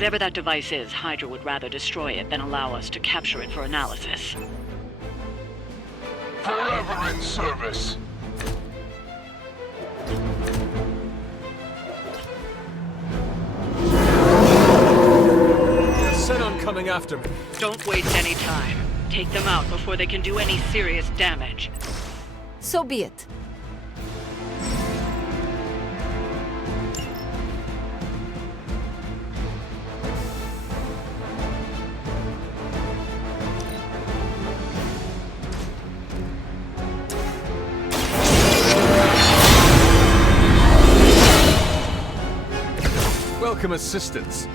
Whatever that device is, Hydra would rather destroy it than allow us to capture it for analysis. Forever in service. They're set on coming after me. Don't waste any time. Take them out before they can do any serious damage. So be it. Welcome assistance.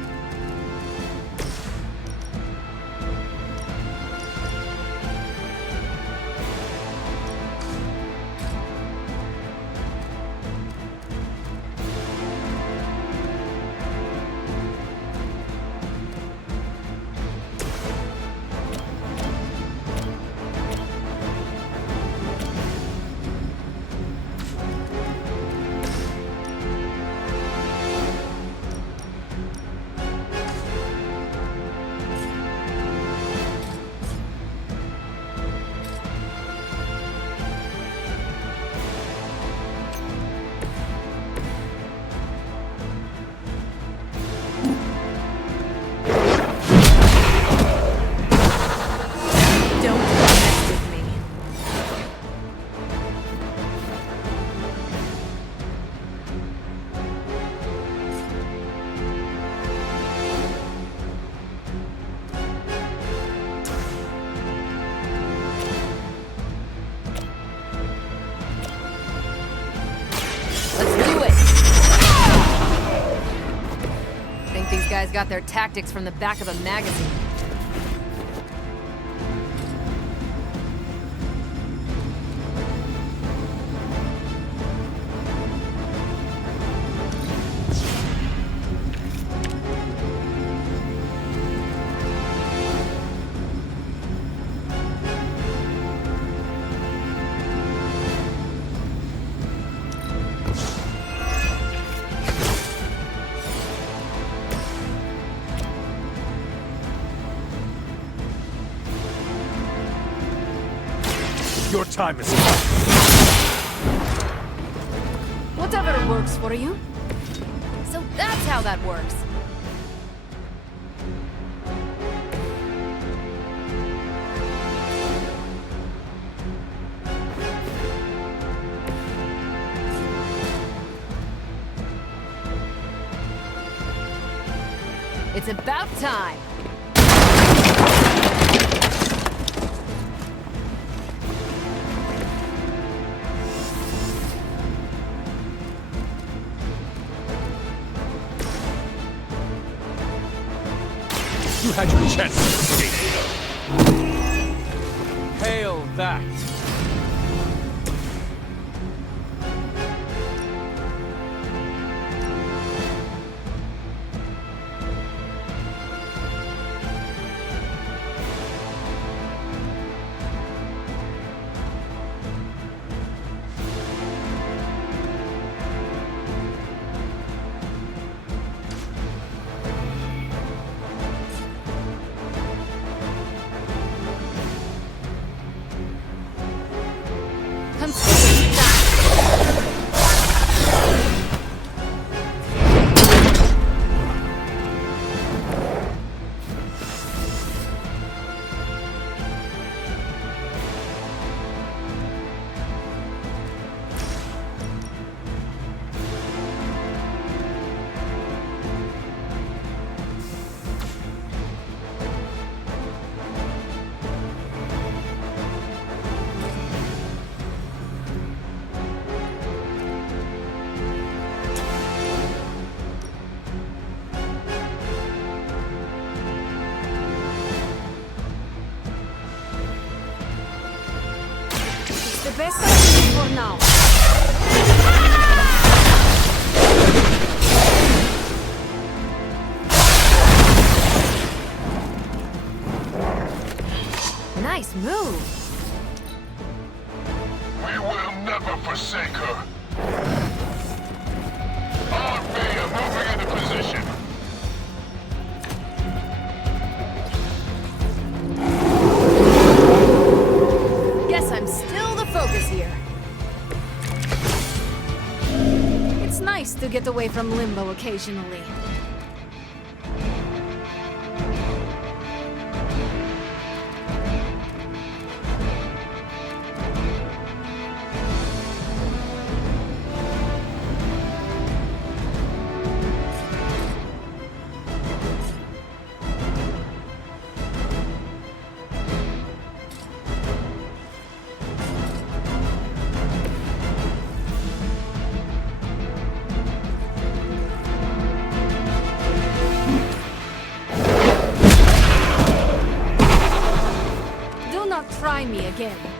These guys got their tactics from the back of a magazine. Your time is up. Whatever works for you. So that's how that works. It's about time. You had your chance to escape. Hail that. Come see me. The best I can do for now. Nice move. We will never forsake her. On Venham, moving into position. get away from limbo occasionally. Try me again.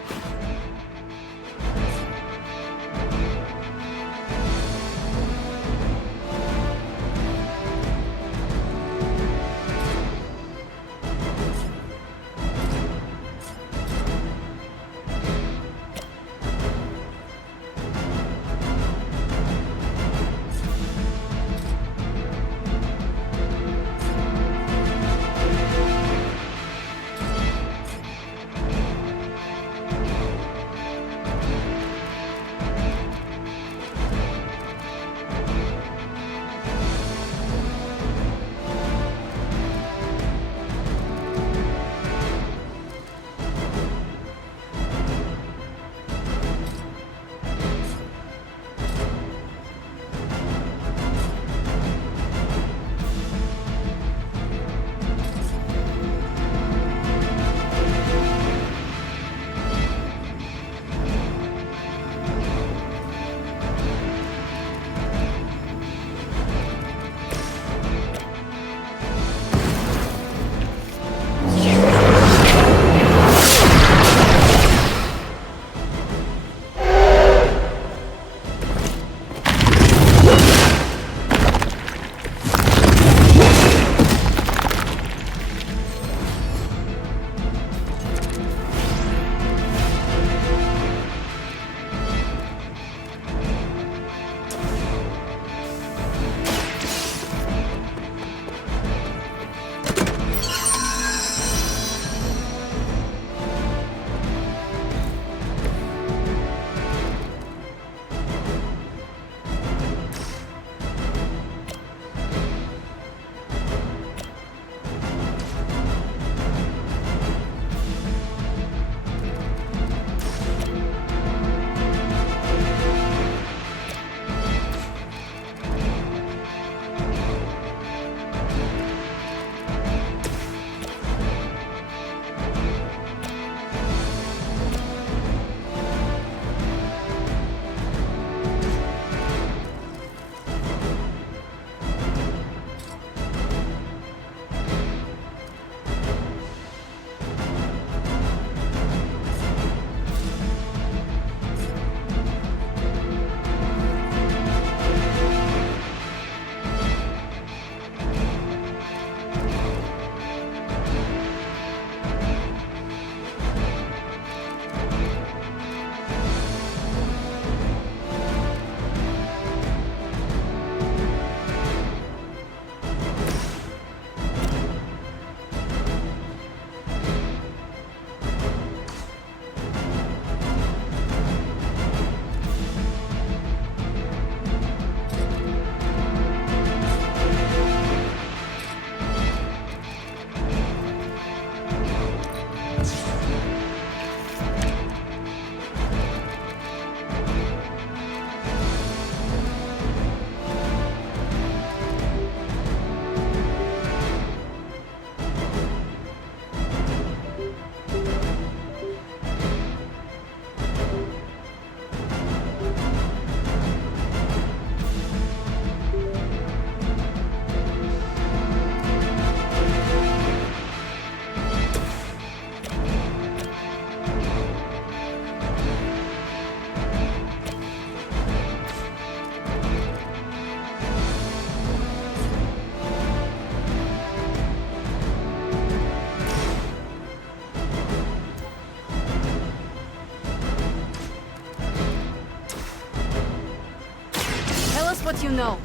what you know.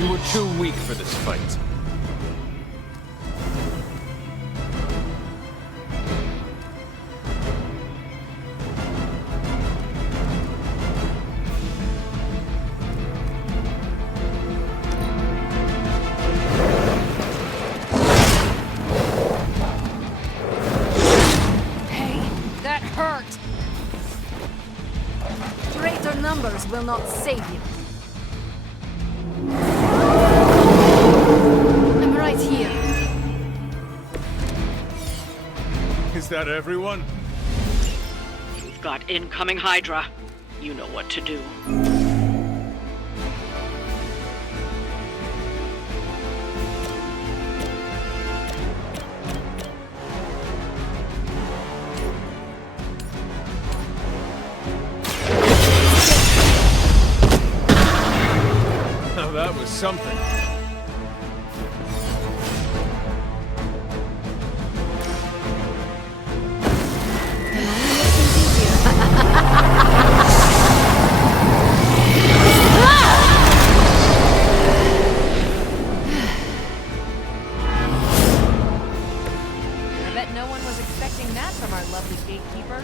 You were too weak for this fight. Numbers will not save you. I'm right here. Is that everyone? You've got incoming Hydra. You know what to do. That was something. I bet no one was expecting that from our lovely gatekeeper.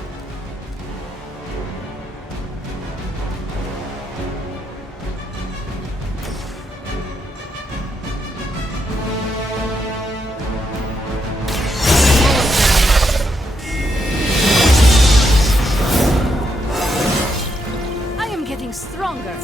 Stronger.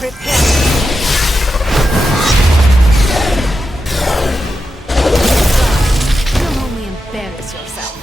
Prepare. You'll only embarrass yourself.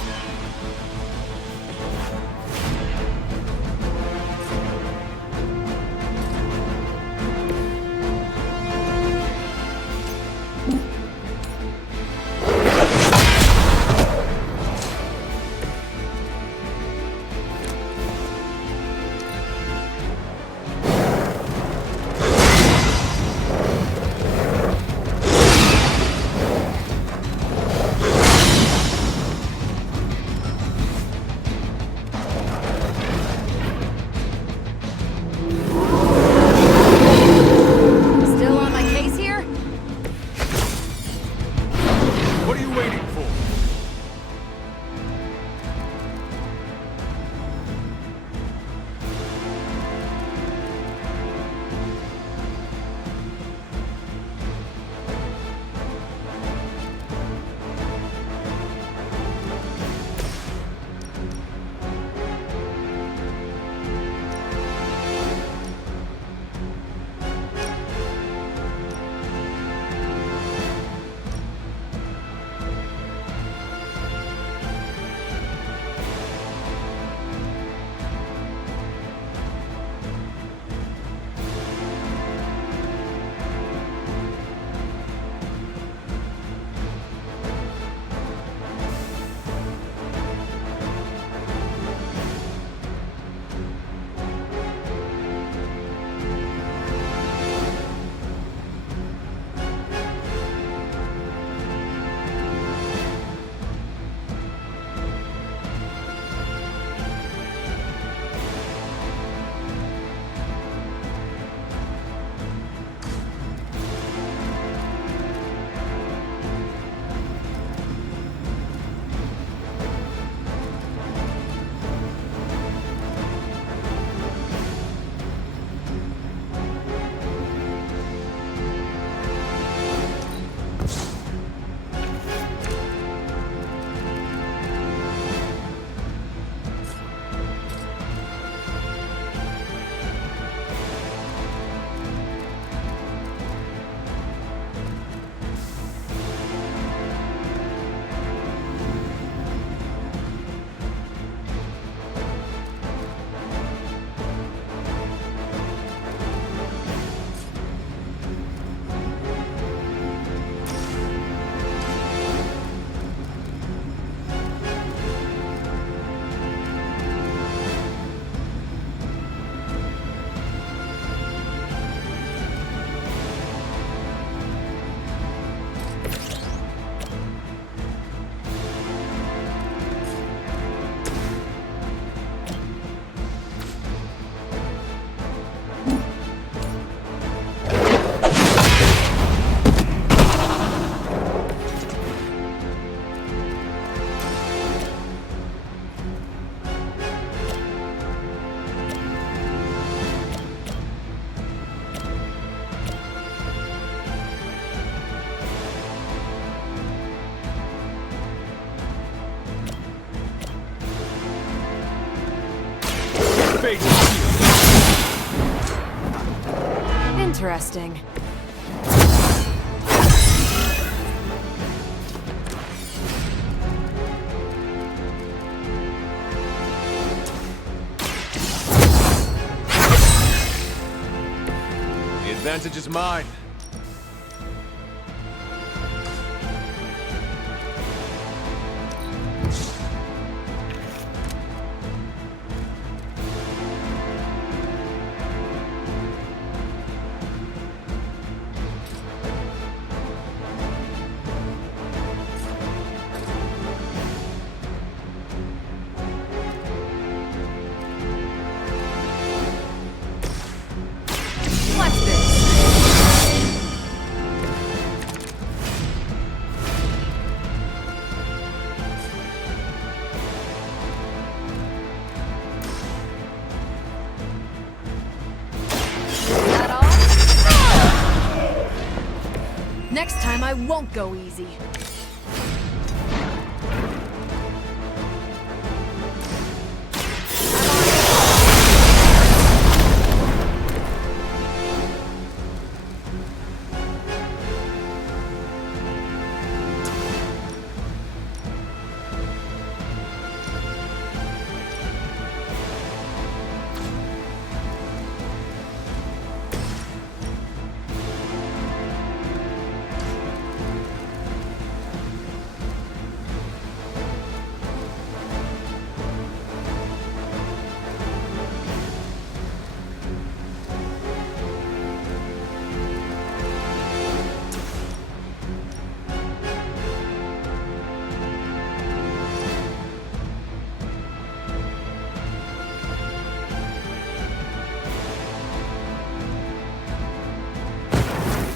fate is sealed. Interesting. The advantage is mine. What's this? Is that all? Next time I won't go easy.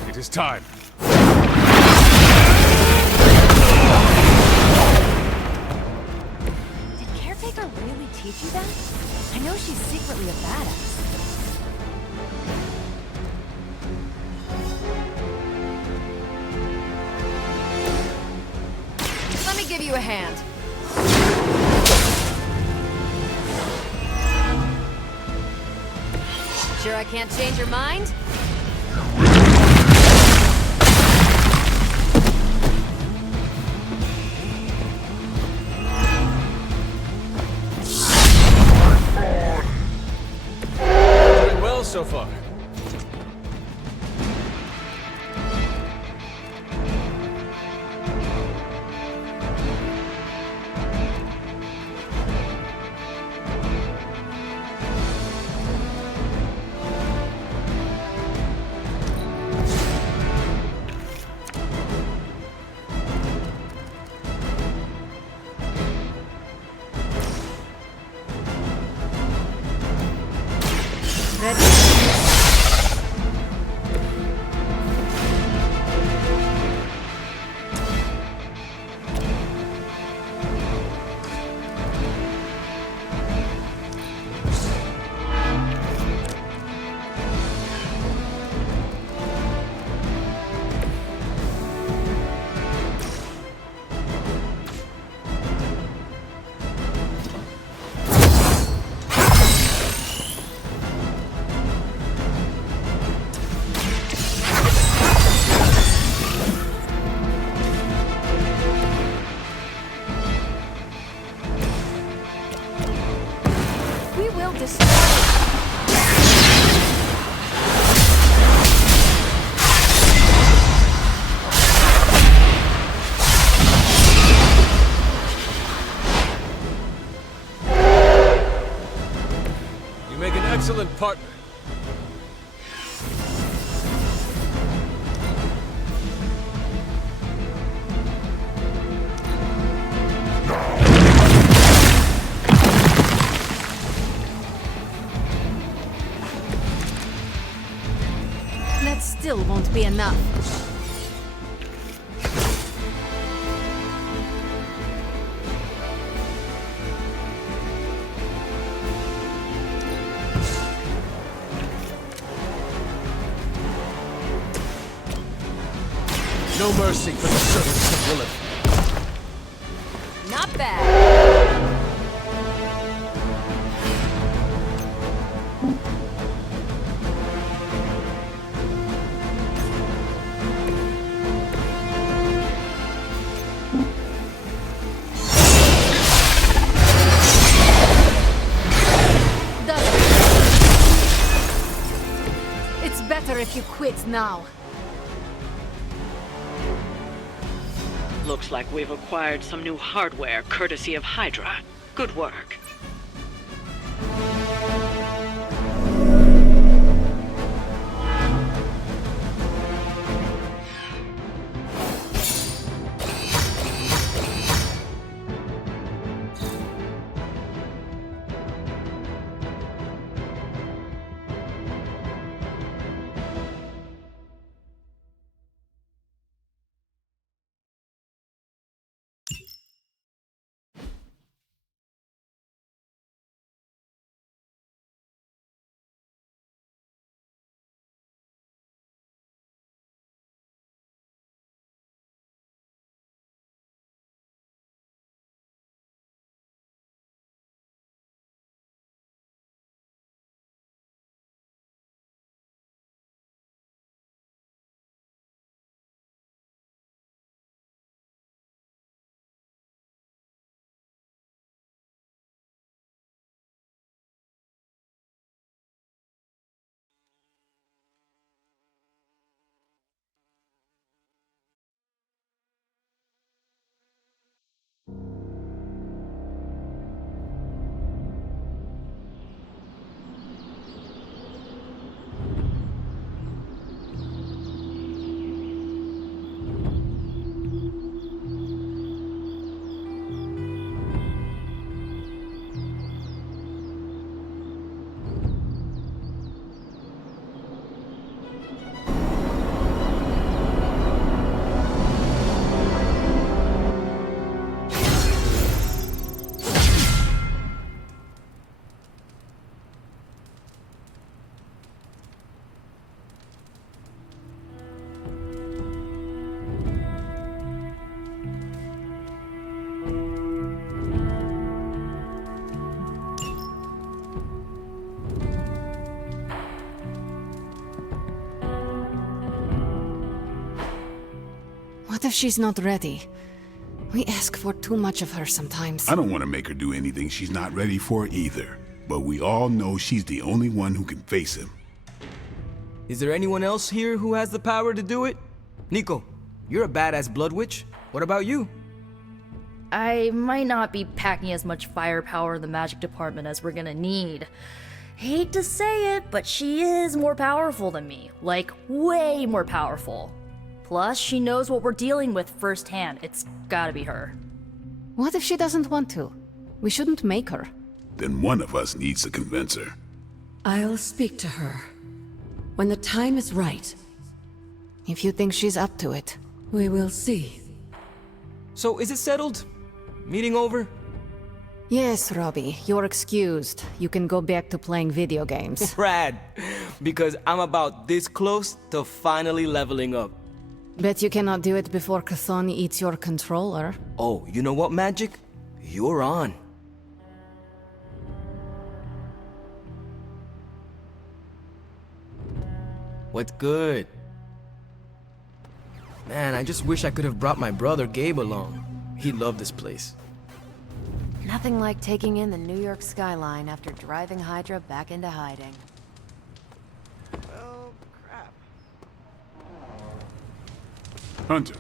It is time. Did Caretaker really teach you that? I know she's secretly a badass. Let me give you a hand. Sure I can't change your mind? Doing well so far. Ready? We will destroy. You make an excellent partner. That still won't be enough. No mercy for the servants of Lilith. Not bad. It's better if you quit now. Looks like we've acquired some new hardware courtesy of Hydra. Good work. What if she's not ready? We ask for too much of her sometimes. I don't want to make her do anything she's not ready for either. But we all know she's the only one who can face him. Is there anyone else here who has the power to do it? Nico, you're a badass blood witch. What about you? I might not be packing as much firepower in the magic department as we're gonna need. Hate to say it, but she is more powerful than me. Like, way more powerful. Plus, she knows what we're dealing with firsthand. It's gotta be her. What if she doesn't want to? We shouldn't make her. Then one of us needs to convince her. I'll speak to her. When the time is right, If you think she's up to it. we will see. So, is it settled? Meeting over? Yes, Robbie, you're excused. You can go back to playing video games. Rad. Because I'm about this close to finally leveling up. Bet you cannot do it before Chthon eats your controller. Oh, you know what, Magic? You're on. What's good? Man, I just wish I could have brought my brother Gabe along. He'd love this place. Nothing like taking in the New York skyline after driving Hydra back into hiding. Oh, crap. Hunter.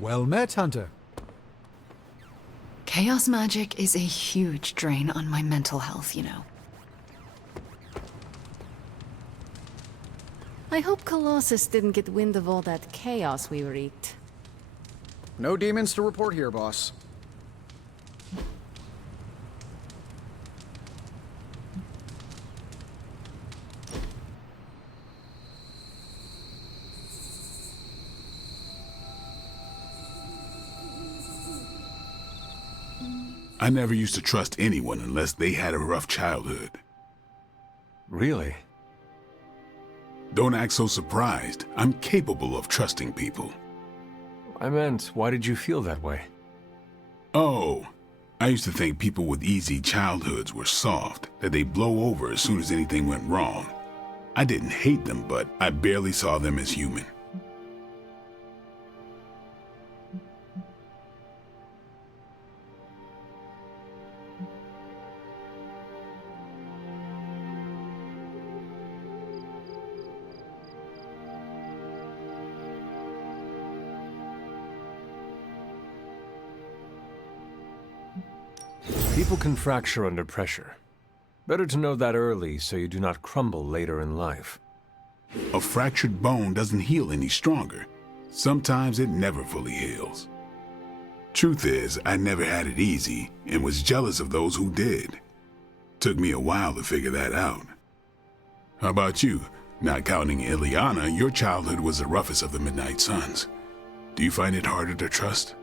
Well met, Hunter. Chaos magic is a huge drain on my mental health, you know. I hope Colossus didn't get wind of all that chaos we wreaked. No demons to report here, boss. I never used to trust anyone unless they had a rough childhood. Really? Don't act so surprised. I'm capable of trusting people. I meant, why did you feel that way? Oh, I used to think people with easy childhoods were soft, that they'd blow over as soon as anything went wrong. I didn't hate them, but I barely saw them as human. People can fracture under pressure. Better to know that early so you do not crumble later in life. A fractured bone doesn't heal any stronger. Sometimes it never fully heals. Truth is, I never had it easy and was jealous of those who did. Took me a while to figure that out. How about you? Not counting Ileana, your childhood was the roughest of the Midnight Suns. Do you find it harder to trust?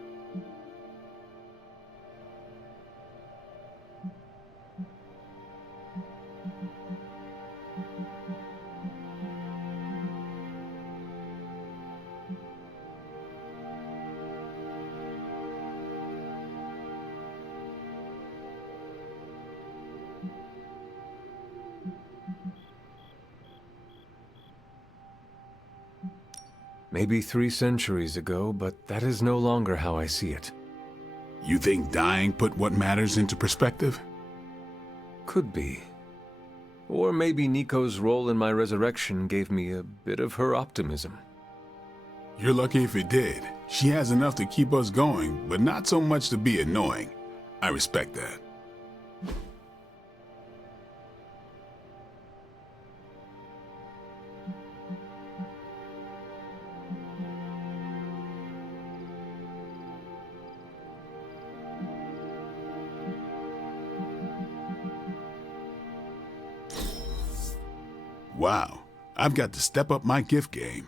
Maybe 3 centuries ago, but that is no longer how I see it. You think dying put what matters into perspective? Could be. Or maybe Nico's role in my resurrection gave me a bit of her optimism. You're lucky if it did. She has enough to keep us going, but not so much to be annoying. I respect that. Wow, I've got to step up my gift game.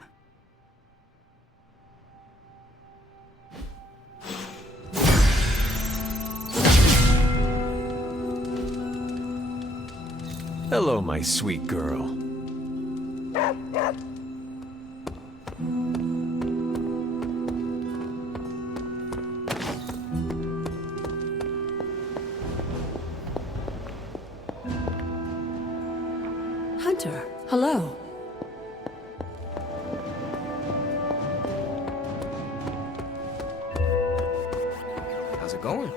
Hello, my sweet girl. Hunter, hello. How's it going?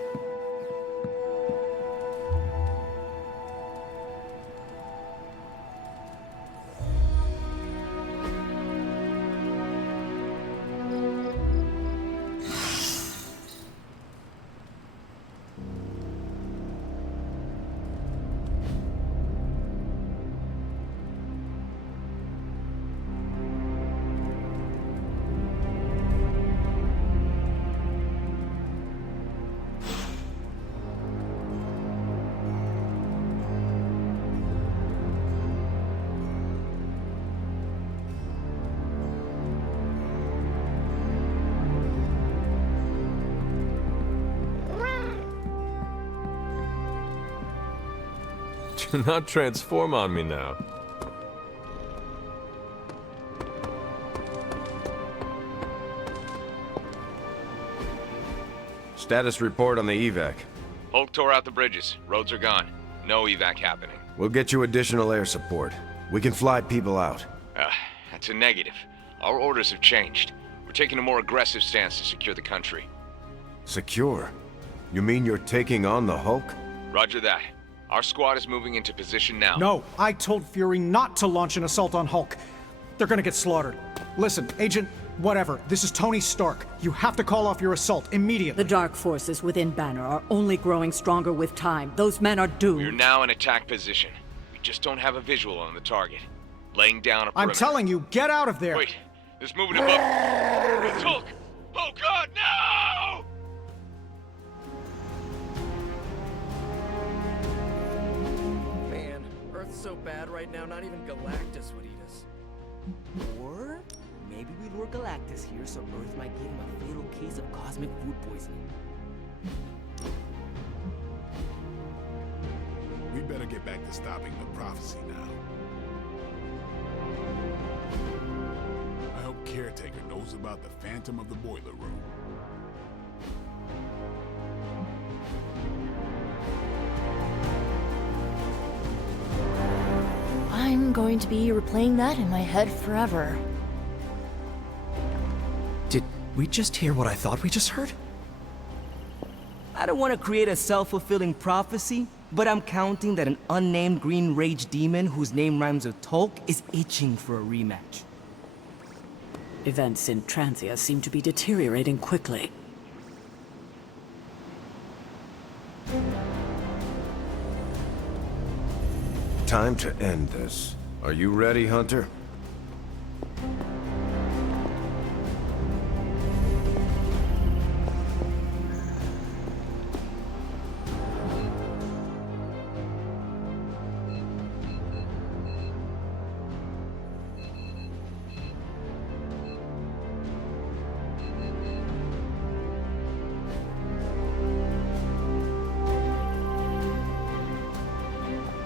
Do not transform on me now. Status report on the evac. Hulk tore out the bridges. Roads are gone. No evac happening. We'll get you additional air support. We can fly people out. That's a negative. Our orders have changed. We're taking a more aggressive stance to secure the country. Secure? You mean you're taking on the Hulk? Roger that. Our squad is moving into position now. No, I told Fury not to launch an assault on Hulk. They're gonna get slaughtered. Listen, Agent, whatever, this is Tony Stark. You have to call off your assault immediately. The dark forces within Banner are only growing stronger with time. Those men are doomed. We're now in attack position. We just don't have a visual on the target. Laying down a perimeter. I'm telling you, get out of there! Wait, there's movement above. It's Hulk! Oh God, no! Man, Earth's so bad right now, not even Galactus would eat us. Or maybe we lure Galactus here so Earth might give him a fatal case of cosmic food poisoning. We better get back to stopping the prophecy now. I hope Caretaker knows about the Phantom of the Boiler Room. I'm going to be replaying that in my head forever. Did we just hear what I thought we just heard? I don't want to create a self-fulfilling prophecy, but I'm counting that an unnamed green rage demon whose name rhymes with Tulk is itching for a rematch. Events in Transia seem to be deteriorating quickly. time to end this. Are you ready, Hunter?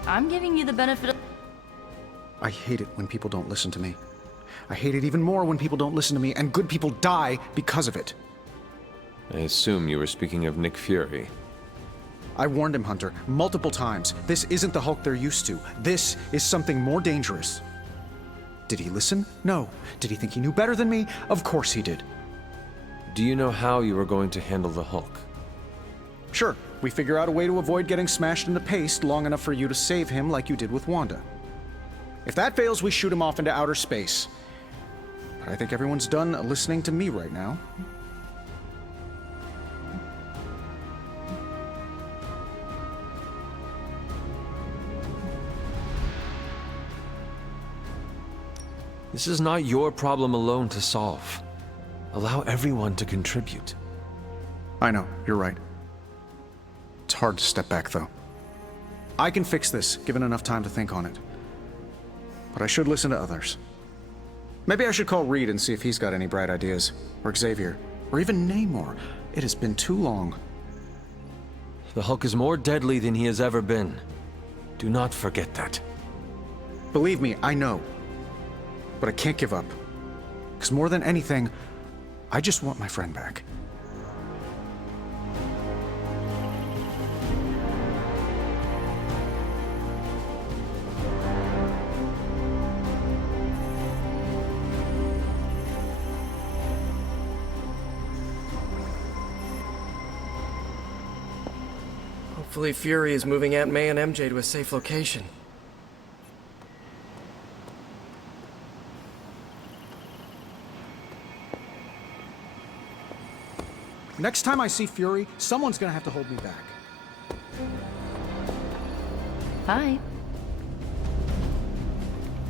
I'm giving you the benefit of... I hate it when people don't listen to me. I hate it even more when people don't listen to me, and good people die because of it. I assume you were speaking of Nick Fury. I warned him, Hunter, multiple times. This isn't the Hulk they're used to. This is something more dangerous. Did he listen? No. Did he think he knew better than me? Of course he did. Do you know how you are going to handle the Hulk? Sure. We figure out a way to avoid getting smashed into paste long enough for you to save him like you did with Wanda. If that fails, we shoot him off into outer space. But I think everyone's done listening to me right now. This is not your problem alone to solve. Allow everyone to contribute. I know, you're right. It's hard to step back, though. I can fix this, given enough time to think on it. But I should listen to others. Maybe I should call Reed and see if he's got any bright ideas. Or Xavier. Or even Namor. It has been too long. The Hulk is more deadly than he has ever been. Do not forget that. Believe me, I know. But I can't give up. Because more than anything, I just want my friend back. Hopefully Fury is moving Aunt May and MJ to a safe location. Next time I see Fury, someone's gonna have to hold me back. Hi.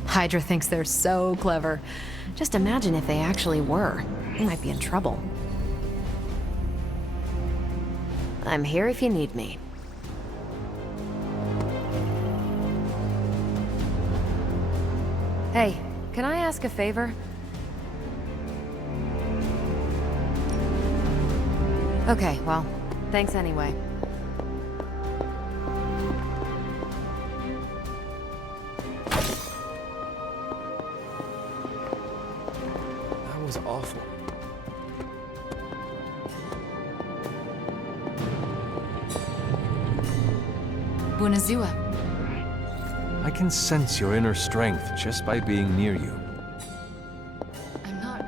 Hydra thinks they're so clever. Just imagine if they actually were. We might be in trouble. I'm here if you need me. Hey, can I ask a favor? Okay, well, thanks anyway. That was awful. Bunazua. I can sense your inner strength just by being near you. I'm not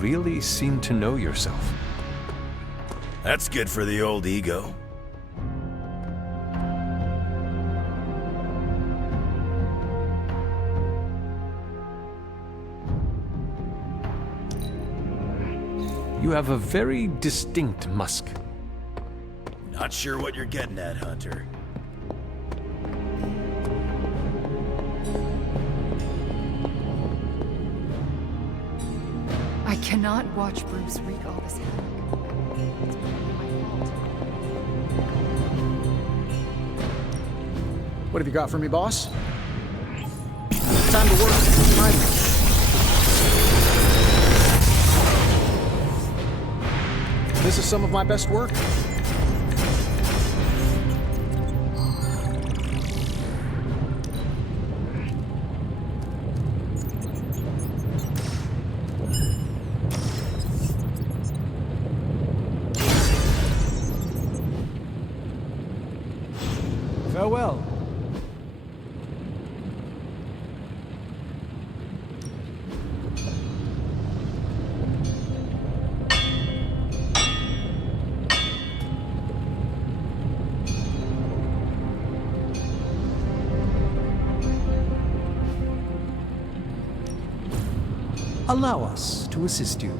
Really seem to know yourself. That's good for the old ego. You have a very distinct musk. Not sure what you're getting at, Hunter. I cannot watch Bruce wreak all this havoc. It's probably my fault. What have you got for me, boss? Time to work. This is some of my best work. Farewell. Allow us to assist you.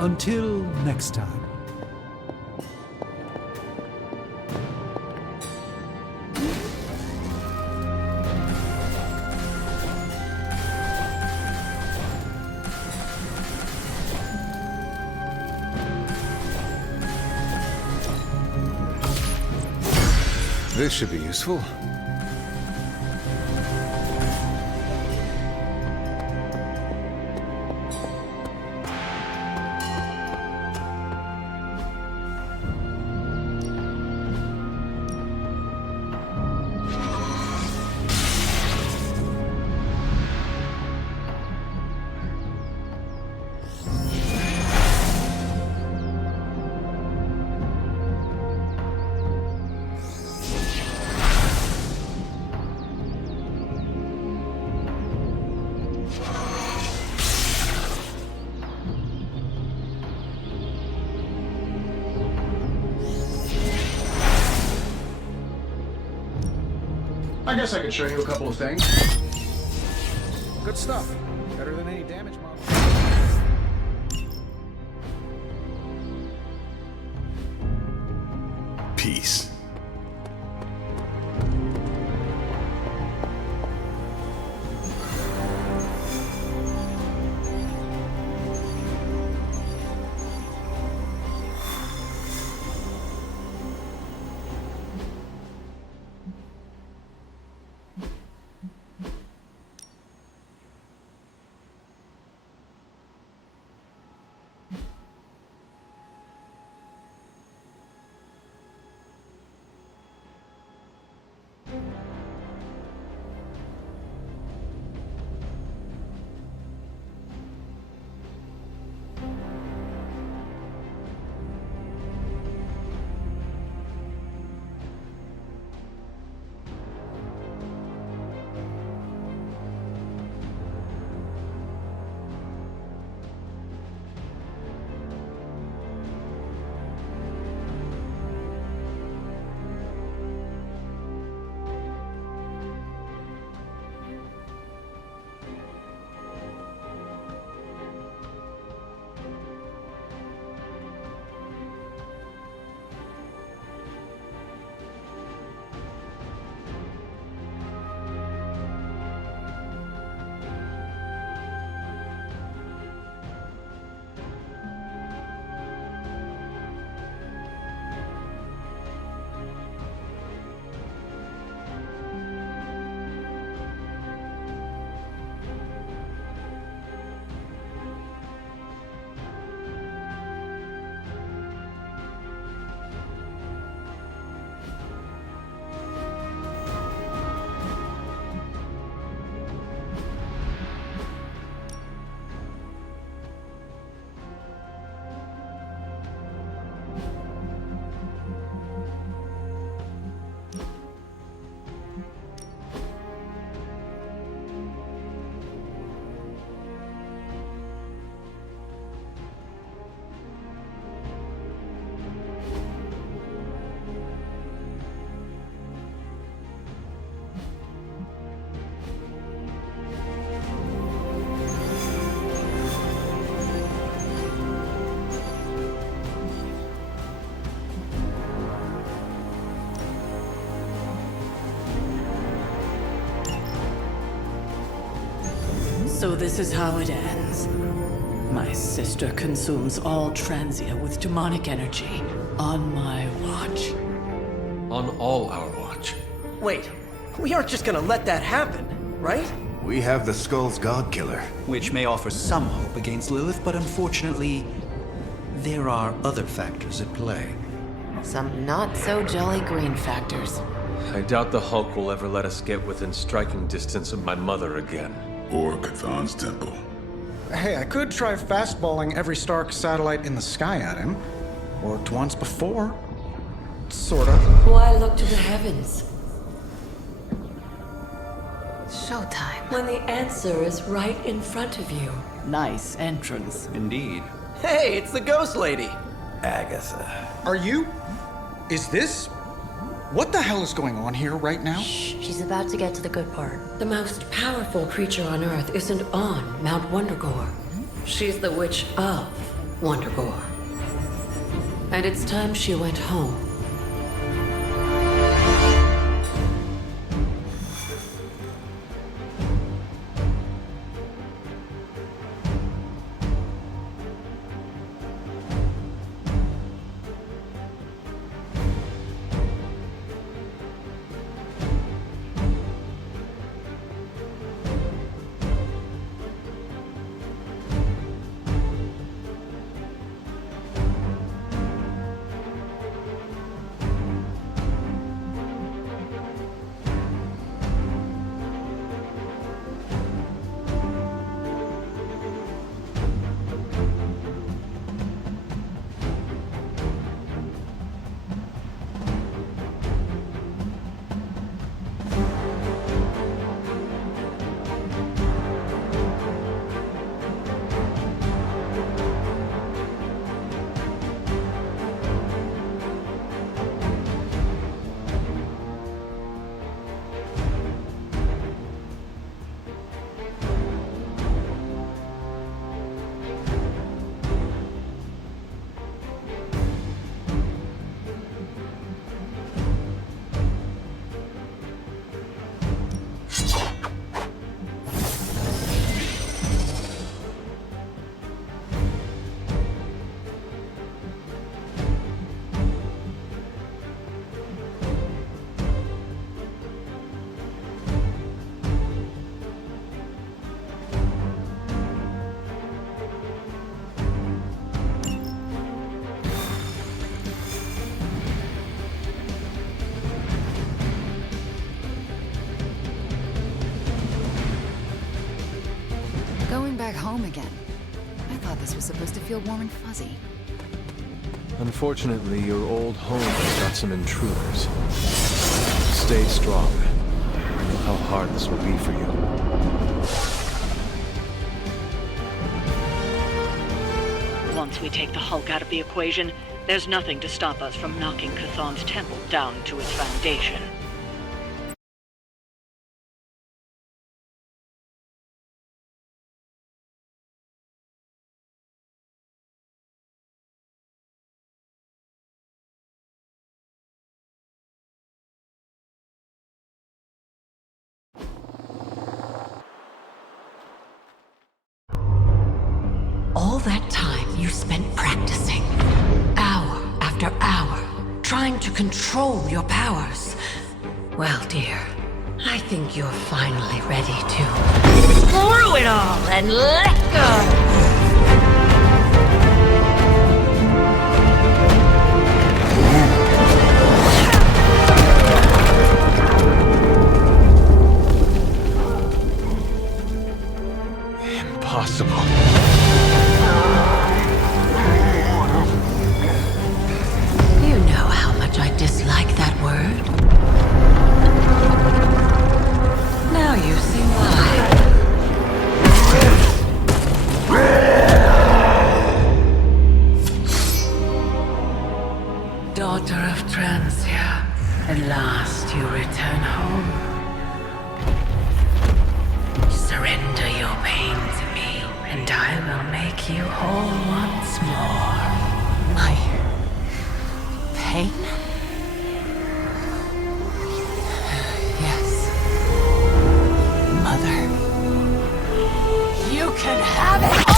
Until next time. This should be useful. I guess I could show you a couple of things. Good stuff. Better than any damage model. Peace. So this is how it ends. My sister consumes all Transia with demonic energy on my watch. On all our watch. Wait, we aren't just gonna let that happen, right? We have the Skull's God-Killer. Which may offer some hope against Lilith, but unfortunately, there are other factors at play. Some not-so-jolly green factors. I doubt the Hulk will ever let us get within striking distance of my mother again. Or Cathan's temple. Hey, I could try fastballing every Stark satellite in the sky at him. Worked once before. Sorta. Why look to the heavens? Showtime. When the answer is right in front of you. Nice entrance. Indeed. Hey, it's the ghost lady. Agatha. Are you? Is this? What the hell is going on here right now? Shh, she's about to get to the good part. The most powerful creature on Earth isn't on Mount Wondergore. She's the witch of Wondergore. And it's time she went home. Going back home again. I thought this was supposed to feel warm and fuzzy. Unfortunately, your old home has got some intruders. Stay strong. I know how hard this will be for you. Once we take the Hulk out of the equation, there's nothing to stop us from knocking Chthon's temple down to its foundation. All that time you spent practicing, hour after hour, trying to control your powers. Well, dear, I think you're finally ready to screw it all and let go! Impossible. You know how much I dislike that word. Now you see why. Daughter of Transia, at last you return home. Surrender your pain to me, and I will make you whole once more. My pain? Yes. Mother. You can have it all!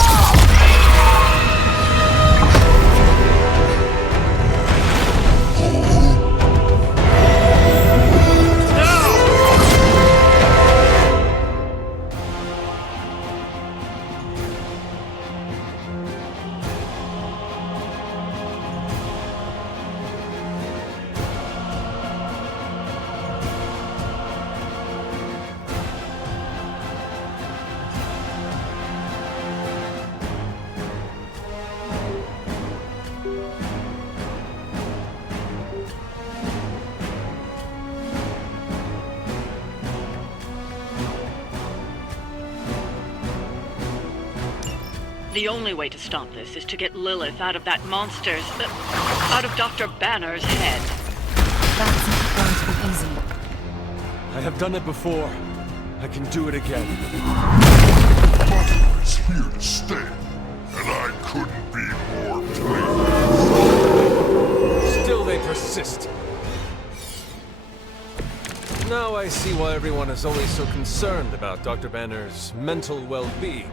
The only way to stop this is to get Lilith out of that monster's... out of Dr. Banner's head. That's not going to be easy. I have done it before. I can do it again. Mother is here to stay, and I couldn't be more pleased. Still they persist. Now I see why everyone is always so concerned about Dr. Banner's mental well-being.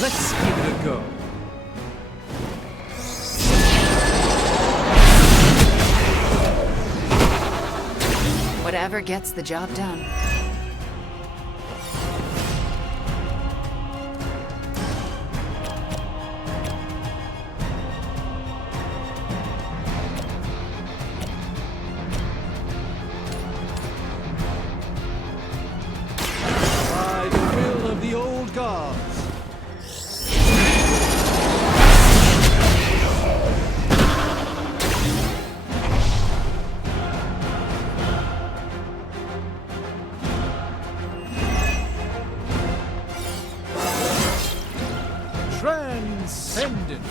Let's give it a go. Whatever gets the job done. By the will of the old gods. Transcendent.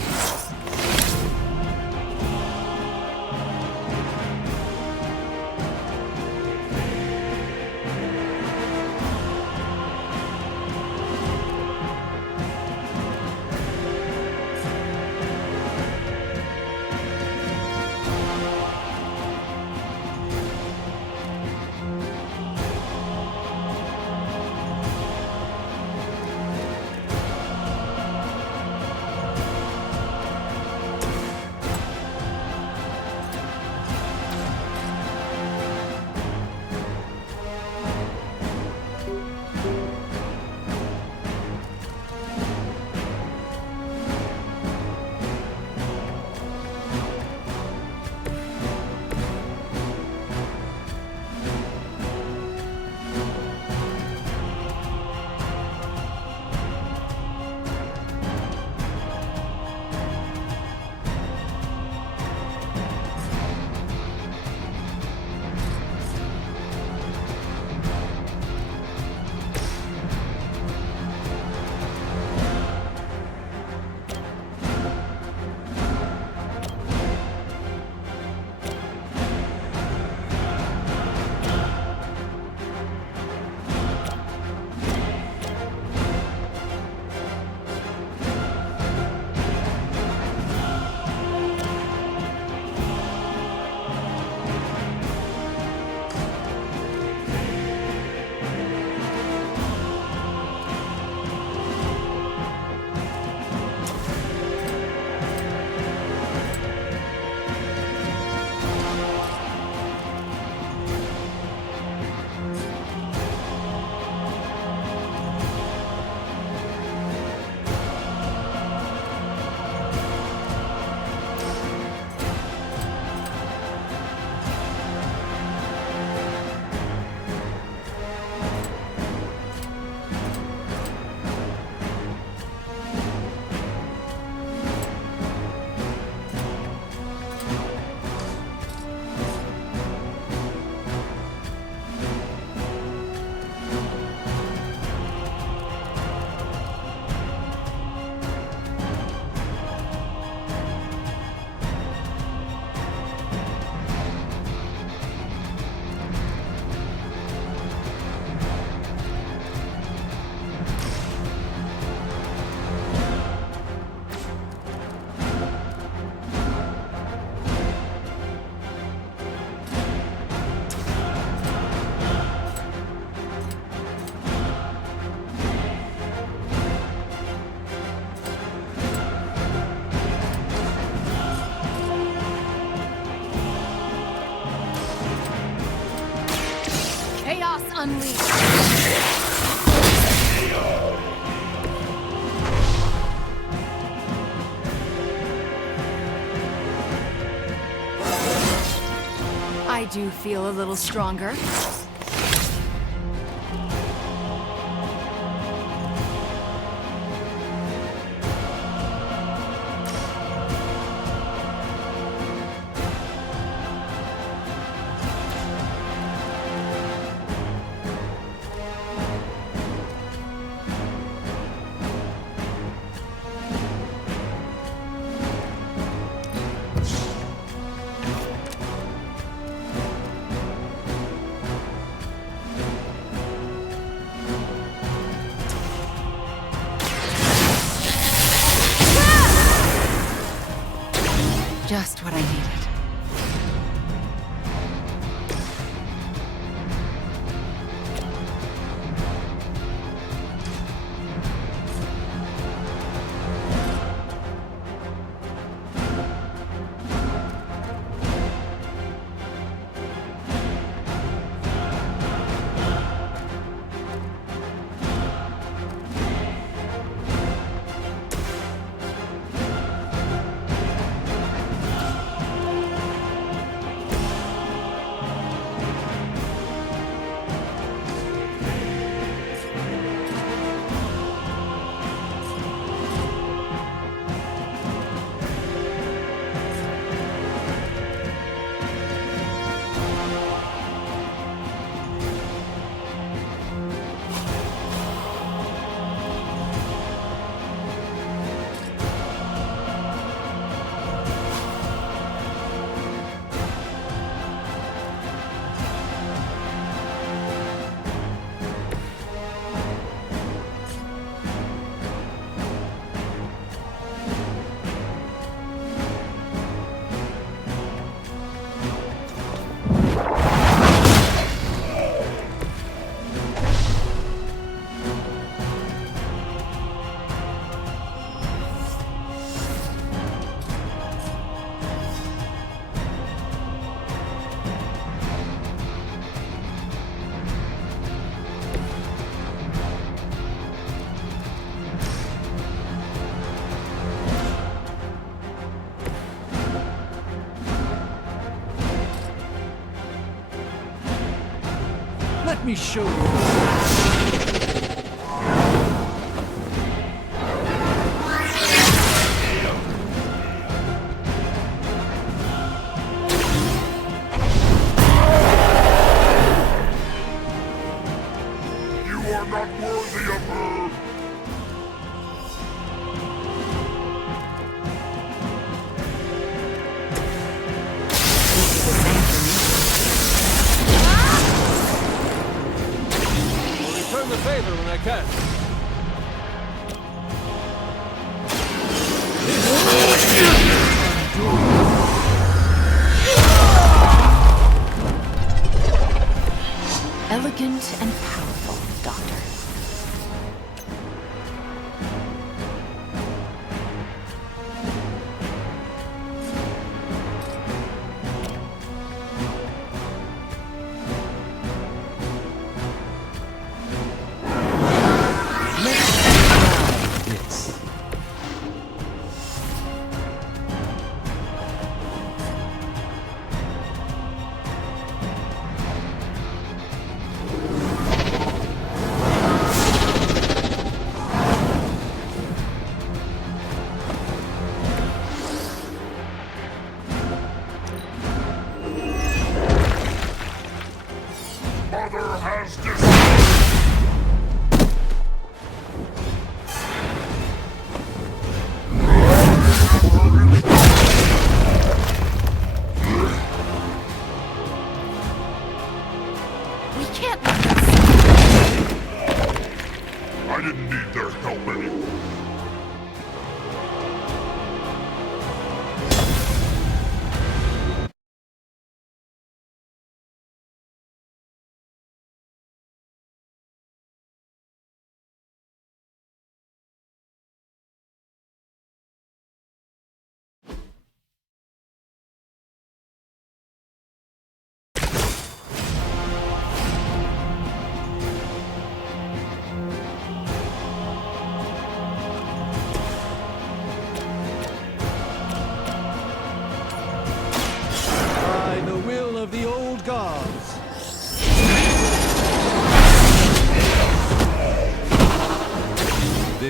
Chaos unleashed! I do feel a little stronger. Just what I needed. Let me show you. You are not worthy of her!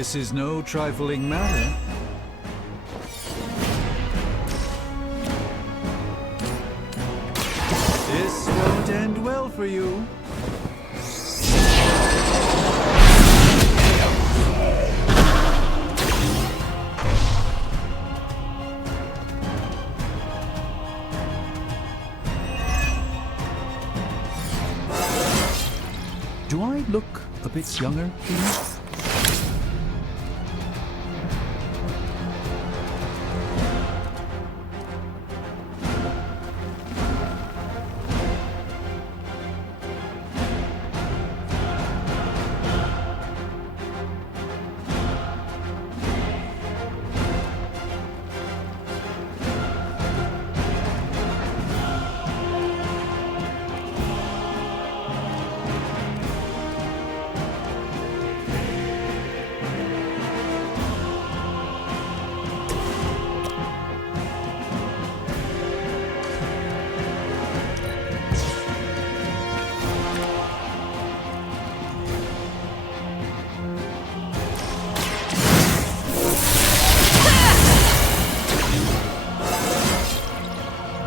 This is no trifling matter. This won't end well for you. Do I look a bit younger to you?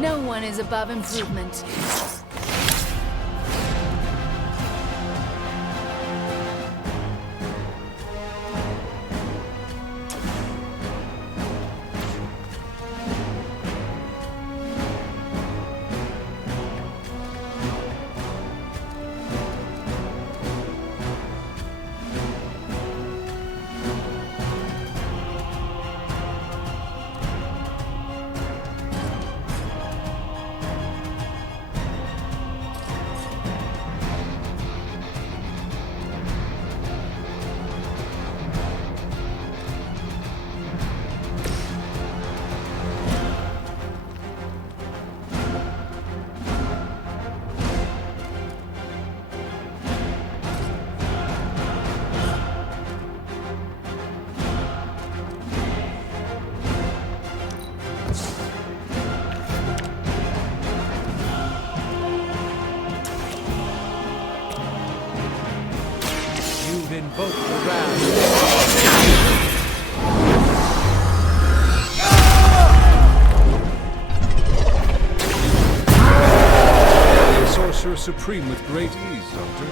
No one is above improvement. Invoke the wrath. Sorcerer Supreme with great ease, Doctor.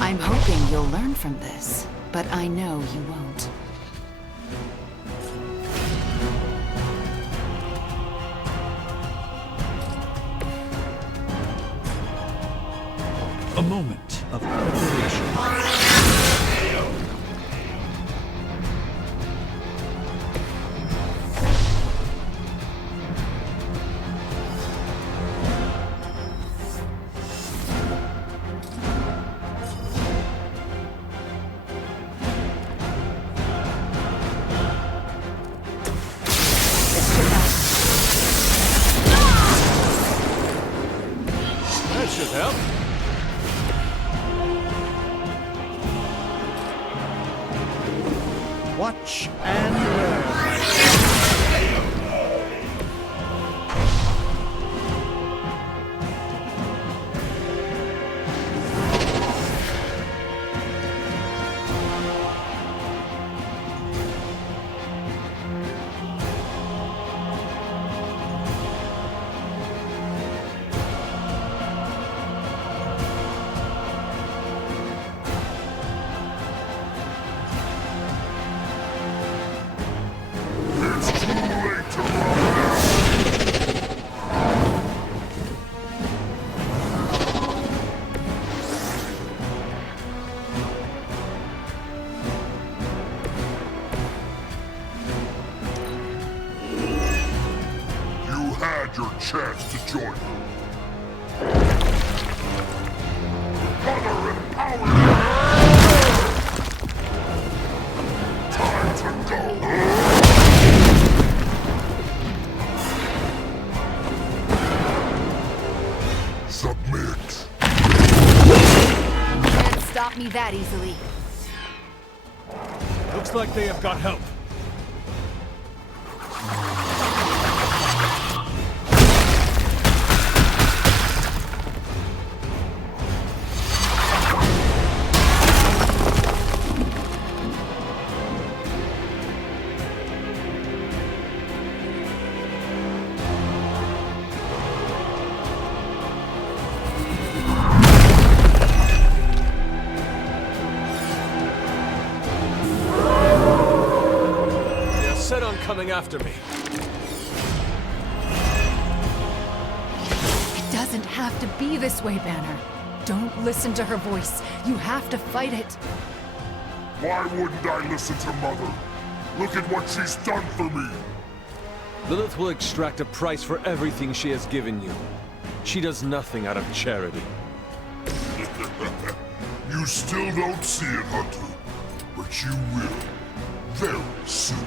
I'm hoping you'll learn from this, but I know you won't. A moment of preparation. That should help. Watch and learn. Your chance to join them. Color and power! Time to go! submit. Can't stop me that easily. Looks like they have got help. Coming after me. It doesn't have to be this way, Banner. Don't listen to her voice. You have to fight it. Why wouldn't I listen to Mother? Look at what she's done for me. Lilith will extract a price for everything she has given you. She does nothing out of charity. You still don't see it, Hunter. But you will. Very soon.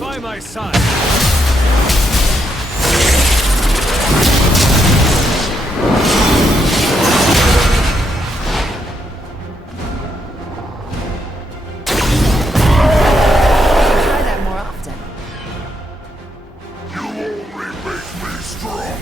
By my side. Try that more often. You only make me stronger.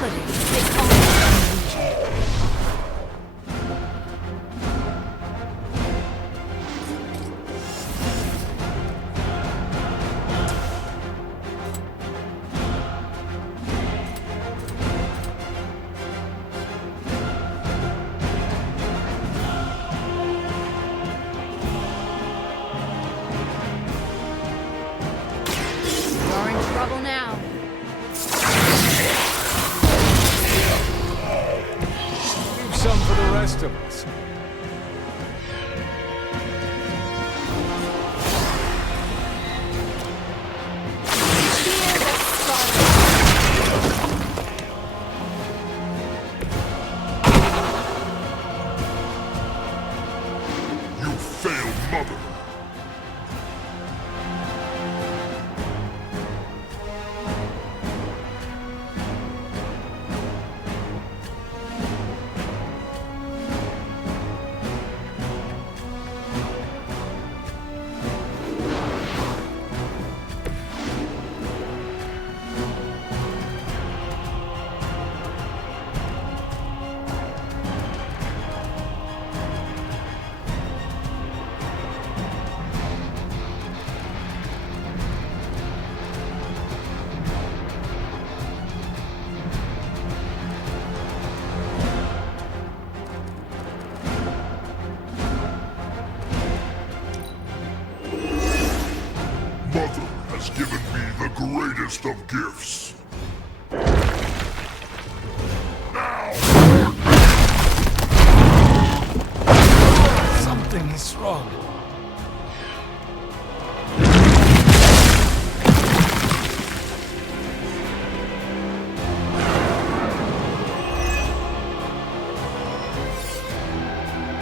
reality. It's all illusion. You're in trouble now. Leave some for the rest of us. You failed, Mother. Mother has given me the greatest of gifts. Something is wrong.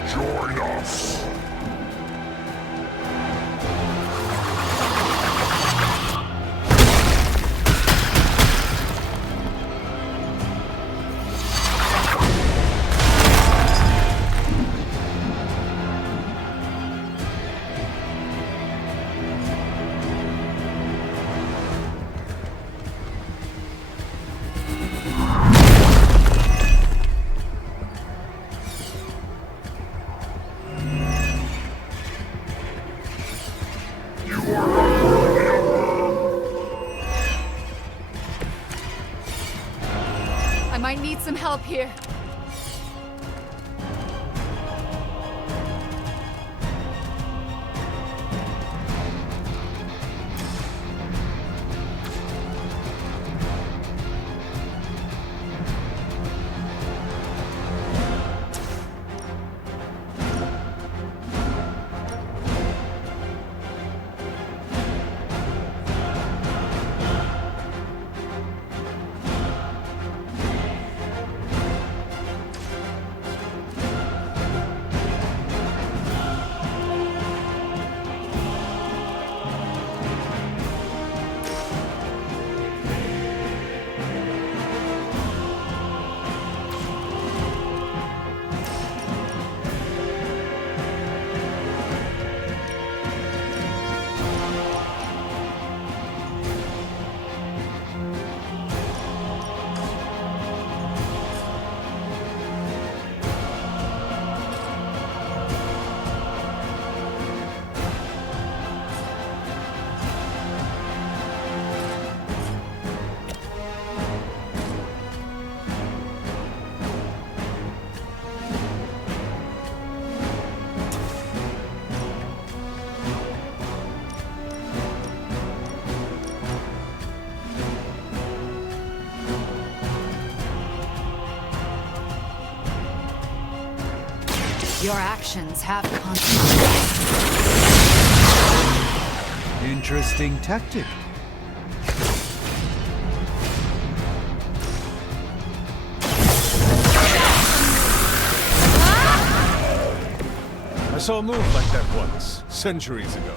Join us. I might need some help here. Your actions have consequences. Interesting tactic. I saw a move like that once, centuries ago.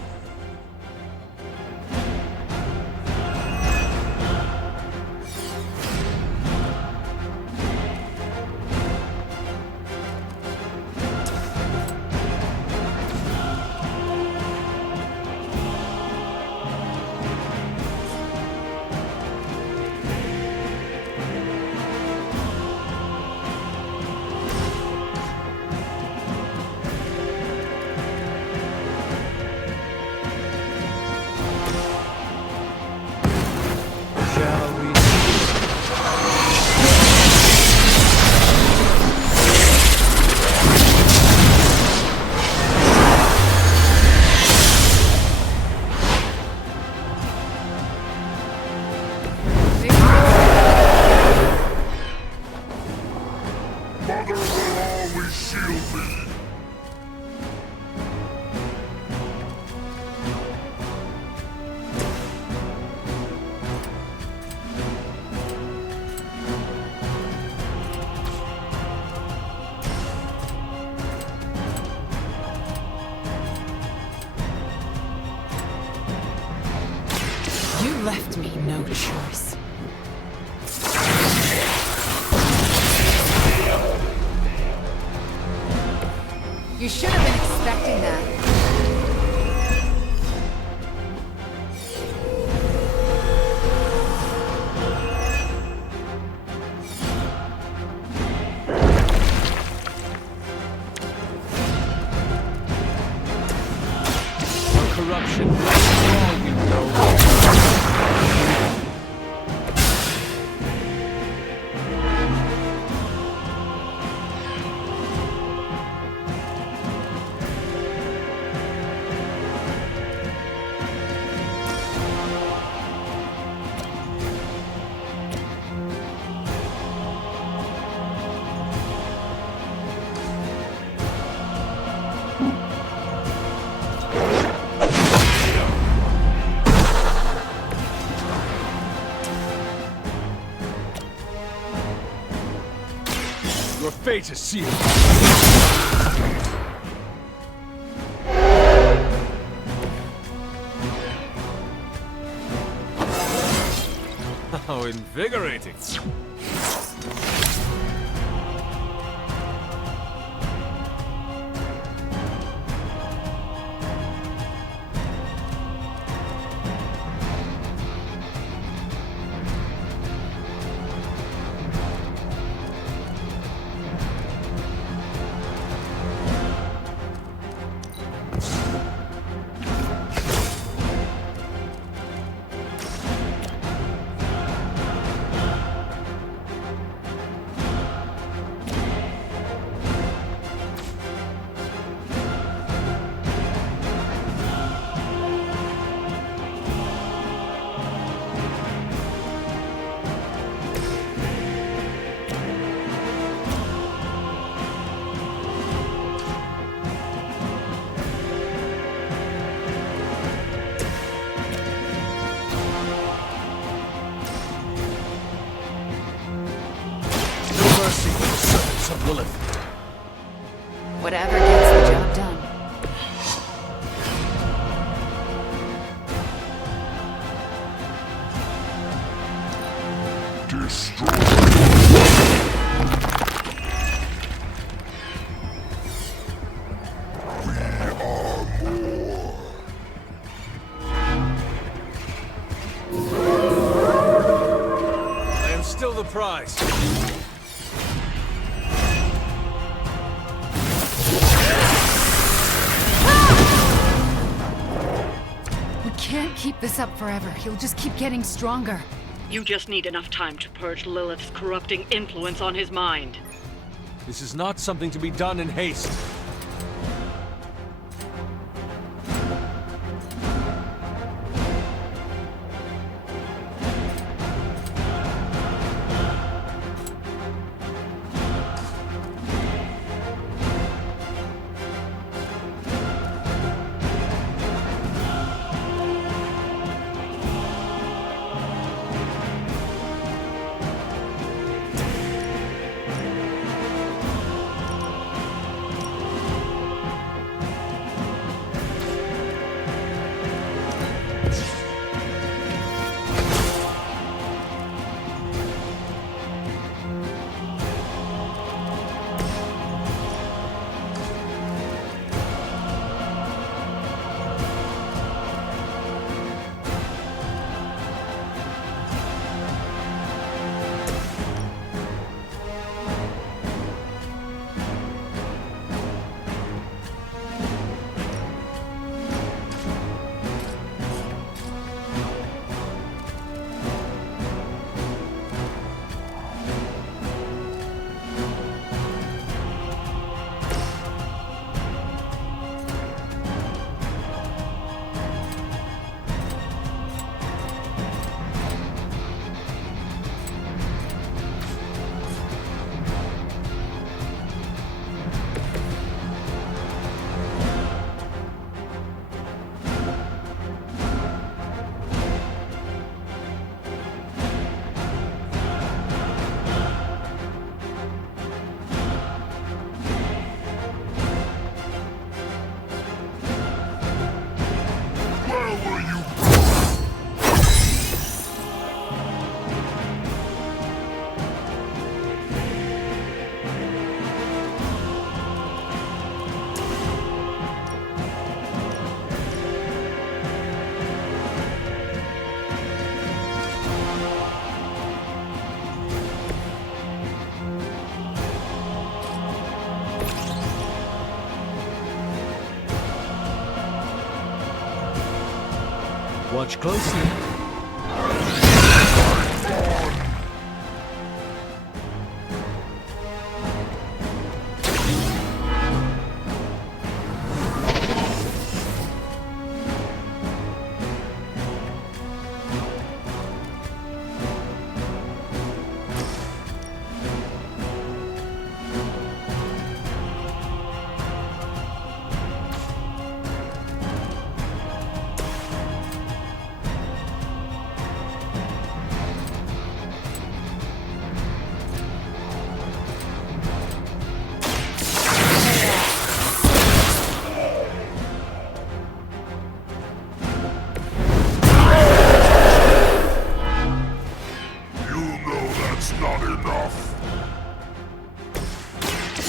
Shall we? Mother will always shield me. You left me no choice. You should have been expecting that. Corruption. All you know. Your fate is sealed. How invigorating. Whatever gets the job done. I am still the prize. We can't keep this up forever. He'll just keep getting stronger. You just need enough time to purge Lilith's corrupting influence on his mind. This is not something to be done in haste. Watch closely.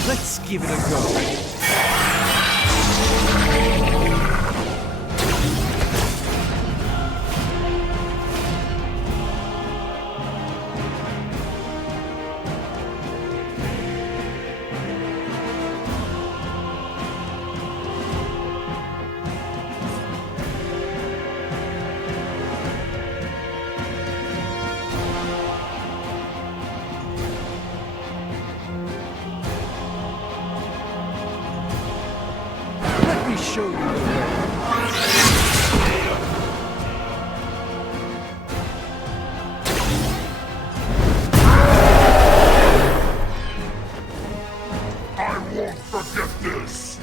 Let's give it a go. Show you the way. I won't forget this.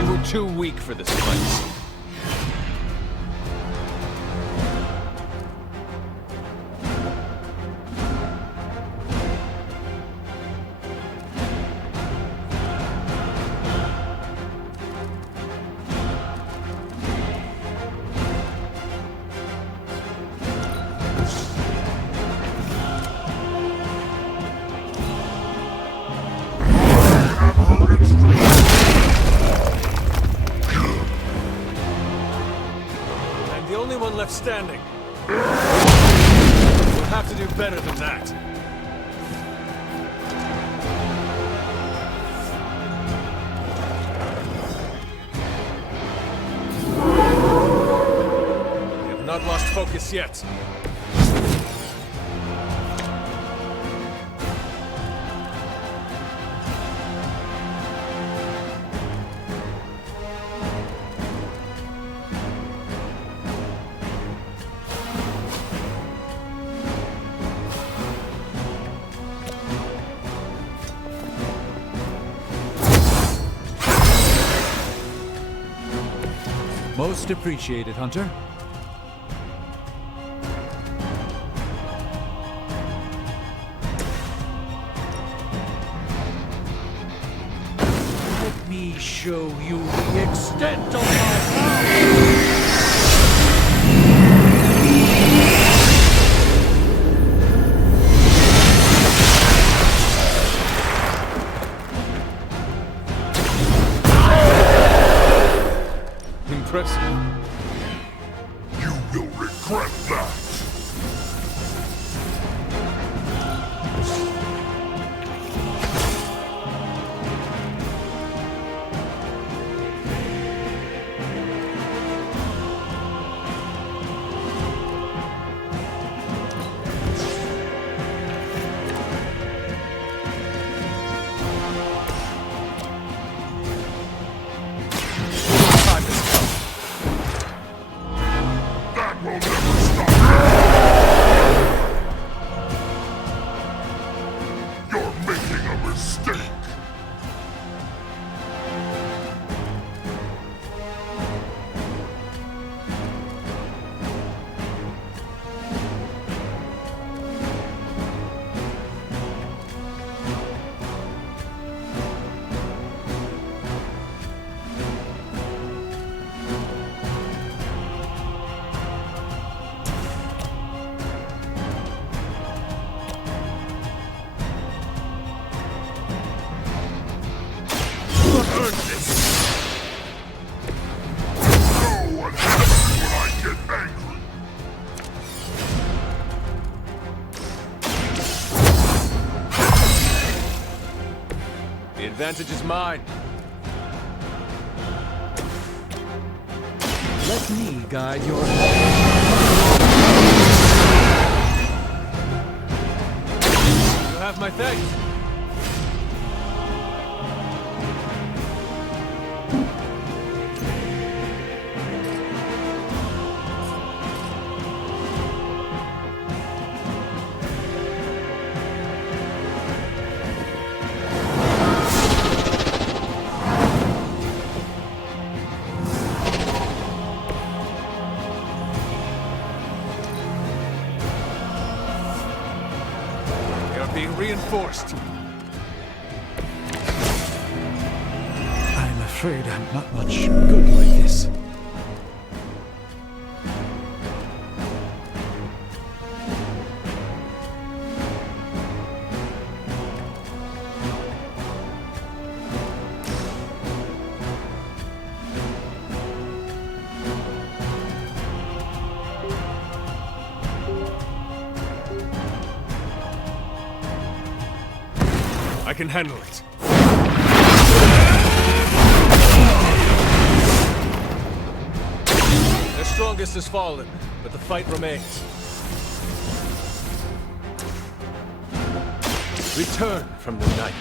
You were too weak for this place. The only one left standing. We'll have to do better than that. We have not lost focus yet. Most appreciated, Hunter. Let me show you the extent of my power! Impressive. You will regret that. advantage is mine. Let me guide your... You have my thanks. Being reinforced. I'm afraid I'm not much good like this. I can handle it. Their strongest has fallen, but the fight remains. Return from the night.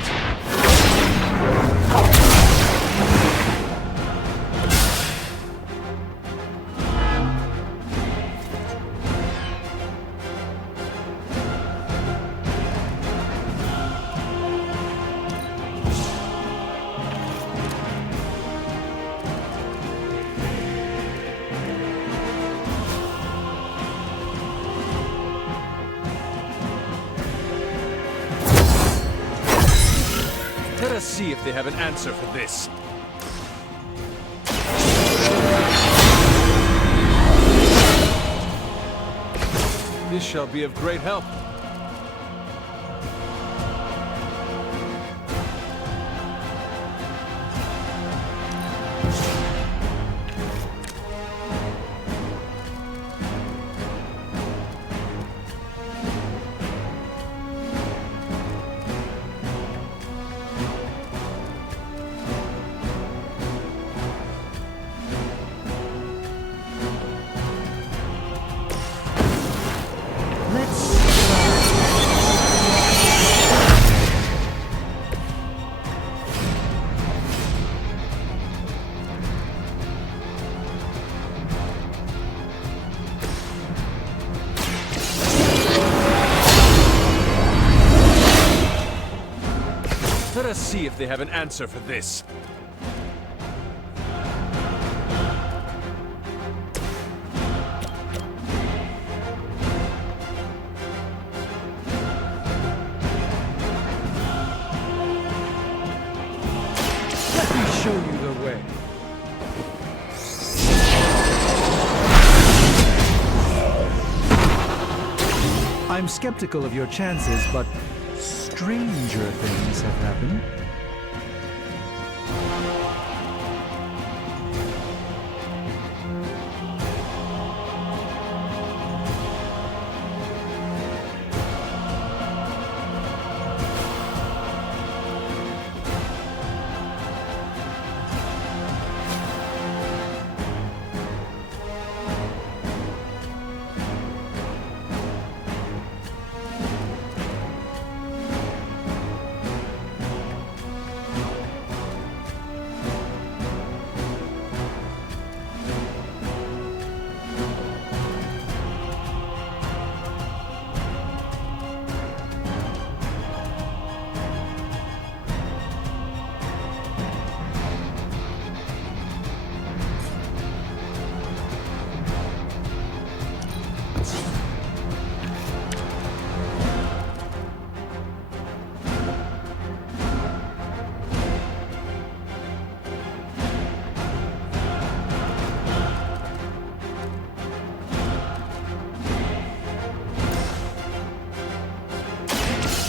Let us see if they have an answer for this. This shall be of great help. Let us see if they have an answer for this. Let me show you the way. I'm skeptical of your chances, but stranger things have happened.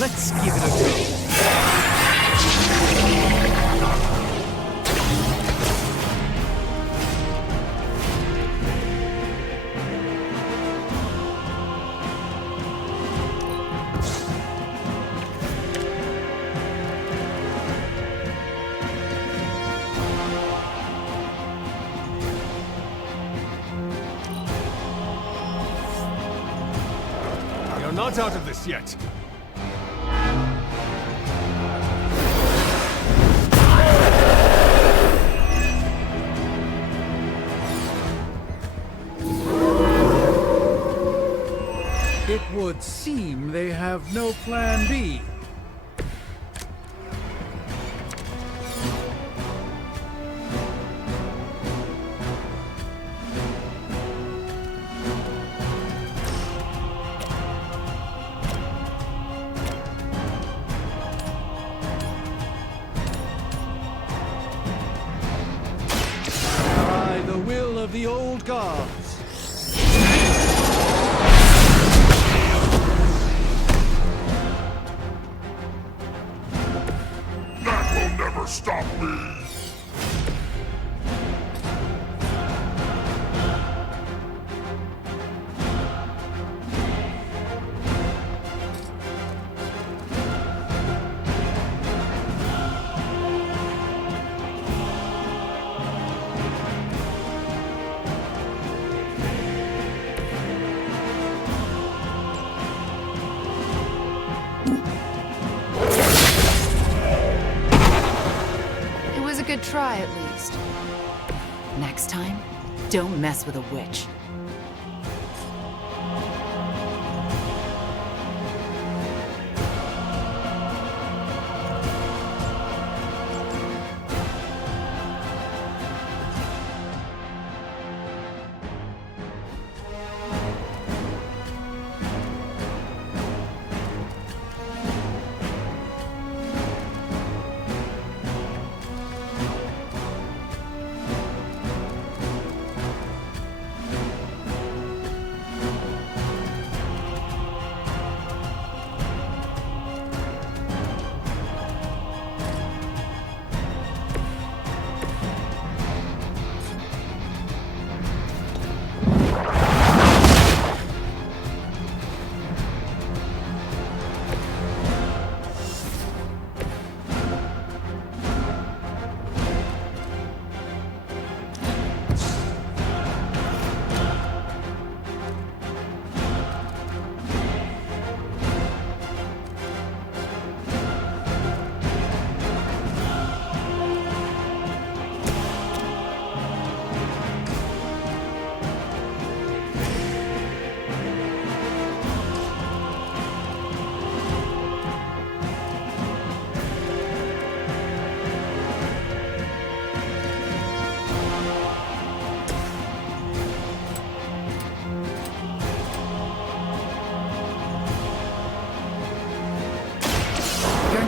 Let's give it a go. not out of this yet. It would seem they have no plan B. By the will of the old gods. Never stop me! Good try, at least. Next time, don't mess with a witch.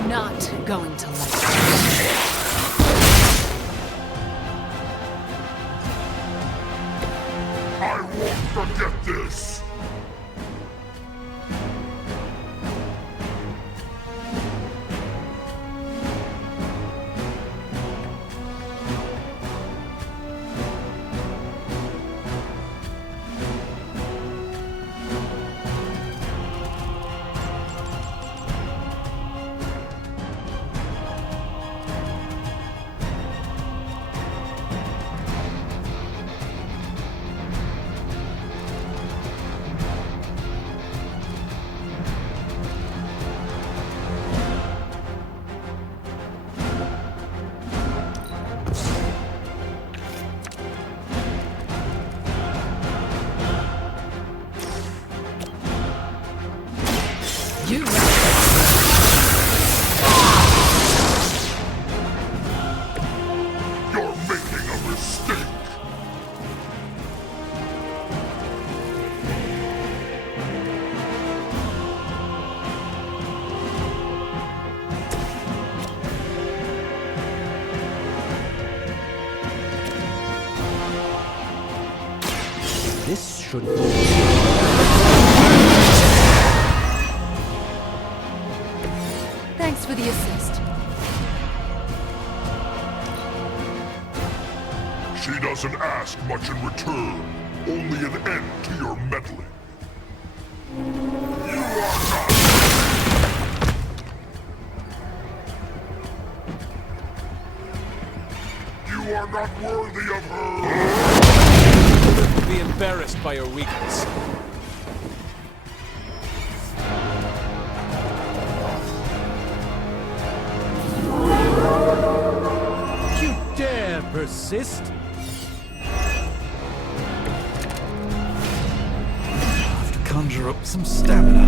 Not going to let I won't forget this! This should be... Thanks for the assist. She doesn't ask much in return, only an end to your meddling. You are not... You are not worthy of her! Be embarrassed by your weakness. insist? I'll have to conjure up some stamina.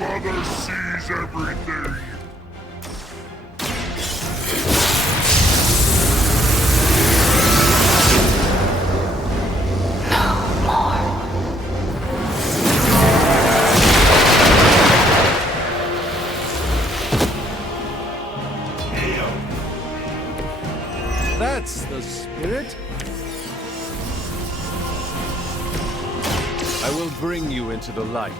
Mother sees everything. That's the spirit. I will bring you into the light.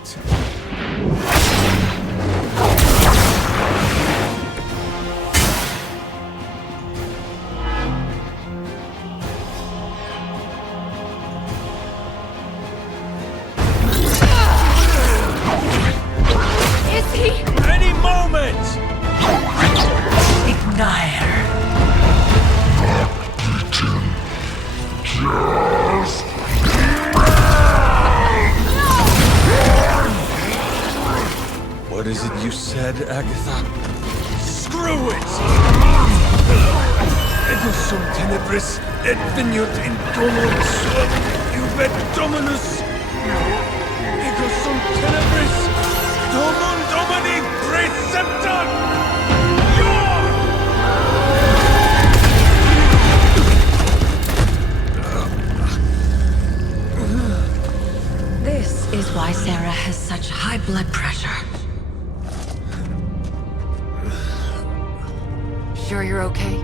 Is he? Any moment! Ignite. Just What is it you said, Agatha? Screw it! Ego sum tenebris et veniut in domo suum iubet dominus. Ego sum tenebris domum domini preceptor. This is why Sarah has such high blood pressure. Sure you're okay?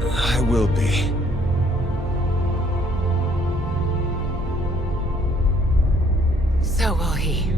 I will be. So will he.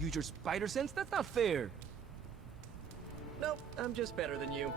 Use your spider sense? That's not fair. Nope, I'm just better than you.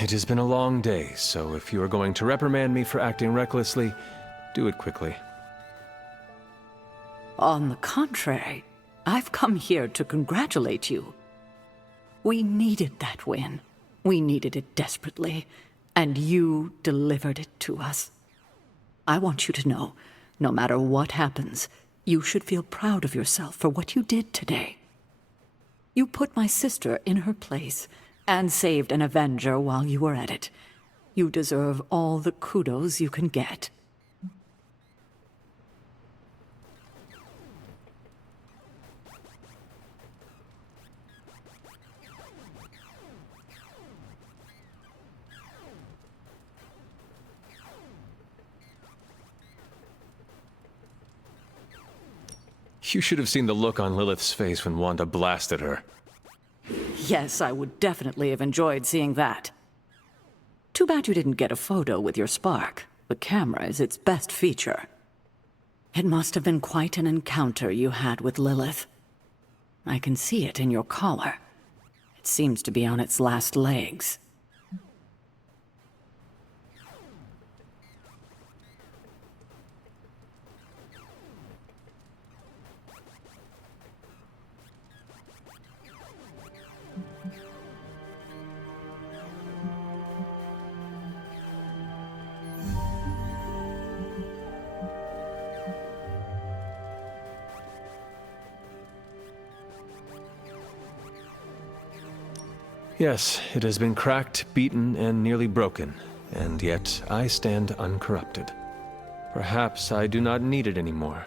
it has been a long day, so if you are going to reprimand me for acting recklessly, do it quickly. On the contrary, I've come here to congratulate you. We needed that win. We needed it desperately, and you delivered it to us. I want you to know, no matter what happens, you should feel proud of yourself for what you did today. You put my sister in her place and saved an Avenger while you were at it. You deserve all the kudos you can get. You should have seen the look on Lilith's face when Wanda blasted her. Yes, I would definitely have enjoyed seeing that. Too bad you didn't get a photo with your spark. The camera is its best feature. It must have been quite an encounter you had with Lilith. I can see it in your collar. It seems to be on its last legs. Yes, it has been cracked, beaten, and nearly broken, and yet I stand uncorrupted. Perhaps I do not need it anymore.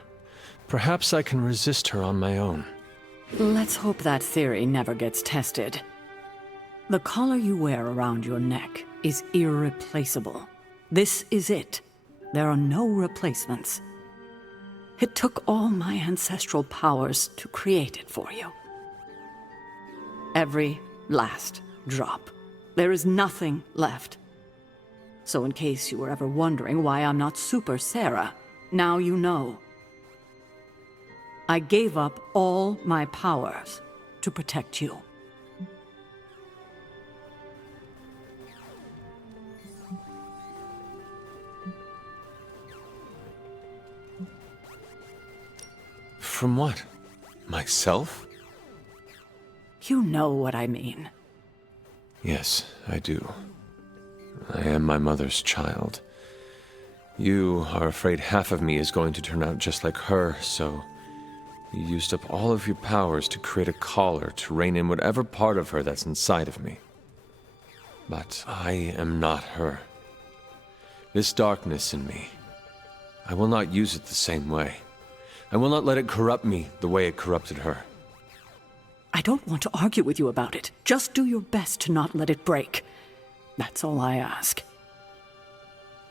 Perhaps I can resist her on my own. Let's hope that theory never gets tested. The collar you wear around your neck is irreplaceable. This is it. There are no replacements. It took all my ancestral powers to create it for you. Every last drop. There is nothing left. So in case you were ever wondering why I'm not Super Sarah, now you know. I gave up all my powers to protect you. From what? Myself? You know what I mean. Yes, I do. I am my mother's child. You are afraid half of me is going to turn out just like her, so you used up all of your powers to create a collar to rein in whatever part of her that's inside of me. But I am not her. This darkness in me, I will not use it the same way. I will not let it corrupt me the way it corrupted her. I don't want to argue with you about it. Just do your best to not let it break. That's all I ask.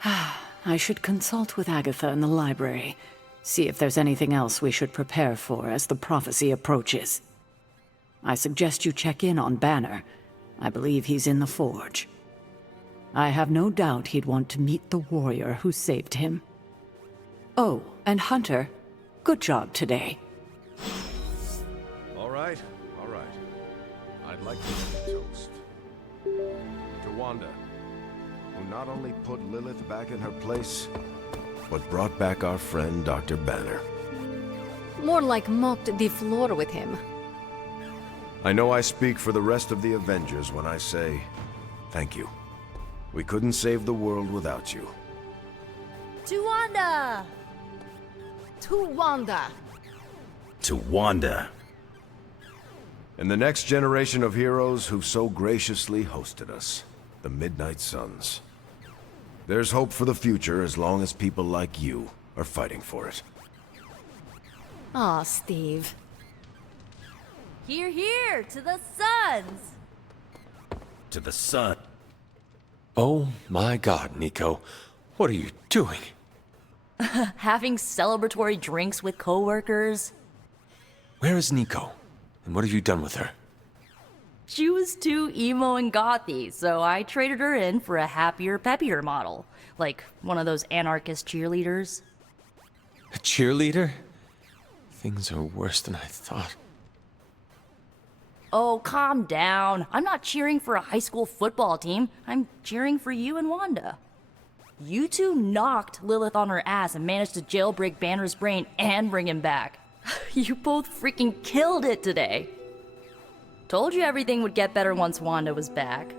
I should consult with Agatha in the library, see if there's anything else we should prepare for as the prophecy approaches. I suggest you check in on Banner. I believe he's in the forge. I have no doubt he'd want to meet the warrior who saved him. Oh, and Hunter, good job today. All right. I'd like to toast to Wanda, who not only put Lilith back in her place, but brought back our friend Dr. Banner. More like mopped the floor with him. I know I speak for the rest of the Avengers when I say thank you. We couldn't save the world without you. To Wanda! To Wanda! To Wanda. And the next generation of heroes who so graciously hosted us, the Midnight Suns. There's hope for the future as long as people like you are fighting for it. Aw, Steve. Here, to the Suns! To the sun. Oh my god, Nico. What are you doing? Having celebratory drinks with coworkers. Where is Nico? And what have you done with her? She was too emo and gothy, so I traded her in for a happier, peppier model. Like one of those anarchist cheerleaders. A cheerleader? Things are worse than I thought. Oh, calm down. I'm not cheering for a high school football team. I'm cheering for you and Wanda. You two knocked Lilith on her ass and managed to jailbreak Banner's brain and bring him back. You both freaking killed it today. Told you everything would get better once Wanda was back.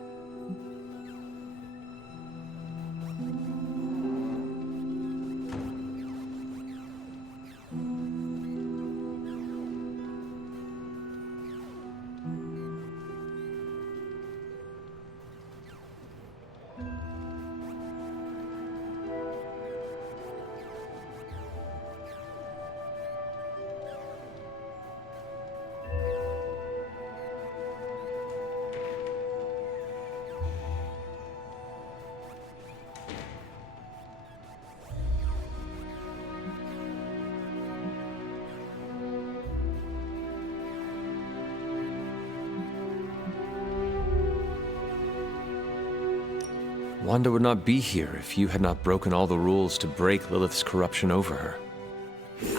Wanda would not be here if you had not broken all the rules to break Lilith's corruption over her.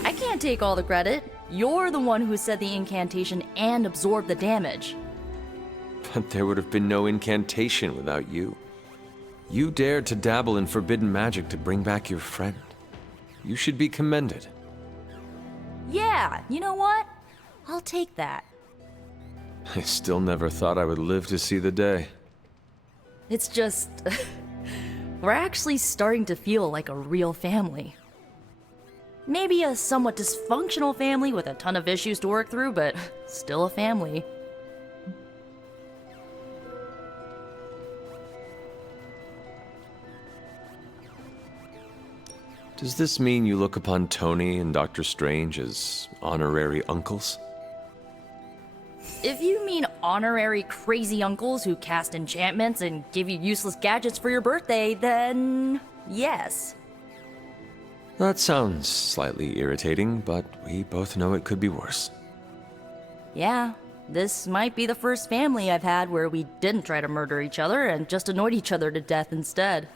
I can't take all the credit. You're the one who said the incantation and absorbed the damage. But there would have been no incantation without you. You dared to dabble in forbidden magic to bring back your friend. You should be commended. Yeah, you know what? I'll take that. I still never thought I would live to see the day. It's just... we're actually starting to feel like a real family. Maybe a somewhat dysfunctional family with a ton of issues to work through, but still a family. Does this mean you look upon Tony and Doctor Strange as honorary uncles? If you mean honorary crazy uncles who cast enchantments and give you useless gadgets for your birthday, then yes. That sounds slightly irritating, but we both know it could be worse. Yeah, this might be the first family I've had where we didn't try to murder each other and just annoyed each other to death instead.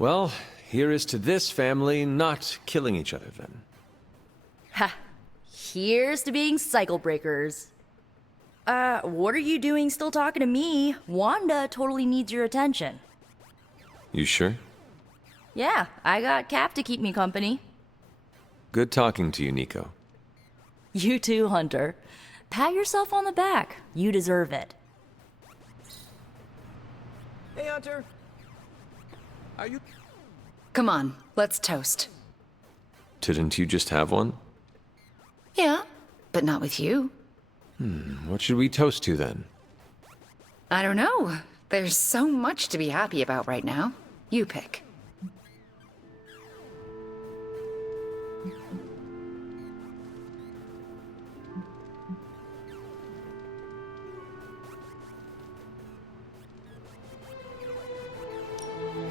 Well, here is to this family not killing each other then. Ha! Here's to being cycle breakers. What are you doing still talking to me? Wanda totally needs your attention. You sure? Yeah, I got Cap to keep me company. Good talking to you, Nico. You too, Hunter. Pat yourself on the back. You deserve it. Hey, Hunter. Are you... Come on, let's toast. Didn't you just have one? Yeah, but not with you. What should we toast to then? I don't know. There's so much to be happy about right now. You pick.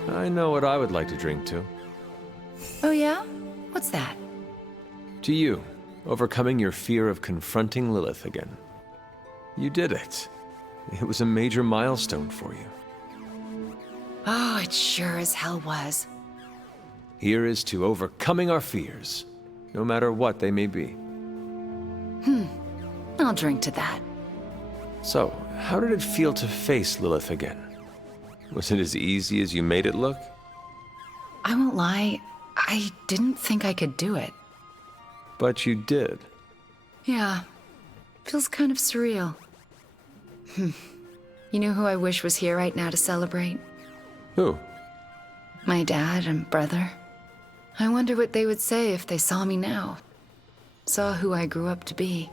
I know what I would like to drink to. Oh yeah? What's that? To you, overcoming your fear of confronting Lilith again. You did it. It was a major milestone for you. Oh, it sure as hell was. Here is to overcoming our fears, no matter what they may be. I'll drink to that. So, how did it feel to face Lilith again? Was it as easy as you made it look? I won't lie, I didn't think I could do it. But you did. Yeah, feels kind of surreal. You know who I wish was here right now to celebrate? Who? My dad and brother. I wonder what they would say if they saw me now. Saw who I grew up to be.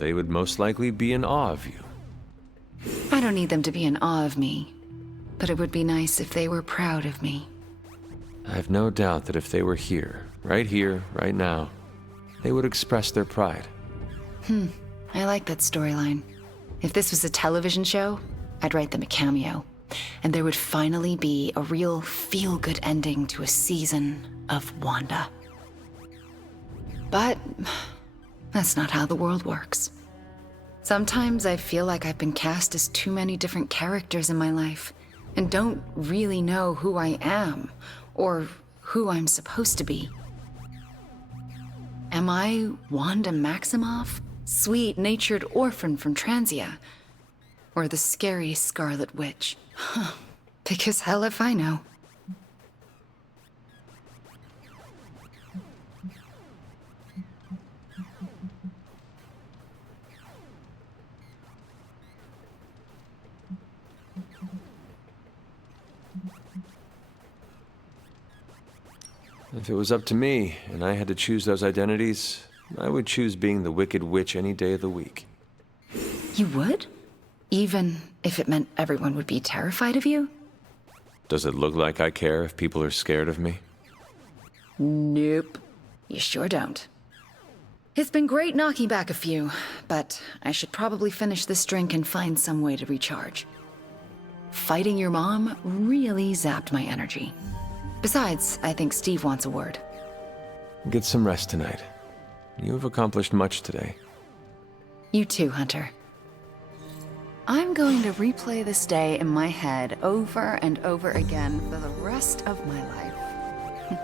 they would most likely be in awe of you. I don't need them to be in awe of me, but it would be nice if they were proud of me. I have no doubt that if they were here, right now, they would express their pride. I like that storyline. If this was a television show, I'd write them a cameo, and there would finally be a real feel-good ending to a season of Wanda. But that's not how the world works. Sometimes I feel like I've been cast as too many different characters in my life, and don't really know who I am, or who I'm supposed to be. Am I Wanda Maximoff, sweet-natured orphan from Transia? Or the scary Scarlet Witch? Because hell if I know. If it was up to me, and I had to choose those identities, I would choose being the Wicked Witch any day of the week. You would? Even if it meant everyone would be terrified of you? Does it look like I care if people are scared of me? Nope. You sure don't. It's been great knocking back a few, but I should probably finish this drink and find some way to recharge. Fighting your mom really zapped my energy. Besides, I think Steve wants a word. Get some rest tonight. You have accomplished much today. You too, Hunter. I'm going to replay this day in my head over and over again for the rest of my life.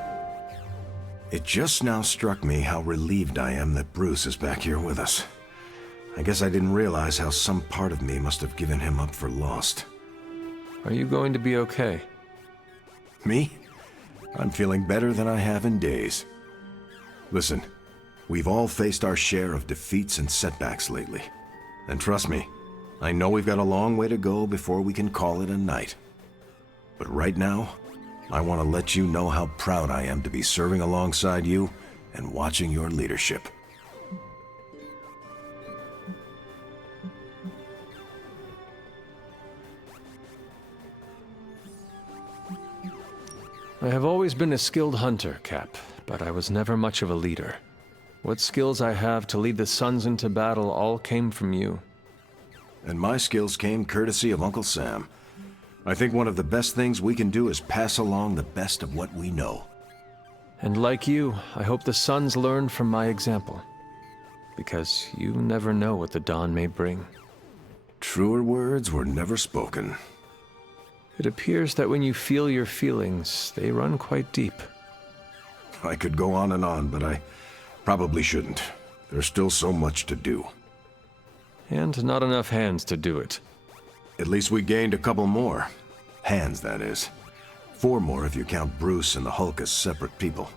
It just now struck me how relieved I am that Bruce is back here with us. I guess I didn't realize how some part of me must have given him up for lost. Are you going to be okay? Me? I'm feeling better than I have in days. Listen, we've all faced our share of defeats and setbacks lately. And trust me, I know we've got a long way to go before we can call it a night. But right now, I want to let you know how proud I am to be serving alongside you and watching your leadership. I have always been a skilled hunter, Cap, but I was never much of a leader. What skills I have to lead the sons into battle all came from you. And my skills came courtesy of Uncle Sam. I think one of the best things we can do is pass along the best of what we know. And like you, I hope the sons learn from my example. Because you never know what the dawn may bring. Truer words were never spoken. It appears that when you feel your feelings, they run quite deep. I could go on, but I probably shouldn't. There's still so much to do. And not enough hands to do it. At least we gained a couple more. Hands, that is. 4 more if you count Bruce and the Hulk as separate people.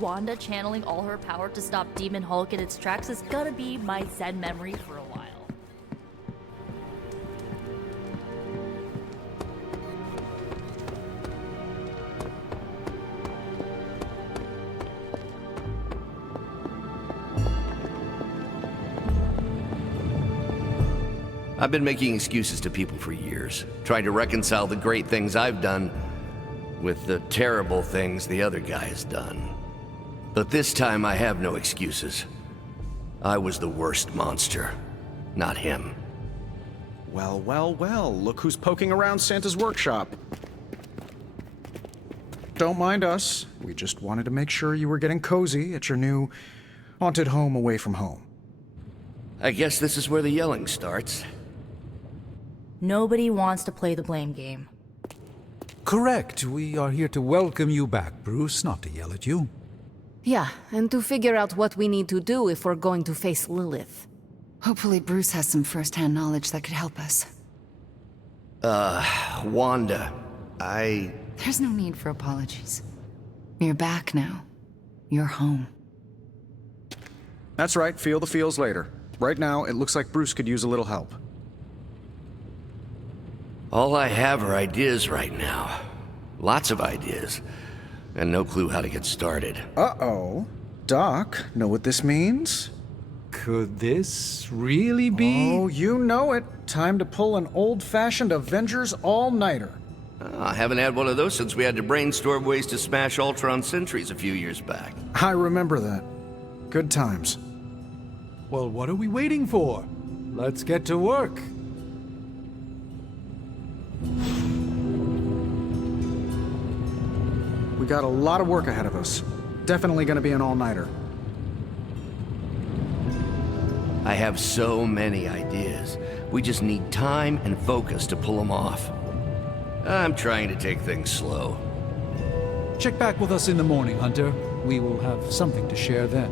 Wanda channeling all her power to stop Demon Hulk in its tracks is gonna be my Zen memory for a while. I've been making excuses to people for years, trying to reconcile the great things I've done with the terrible things the other guy has done. But this time I have no excuses. I was the worst monster, not him. Well, well, well, look who's poking around Santa's workshop. Don't mind us. We just wanted to make sure you were getting cozy at your new haunted home away from home. I guess this is where the yelling starts. Nobody wants to play the blame game. Correct. We are here to welcome you back, Bruce, not to yell at you. Yeah, and to figure out what we need to do if we're going to face Lilith. Hopefully Bruce has some first-hand knowledge that could help us. Wanda, There's no need for apologies. You're back now. You're home. That's right, feel the feels later. Right now, it looks like Bruce could use a little help. All I have are ideas right now. Lots of ideas. and no clue how to get started. Uh-oh. Doc, know what this means? Could this really be? Oh, you know it. Time to pull an old-fashioned Avengers all-nighter. I haven't had one of those since we had to brainstorm ways to smash Ultron sentries a few years back. I remember that. Good times. Well, what are we waiting for? Let's get to work. We got a lot of work ahead of us. Definitely gonna be an all-nighter. I have so many ideas. We just need time and focus to pull them off. I'm trying to take things slow. Check back with us in the morning, Hunter. We will have something to share then.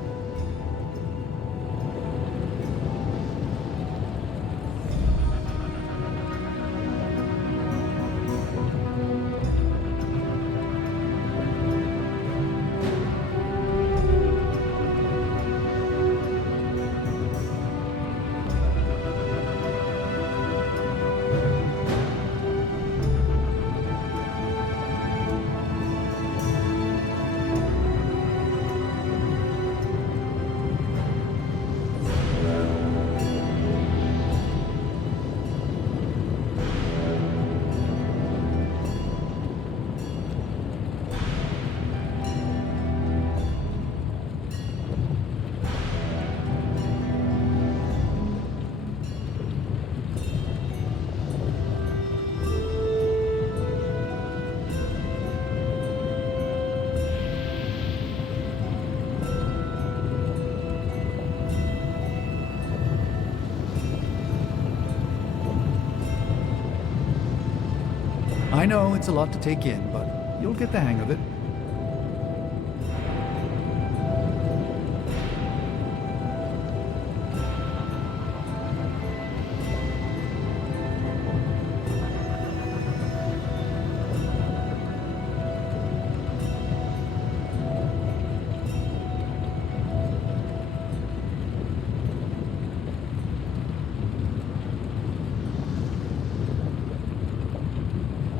I know it's a lot to take in, but you'll get the hang of it.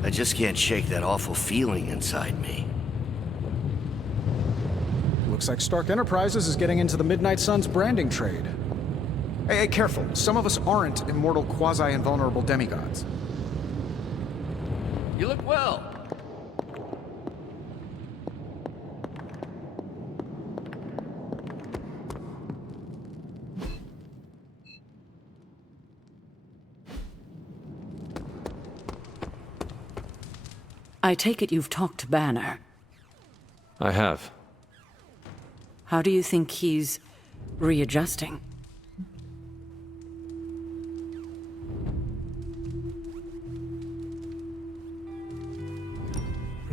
I just can't shake that awful feeling inside me. Looks like Stark Enterprises is getting into the Midnight Suns branding trade. Hey, careful. Some of us aren't immortal, quasi-invulnerable demigods. You look well. I take it you've talked to Banner. I have. How do you think he's readjusting?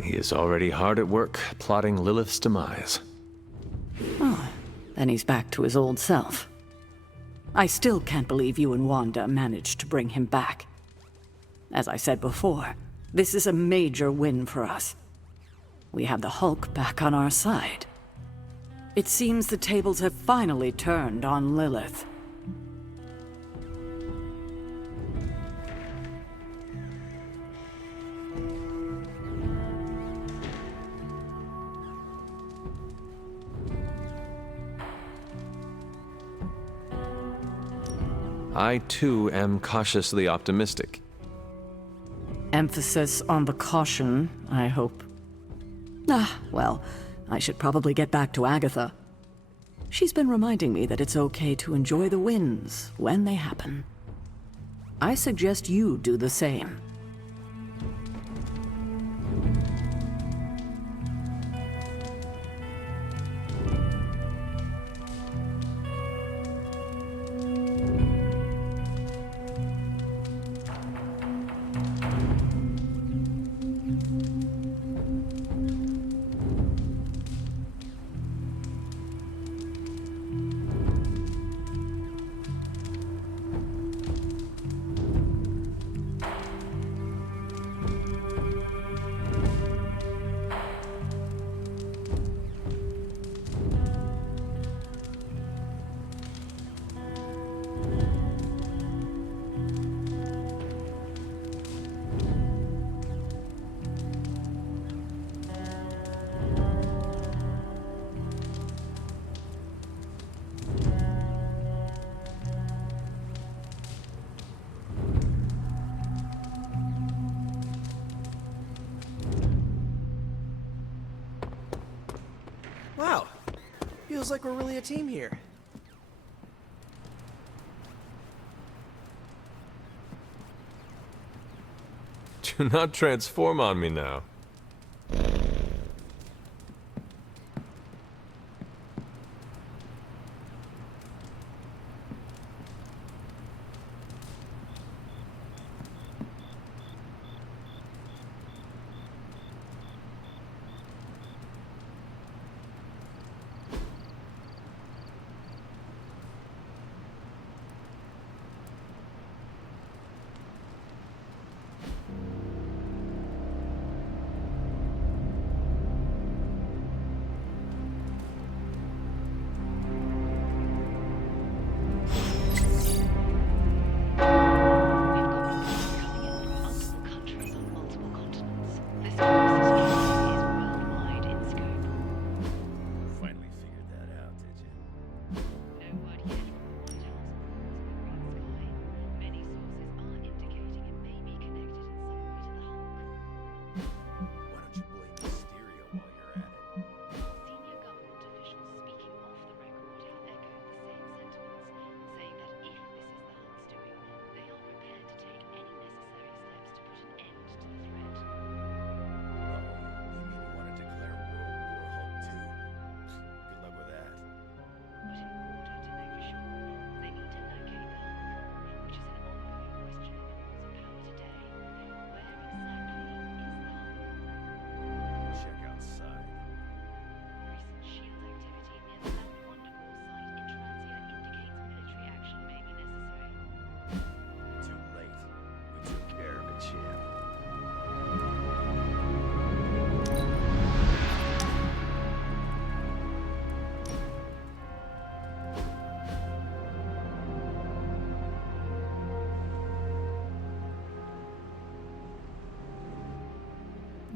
He is already hard at work, plotting Lilith's demise. Oh, then he's back to his old self. I still can't believe you and Wanda managed to bring him back. As I said before, this is a major win for us. We have the Hulk back on our side. It seems the tables have finally turned on Lilith. I, too, am cautiously optimistic. Emphasis on the caution, I hope. Well, I should probably get back to Agatha. She's been reminding me that it's okay to enjoy the wins when they happen. I suggest you do the same. Wow. Feels like we're really a team here. Do not transform on me now.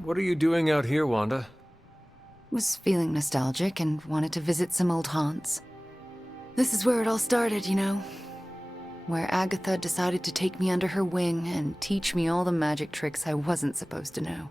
What are you doing out here, Wanda? Was feeling nostalgic and wanted to visit some old haunts. This is where it all started, you know. Where Agatha decided to take me under her wing and teach me all the magic tricks I wasn't supposed to know.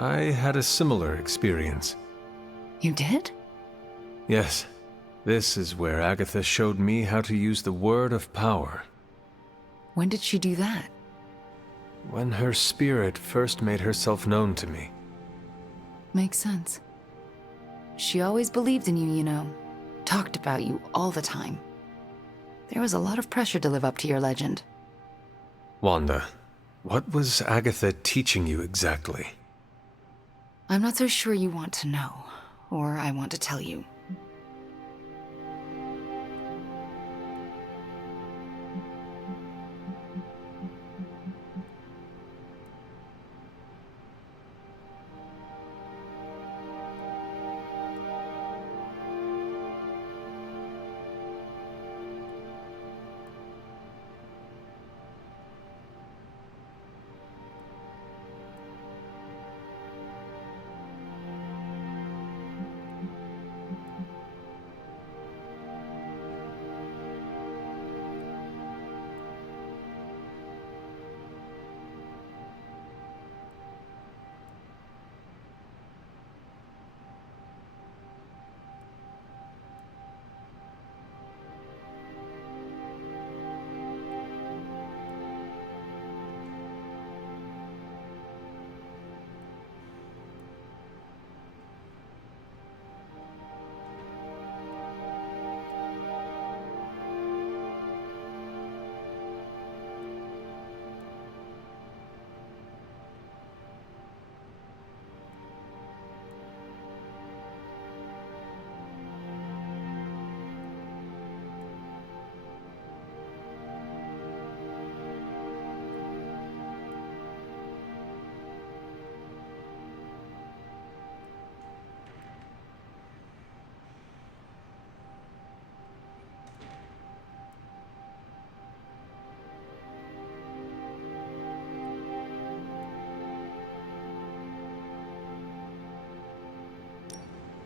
I had a similar experience. You did? Yes. This is where Agatha showed me how to use the word of power. When did she do that? When her spirit first made herself known to me. Makes sense. She always believed in you, you know. Talked about you all the time. There was a lot of pressure to live up to your legend. Wanda, what was Agatha teaching you exactly? I'm not so sure you want to know, or I want to tell you.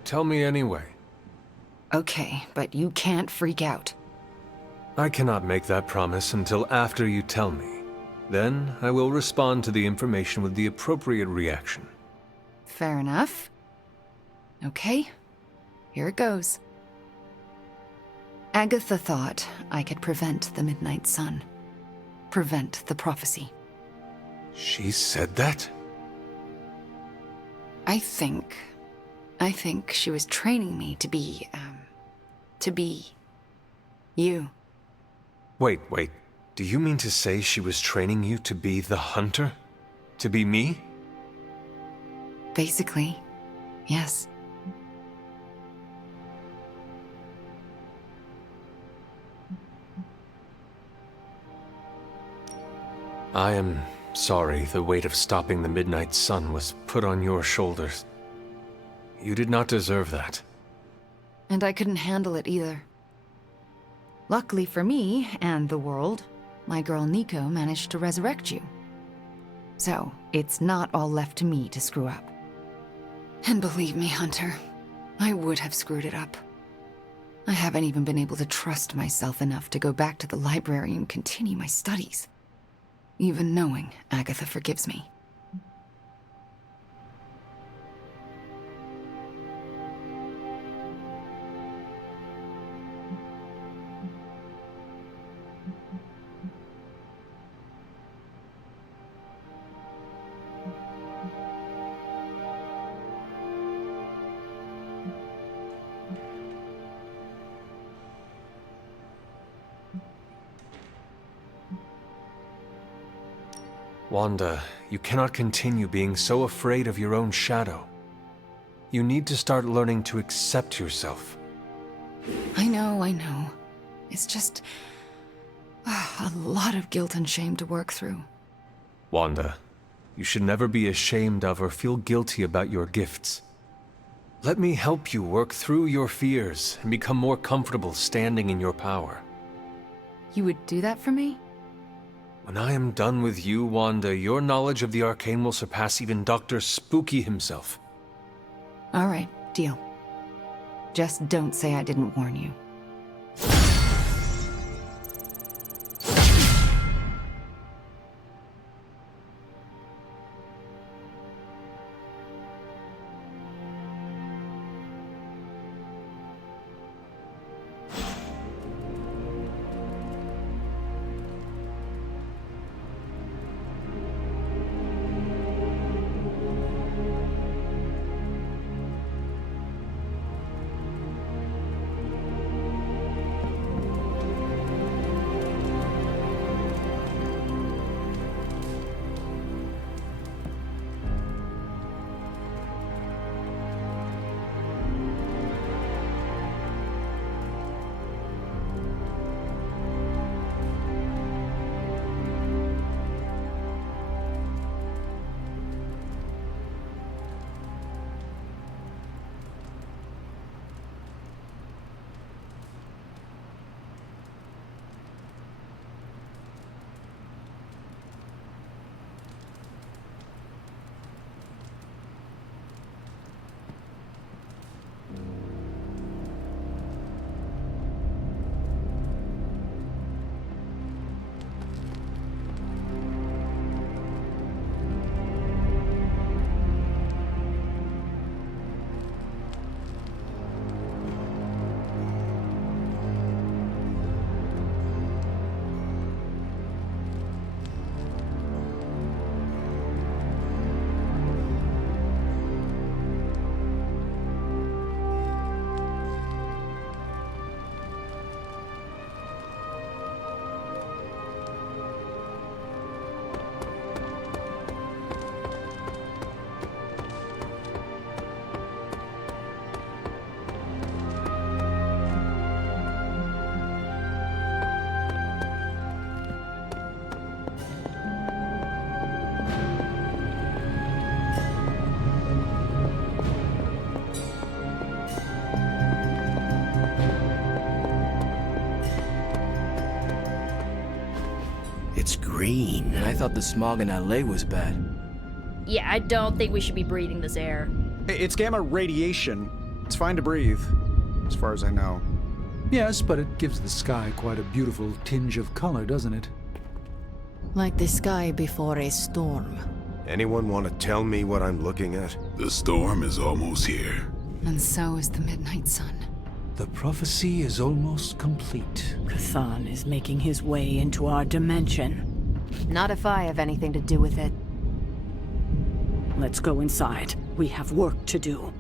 Tell me anyway. Okay, but you can't freak out. I cannot make that promise until after you tell me. Then I will respond to the information with the appropriate reaction. Fair enough. Okay, here it goes. Agatha thought I could prevent the Midnight Sun. Prevent the prophecy. She said that? I think she was training me to be you. Wait. Do you mean to say she was training you to be the hunter? To be me? Basically, yes. I am sorry the weight of stopping the Midnight Sun was put on your shoulders. You did not deserve that. And I couldn't handle it either. Luckily for me, and the world, my girl Nico managed to resurrect you. So, it's not all left to me to screw up. And believe me, Hunter, I would have screwed it up. I haven't even been able to trust myself enough to go back to the library and continue my studies. Even knowing Agatha forgives me. Wanda, you cannot continue being so afraid of your own shadow. You need to start learning to accept yourself. I know. It's just a lot of guilt and shame to work through. Wanda, you should never be ashamed of or feel guilty about your gifts. Let me help you work through your fears and become more comfortable standing in your power. You would do that for me? When I am done with you, Wanda, your knowledge of the arcane will surpass even Dr. Spooky himself. All right, deal. Just don't say I didn't warn you. It's green. I thought the smog in LA was bad. Yeah, I don't think we should be breathing this air. It's gamma radiation. It's fine to breathe, as far as I know. Yes, but it gives the sky quite a beautiful tinge of color, doesn't it? Like the sky before a storm. Anyone want to tell me what I'm looking at? The storm is almost here. And so is the midnight sun. The prophecy is almost complete. Cathan is making his way into our dimension. Not if I have anything to do with it. Let's go inside. We have work to do.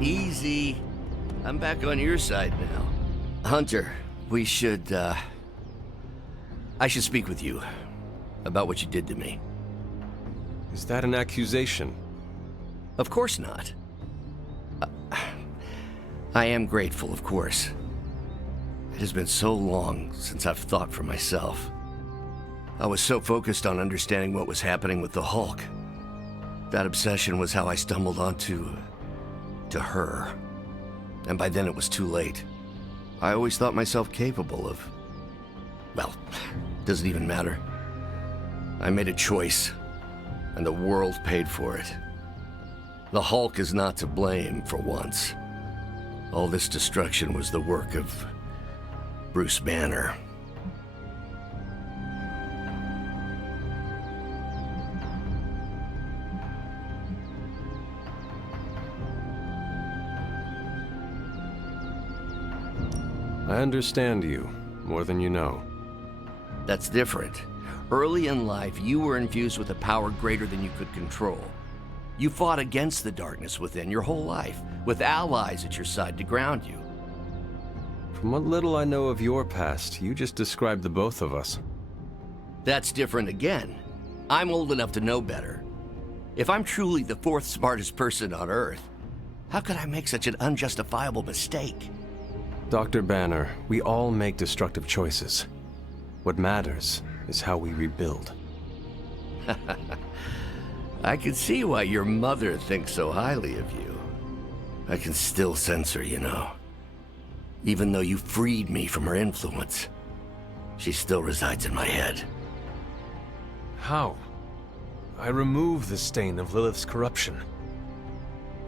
Easy. I'm back on your side now. Hunter, we should, I should speak with you about what you did to me. Is that an accusation? Of course not. I am grateful, of course. It has been so long since I've thought for myself. I was so focused on understanding what was happening with the Hulk. That obsession was how I stumbled onto her. And by then it was too late. I always thought myself capable of... well, doesn't even matter. I made a choice, and the world paid for it. The Hulk is not to blame for once. All this destruction was the work of Bruce Banner. I understand you, more than you know. That's different. Early in life, you were infused with a power greater than you could control. You fought against the darkness within your whole life, with allies at your side to ground you. From what little I know of your past, you just described the both of us. That's different again. I'm old enough to know better. If I'm truly the fourth smartest person on Earth, how could I make such an unjustifiable mistake? Dr. Banner, we all make destructive choices. What matters is how we rebuild. I can see why your mother thinks so highly of you. I can still sense her, you know. Even though you freed me from her influence, she still resides in my head. How? I remove the stain of Lilith's corruption.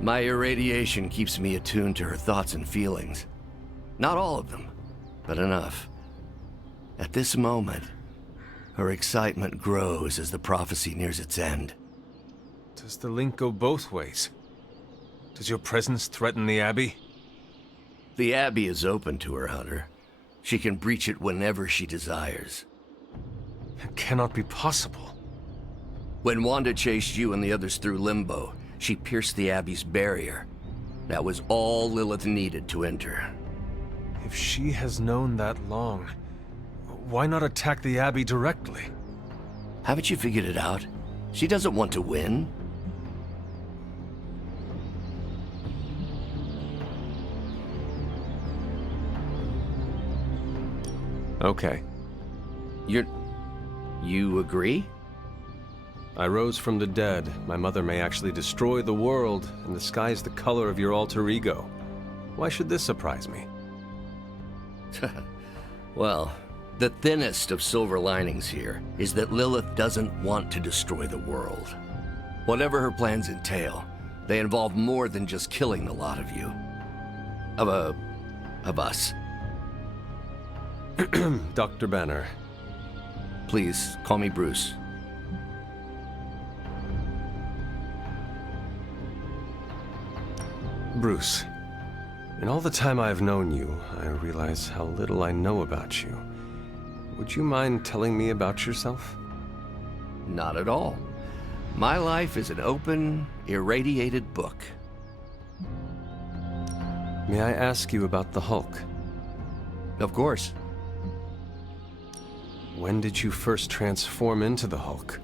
My irradiation keeps me attuned to her thoughts and feelings. Not all of them, but enough. At this moment, her excitement grows as the prophecy nears its end. Does the link go both ways? Does your presence threaten the Abbey? The Abbey is open to her, Hunter. She can breach it whenever she desires. It cannot be possible. When Wanda chased you and the others through Limbo, she pierced the Abbey's barrier. That was all Lilith needed to enter. If she has known that long, why not attack the Abbey directly? Haven't you figured it out? She doesn't want to win. Okay. You agree? I rose from the dead. My mother may actually destroy the world, and the sky is the color of your alter ego. Why should this surprise me? Well, the thinnest of silver linings here is that Lilith doesn't want to destroy the world. Whatever her plans entail, they involve more than just killing the lot of you. Of us. Dr. Banner. Please, call me Bruce. Bruce, in all the time I've known you, I realize how little I know about you. Would you mind telling me about yourself? Not at all. My life is an open, irradiated book. May I ask you about the Hulk? Of course. When did you first transform into the Hulk?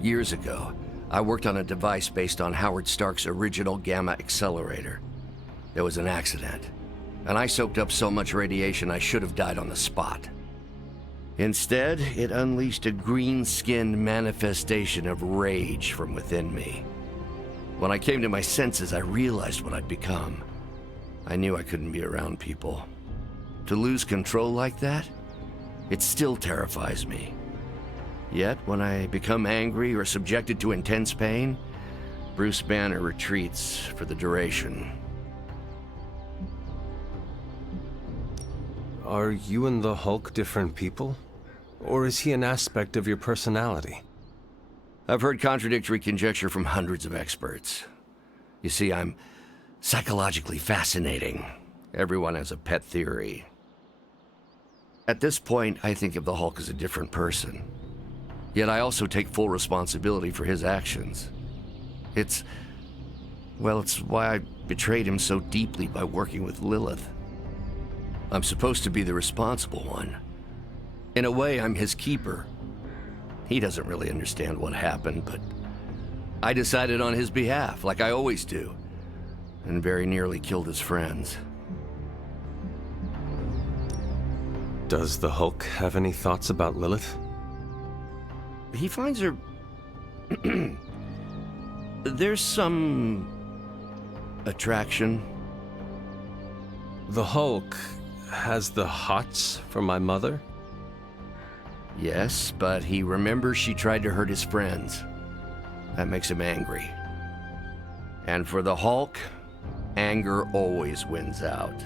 Years ago, I worked on a device based on Howard Stark's original gamma accelerator. There was an accident, and I soaked up so much radiation I should have died on the spot. Instead, it unleashed a green-skinned manifestation of rage from within me. When I came to my senses, I realized what I'd become. I knew I couldn't be around people. To lose control like that, it still terrifies me. Yet, when I become angry or subjected to intense pain, Bruce Banner retreats for the duration. Are you and the Hulk different people? Or is he an aspect of your personality? I've heard contradictory conjecture from hundreds of experts. You see, I'm psychologically fascinating. Everyone has a pet theory. At this point, I think of the Hulk as a different person. Yet I also take full responsibility for his actions. It's why I betrayed him so deeply by working with Lilith. I'm supposed to be the responsible one. In a way, I'm his keeper. He doesn't really understand what happened, but I decided on his behalf, like I always do, and very nearly killed his friends. Does the Hulk have any thoughts about Lilith? He finds her... There's some... attraction. The Hulk has the hots for my mother? Yes, but he remembers she tried to hurt his friends. That makes him angry. And for the Hulk, anger always wins out.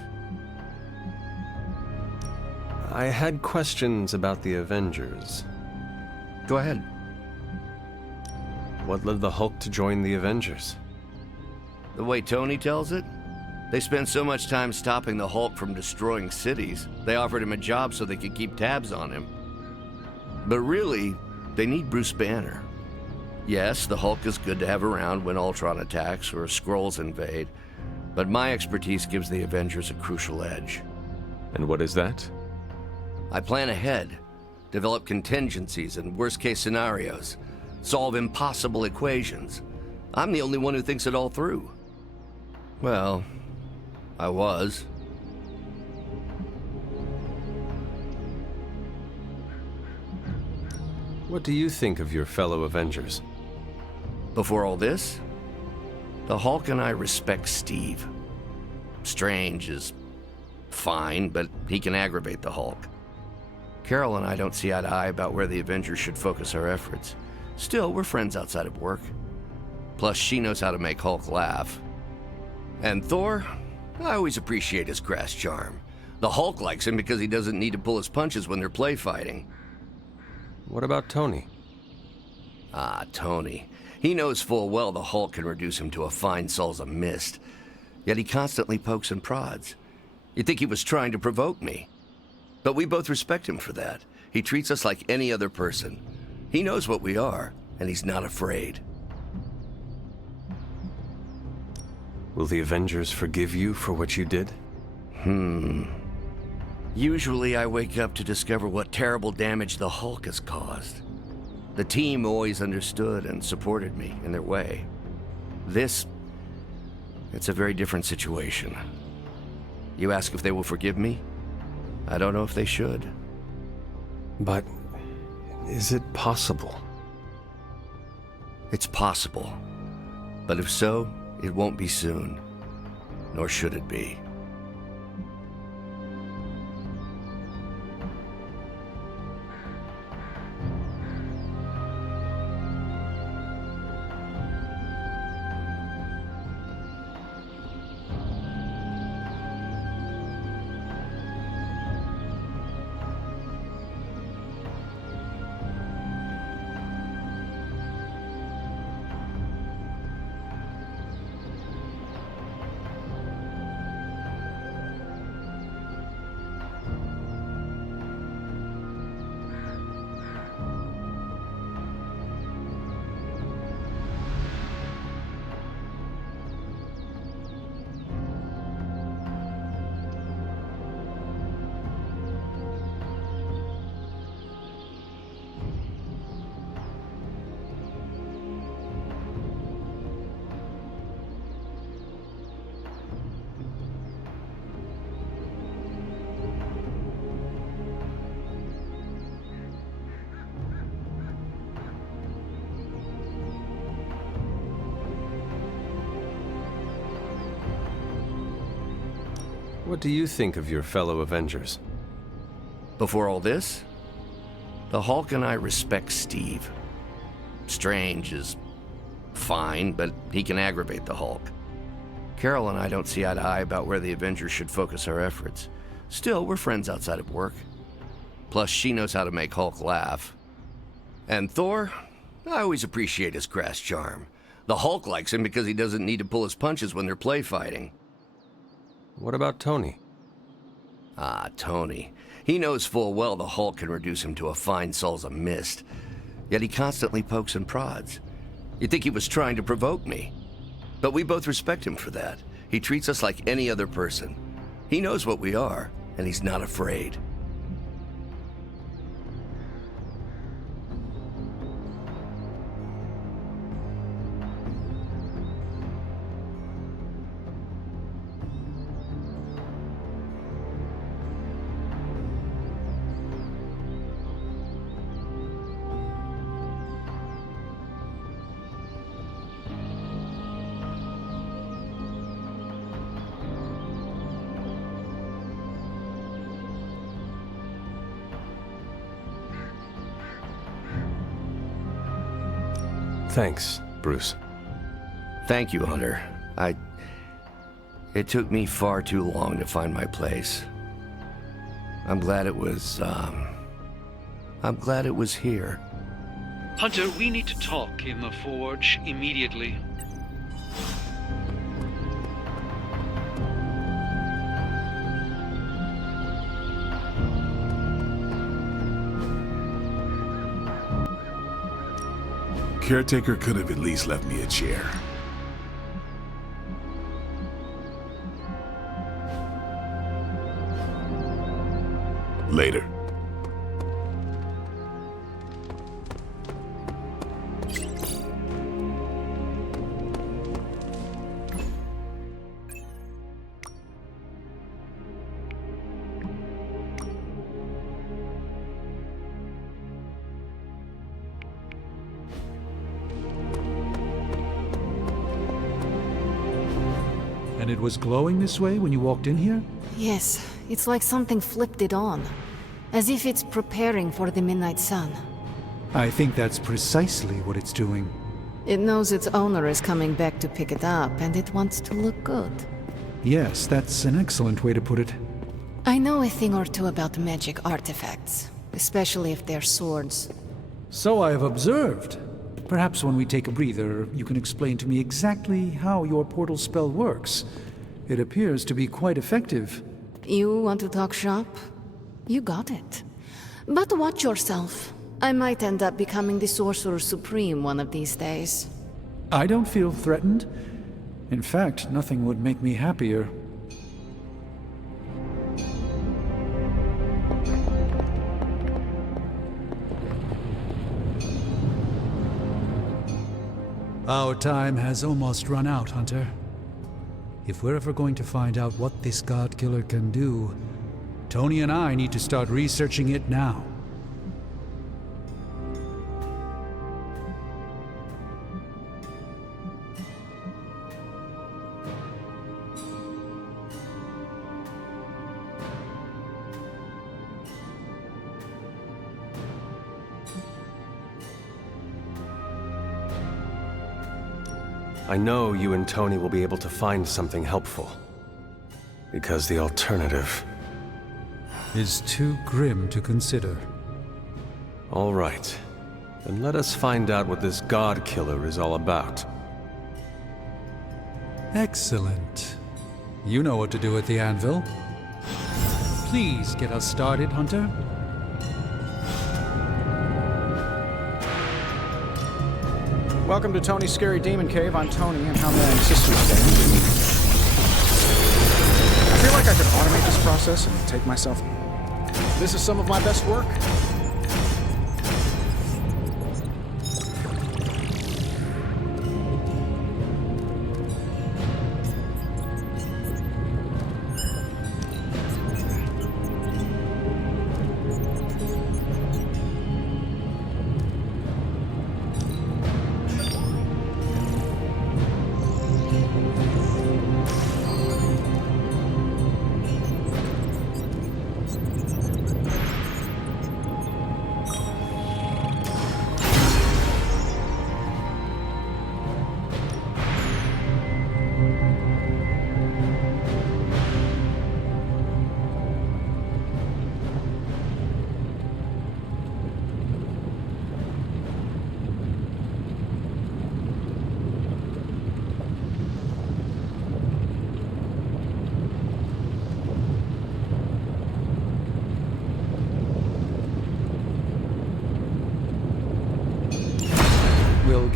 I had questions about the Avengers. Go ahead. What led the Hulk to join the Avengers? The way Tony tells it, they spent so much time stopping the Hulk from destroying cities, they offered him a job so they could keep tabs on him. But really, they need Bruce Banner. Yes, the Hulk is good to have around when Ultron attacks or Skrulls invade, but my expertise gives the Avengers a crucial edge. And what is that? I plan ahead, develop contingencies and worst-case scenarios, solve impossible equations. I'm the only one who thinks it all through. Well, I was. What do you think of your fellow Avengers? Before all this, the Hulk and I respect Steve. Strange is fine, but he can aggravate the Hulk. Carol and I don't see eye to eye about where the Avengers should focus our efforts. Still, we're friends outside of work. Plus, she knows how to make Hulk laugh. And Thor, I always appreciate his crass charm. The Hulk likes him because he doesn't need to pull his punches when they're play fighting. What about Tony? Ah, Tony. He knows full well the Hulk can reduce him to a fine salsa mist. Yet he constantly pokes and prods. You'd think he was trying to provoke me. But we both respect him for that. He treats us like any other person. He knows what we are, and he's not afraid. Will the Avengers forgive you for what you did? Usually I wake up to discover what terrible damage the Hulk has caused. The team always understood and supported me in their way. It's a very different situation. You ask if they will forgive me? I don't know if they should. But is it possible? It's possible. But if so, it won't be soon. Nor should it be. What do you think of your fellow Avengers? Before all this, the Hulk and I respect Steve. Strange is fine, but he can aggravate the Hulk. Carol and I don't see eye to eye about where the Avengers should focus our efforts. Still, we're friends outside of work. Plus, she knows how to make Hulk laugh. And Thor, I always appreciate his crass charm. The Hulk likes him because he doesn't need to pull his punches when they're play fighting. What about Tony? Ah, Tony. He knows full well the Hulk can reduce him to a fine salsa mist. Yet he constantly pokes and prods. You'd think he was trying to provoke me. But we both respect him for that. He treats us like any other person. He knows what we are, and he's not afraid. Thanks, Bruce. Thank you, Hunter. It took me far too long to find my place. I'm glad it was here. Hunter, we need to talk in the forge immediately. Caretaker could have at least left me a chair. Later. And it was glowing this way when you walked in here? Yes, it's like something flipped it on. As if it's preparing for the midnight sun. I think that's precisely what it's doing. It knows its owner is coming back to pick it up, and it wants to look good. Yes, that's an excellent way to put it. I know a thing or two about magic artifacts, especially if they're swords. So I have observed. Perhaps when we take a breather, you can explain to me exactly how your portal spell works. It appears to be quite effective. You want to talk shop? You got it. But watch yourself. I might end up becoming the Sorcerer Supreme one of these days. I don't feel threatened. In fact, nothing would make me happier. Our time has almost run out, Hunter. If we're ever going to find out what this God Killer can do, Tony and I need to start researching it now. I know you and Tony will be able to find something helpful. Because the alternative is too grim to consider. All right. Then let us find out what this God Killer is all about. Excellent. You know what to do at the anvil. Please get us started, Hunter. Welcome to Tony's Scary Demon Cave. I'm Tony, and how may I assist you today? I feel like I could automate this process and take myself. This is some of my best work.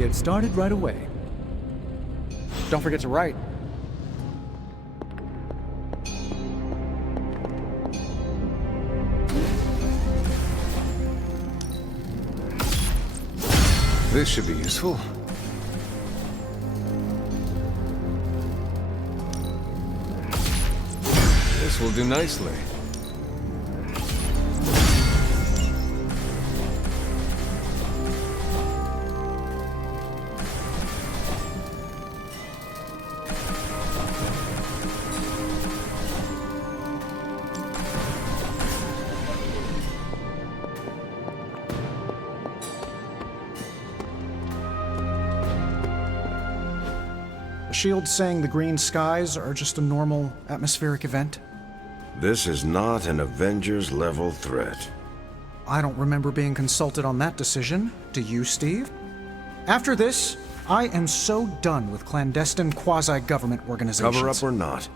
get started right away. Don't forget to write. This should be useful. This will do nicely. Shield saying the green skies are just a normal atmospheric event? This is not an Avengers-level threat. I don't remember being consulted on that decision. Do you, Steve? After this, I am so done with clandestine quasi-government organizations. Cover up or not,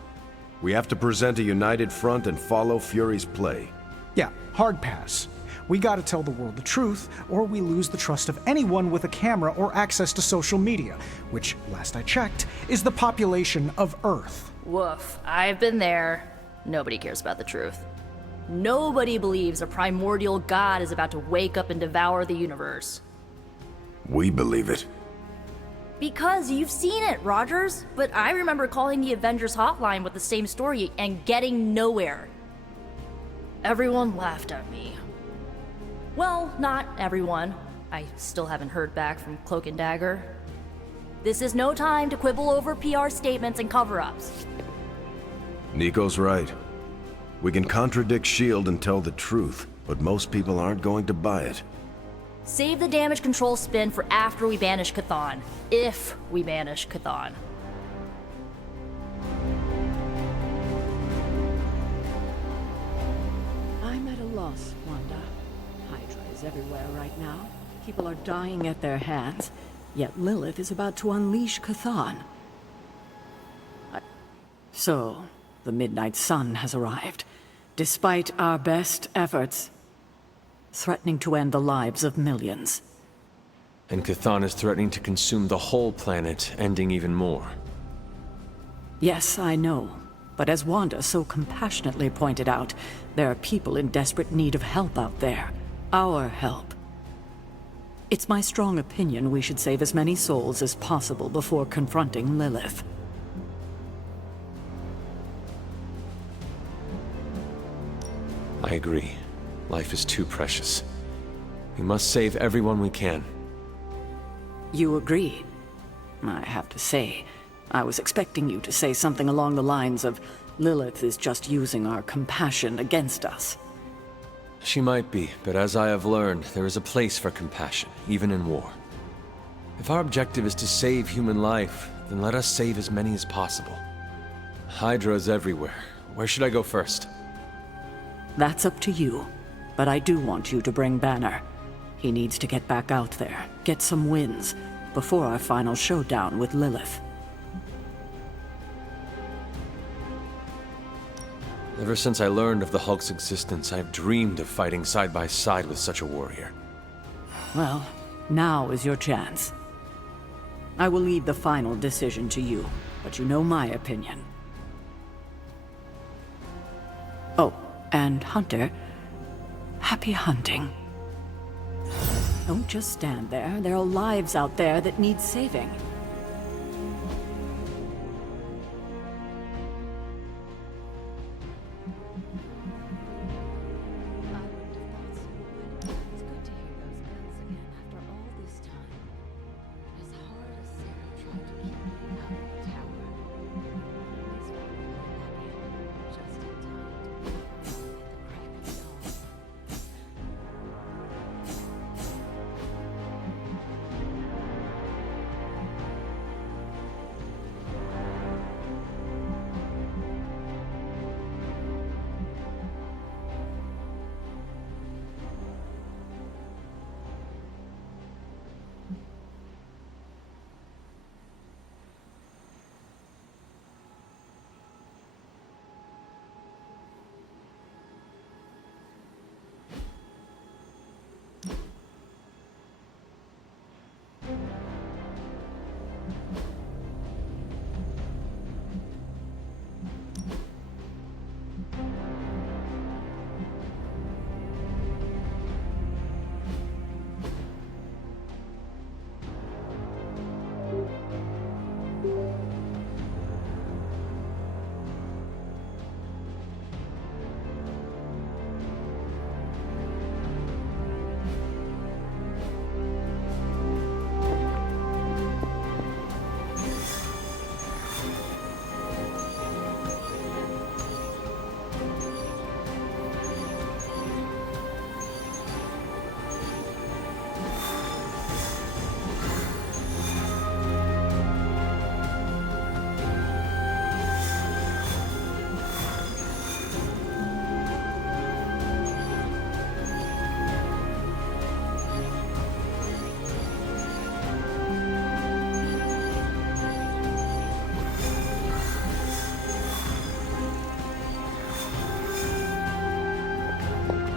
we have to present a united front and follow Fury's play. Yeah, hard pass. We gotta tell the world the truth, or we lose the trust of anyone with a camera or access to social media, which, last I checked, is the population of Earth. Woof. I've been there. Nobody cares about the truth. Nobody believes a primordial god is about to wake up and devour the universe. We believe it. Because you've seen it, Rogers. But I remember calling the Avengers hotline with the same story and getting nowhere. Everyone laughed at me. Well, not everyone. I still haven't heard back from Cloak and Dagger. This is no time to quibble over PR statements and cover-ups. Nico's right. We can contradict S.H.I.E.L.D. and tell the truth, but most people aren't going to buy it. Save the damage control spin for after we banish Chthon. If we banish Chthon. I'm at a loss, Wanda. Hydra is everywhere right now. People are dying at their hands, yet Lilith is about to unleash Chthon. So, the Midnight Sun has arrived, despite our best efforts, threatening to end the lives of millions. And Chthon is threatening to consume the whole planet, ending even more. Yes, I know. But as Wanda so compassionately pointed out, there are people in desperate need of help out there. Our help. It's my strong opinion we should save as many souls as possible before confronting Lilith. I agree. Life is too precious. We must save everyone we can. You agree? I have to say, I was expecting you to say something along the lines of, Lilith is just using our compassion against us. She might be, but as I have learned, there is a place for compassion, even in war. If our objective is to save human life, then let us save as many as possible. Hydra is everywhere. Where should I go first? That's up to you, but I do want you to bring Banner. He needs to get back out there, get some wins, before our final showdown with Lilith. Ever since I learned of the Hulk's existence, I've dreamed of fighting side by side with such a warrior. Well, now is your chance. I will leave the final decision to you, but you know my opinion. Oh, and Hunter, happy hunting. Don't just stand there. There are lives out there that need saving.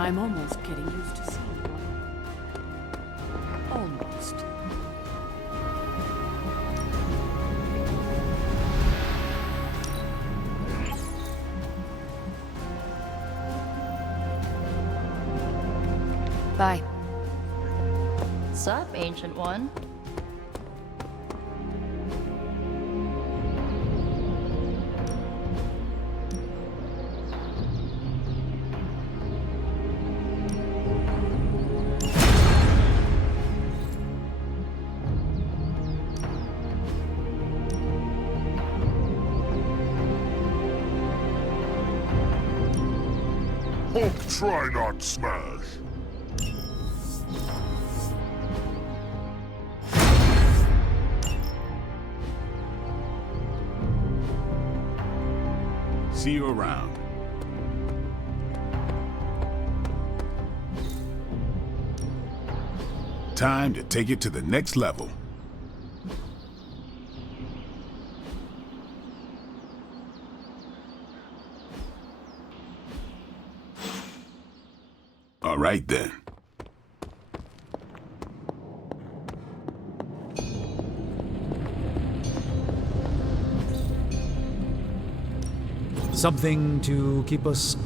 I'm almost getting used to seeing one. Almost. Bye. Sup, Ancient One? Hulk, try not smash. See you around. Time to take it to the next level. All right then. Something to keep us...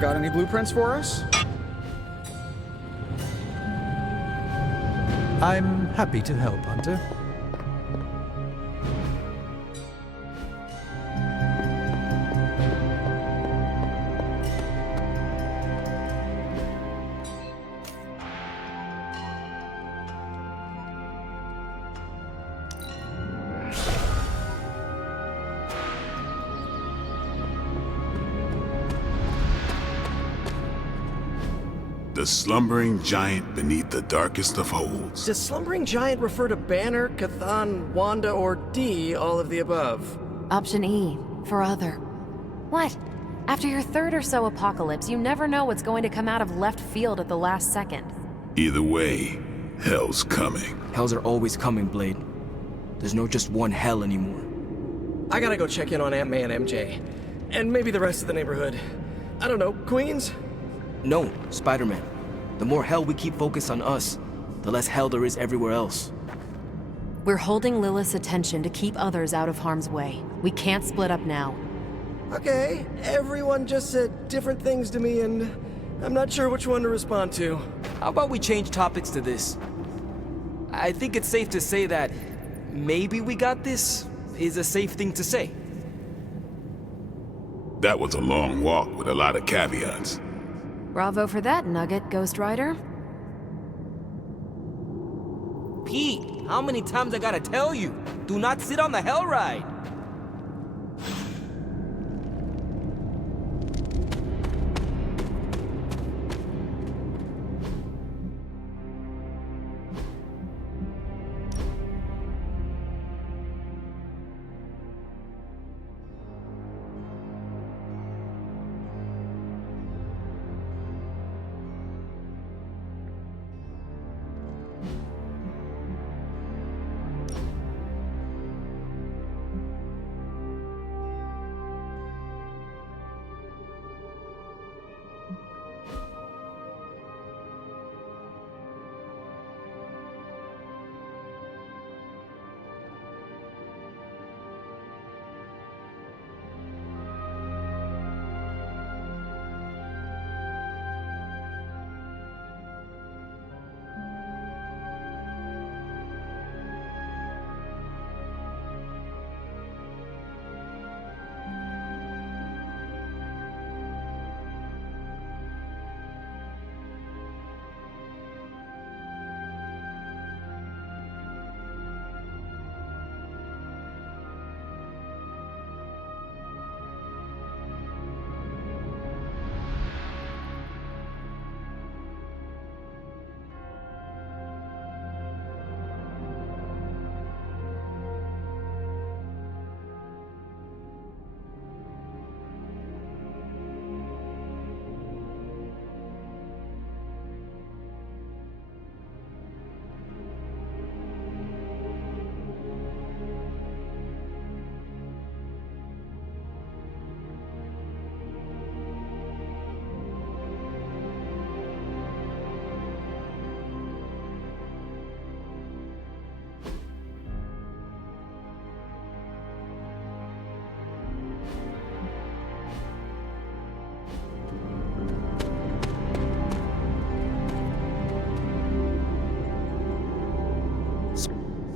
Got any blueprints for us? I'm happy to help, Hunter. The slumbering giant beneath the darkest of holes. Does slumbering giant refer to Banner, Chthon, Wanda, or D, all of the above? Option E, for other. What? After your third or so apocalypse, you never know what's going to come out of left field at the last second. Either way, hell's coming. Hells are always coming, Blade. There's no just one hell anymore. I gotta go check in on Aunt May and MJ. And maybe the rest of the neighborhood. I don't know, Queens? No, Spider-Man. The more hell we keep focused on us, the less hell there is everywhere else. We're holding Lilith's attention to keep others out of harm's way. We can't split up now. Okay, everyone just said different things to me and I'm not sure which one to respond to. How about we change topics to this? I think it's safe to say that maybe we got this is a safe thing to say. That was a long walk with a lot of caveats. Bravo for that nugget, Ghost Rider. Pete, how many times I gotta tell you? Do not sit on the hell ride!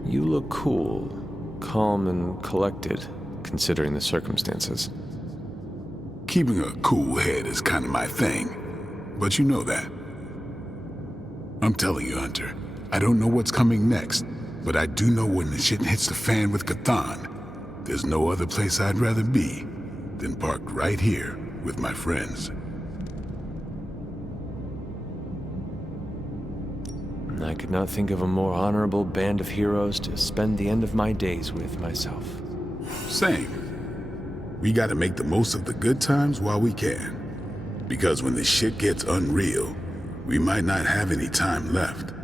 You look cool, calm and collected, considering the circumstances. Keeping a cool head is kind of my thing, but you know that. I'm telling you, Hunter, I don't know what's coming next, but I do know when the shit hits the fan with Chthon, there's no other place I'd rather be than parked right here with my friends. I could not think of a more honorable band of heroes to spend the end of my days with myself. Same. We gotta make the most of the good times while we can. Because when the shit gets unreal, we might not have any time left.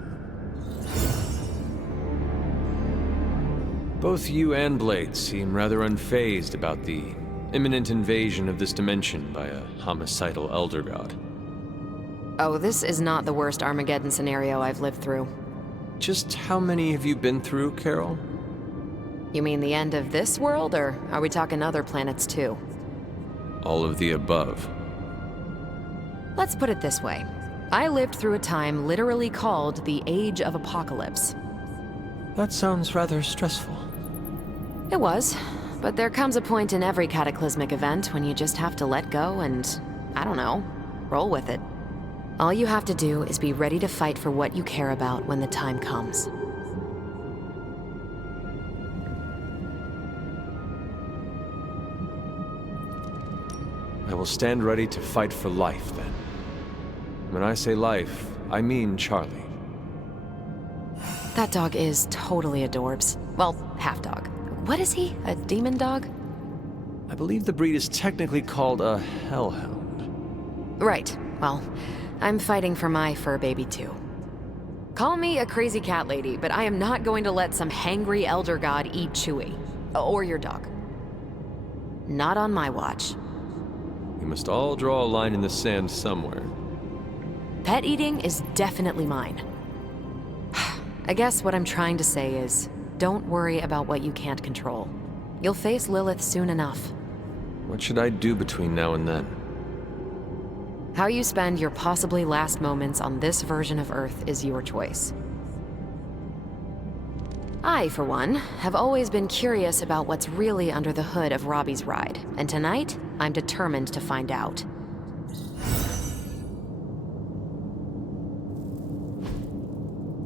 Both you and Blade seem rather unfazed about the imminent invasion of this dimension by a homicidal elder god. Oh, this is not the worst Armageddon scenario I've lived through. Just how many have you been through, Carol? You mean the end of this world, or are we talking other planets too? All of the above. Let's put it this way. I lived through a time literally called the Age of Apocalypse. That sounds rather stressful. It was, but there comes a point in every cataclysmic event when you just have to let go and, I don't know, roll with it. All you have to do is be ready to fight for what you care about when the time comes. I will stand ready to fight for life, then. When I say life, I mean Charlie. That dog is totally adorbs. Well, half dog. What is he? A demon dog? I believe the breed is technically called a hellhound. Right. Well, I'm fighting for my fur baby too. Call me a crazy cat lady, but I am not going to let some hangry elder god eat Chewie. Or your dog. Not on my watch. We must all draw a line in the sand somewhere. Pet eating is definitely mine. I guess what I'm trying to say is, don't worry about what you can't control. You'll face Lilith soon enough. What should I do between now and then? How you spend your possibly last moments on this version of Earth is your choice. I, for one, have always been curious about what's really under the hood of Robbie's ride, and tonight, I'm determined to find out.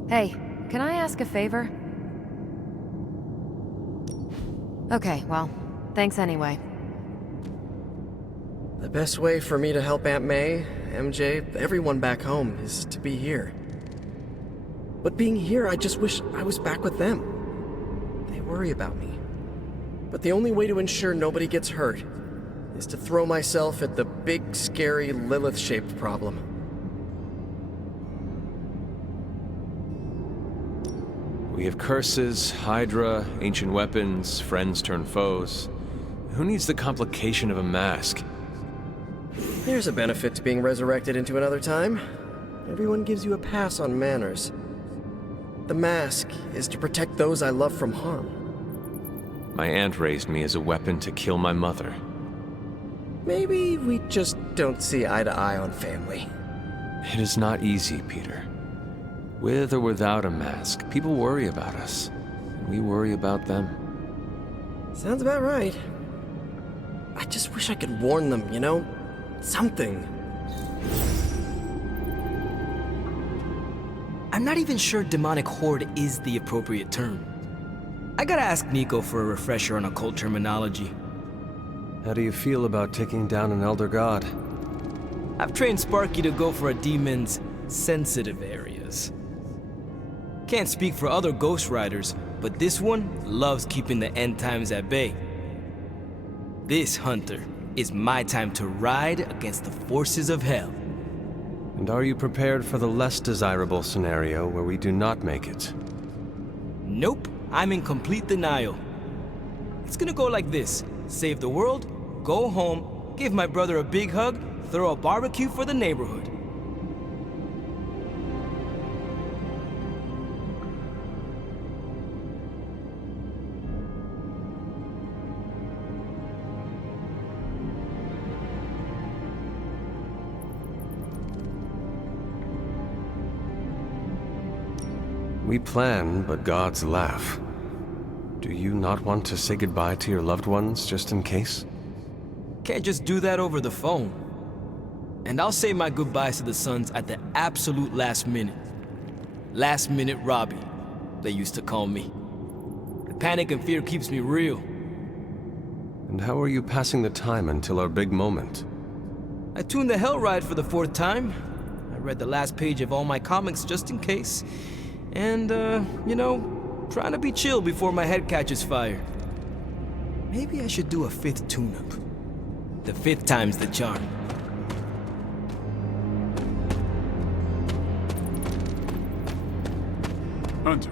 Hey, can I ask a favor? Okay, well, thanks anyway. The best way for me to help Aunt May, MJ, everyone back home is to be here. But being here, I just wish I was back with them. They worry about me. But the only way to ensure nobody gets hurt is to throw myself at the big, scary, Lilith-shaped problem. We have curses, Hydra, ancient weapons, friends turn foes. Who needs the complication of a mask? There's a benefit to being resurrected into another time. Everyone gives you a pass on manners. The mask is to protect those I love from harm. My aunt raised me as a weapon to kill my mother. Maybe we just don't see eye to eye on family. It is not easy, Peter. With or without a mask, people worry about us, and we worry about them. Sounds about right. I just wish I could warn them, you know? Something. I'm not even sure demonic horde is the appropriate term. I gotta ask Nico for a refresher on occult terminology. How do you feel about taking down an elder god? I've trained Sparky to go for a demon's sensitive areas. Can't speak for other Ghost Riders, but this one loves keeping the end times at bay. This, Hunter, is my time to ride against the forces of hell. And are you prepared for the less desirable scenario where we do not make it? Nope, I'm in complete denial. It's gonna go like this: save the world, go home, give my brother a big hug, throw a barbecue for the neighborhood. We plan, but gods laugh. Do you not want to say goodbye to your loved ones, just in case? Can't just do that over the phone. And I'll say my goodbyes to the Suns at the absolute last minute. Last minute Robbie, they used to call me. The panic and fear keeps me real. And how are you passing the time until our big moment? I tuned the Hell Ride for the 4th time. I read the last page of all my comics just in case. And, you know, trying to be chill before my head catches fire. Maybe I should do a 5th tune-up. The 5th time's the charm. Hunter.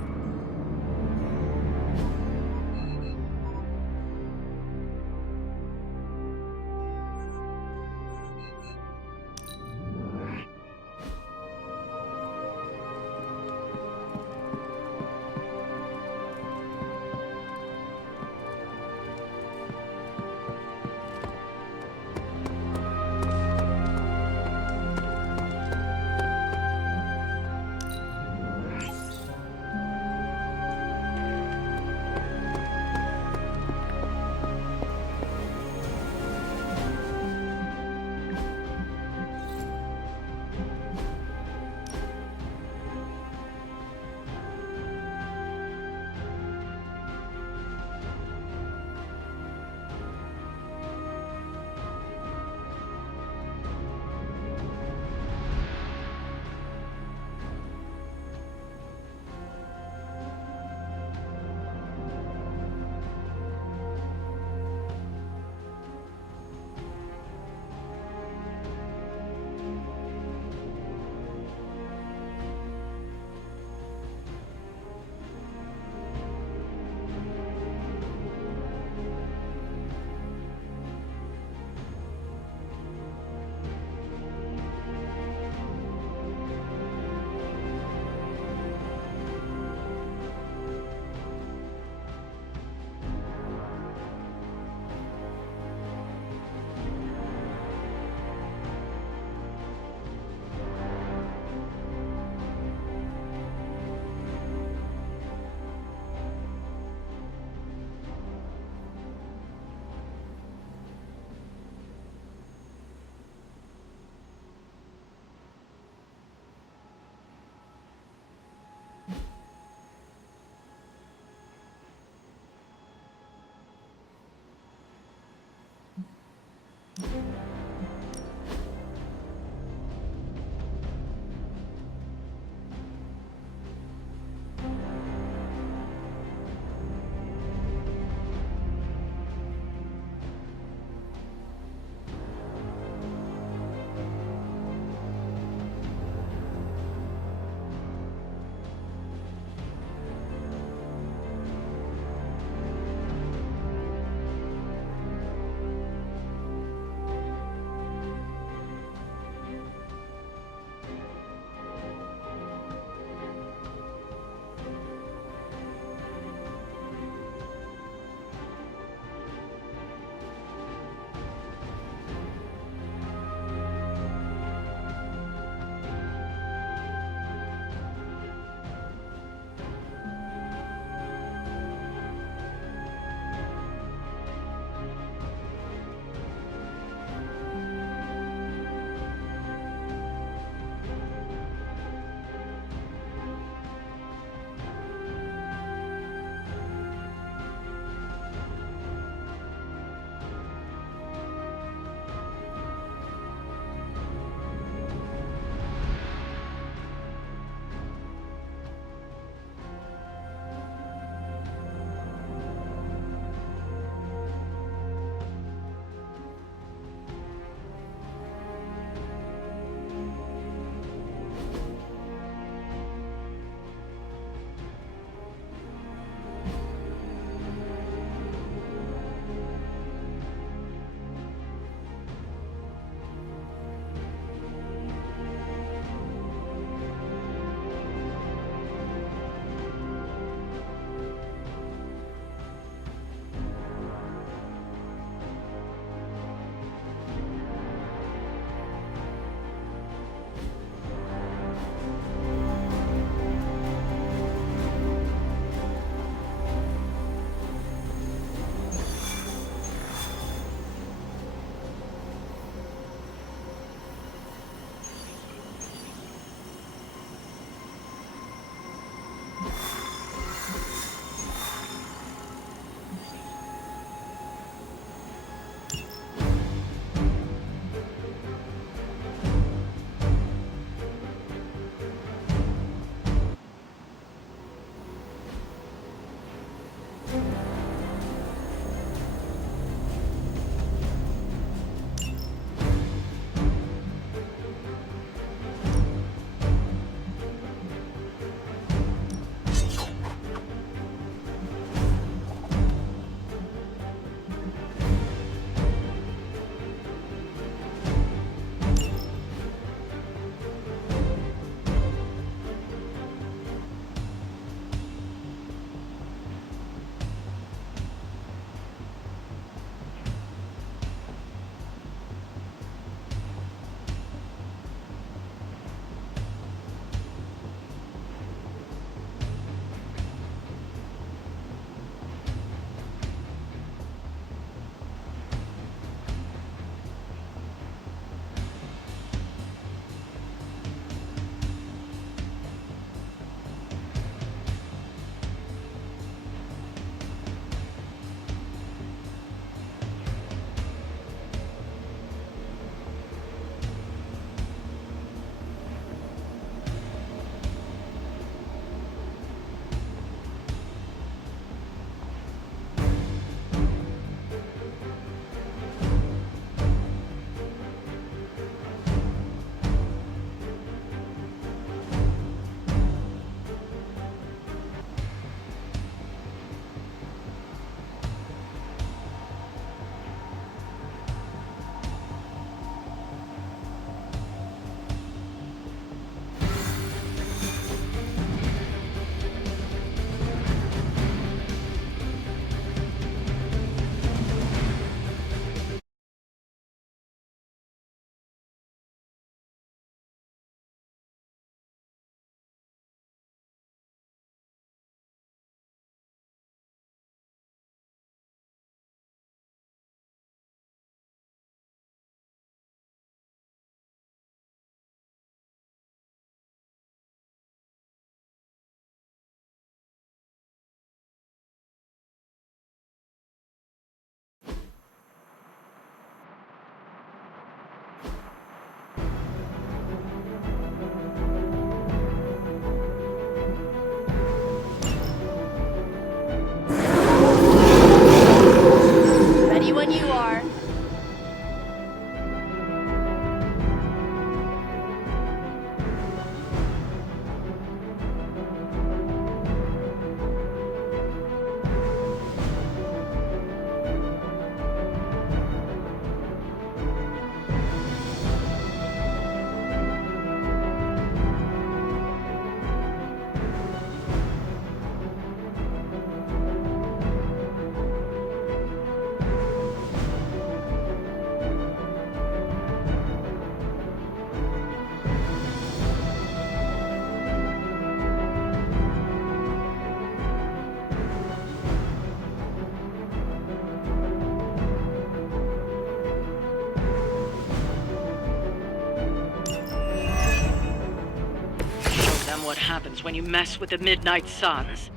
what happens when you mess with the Midnight Suns.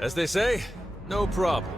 As they say, no problem.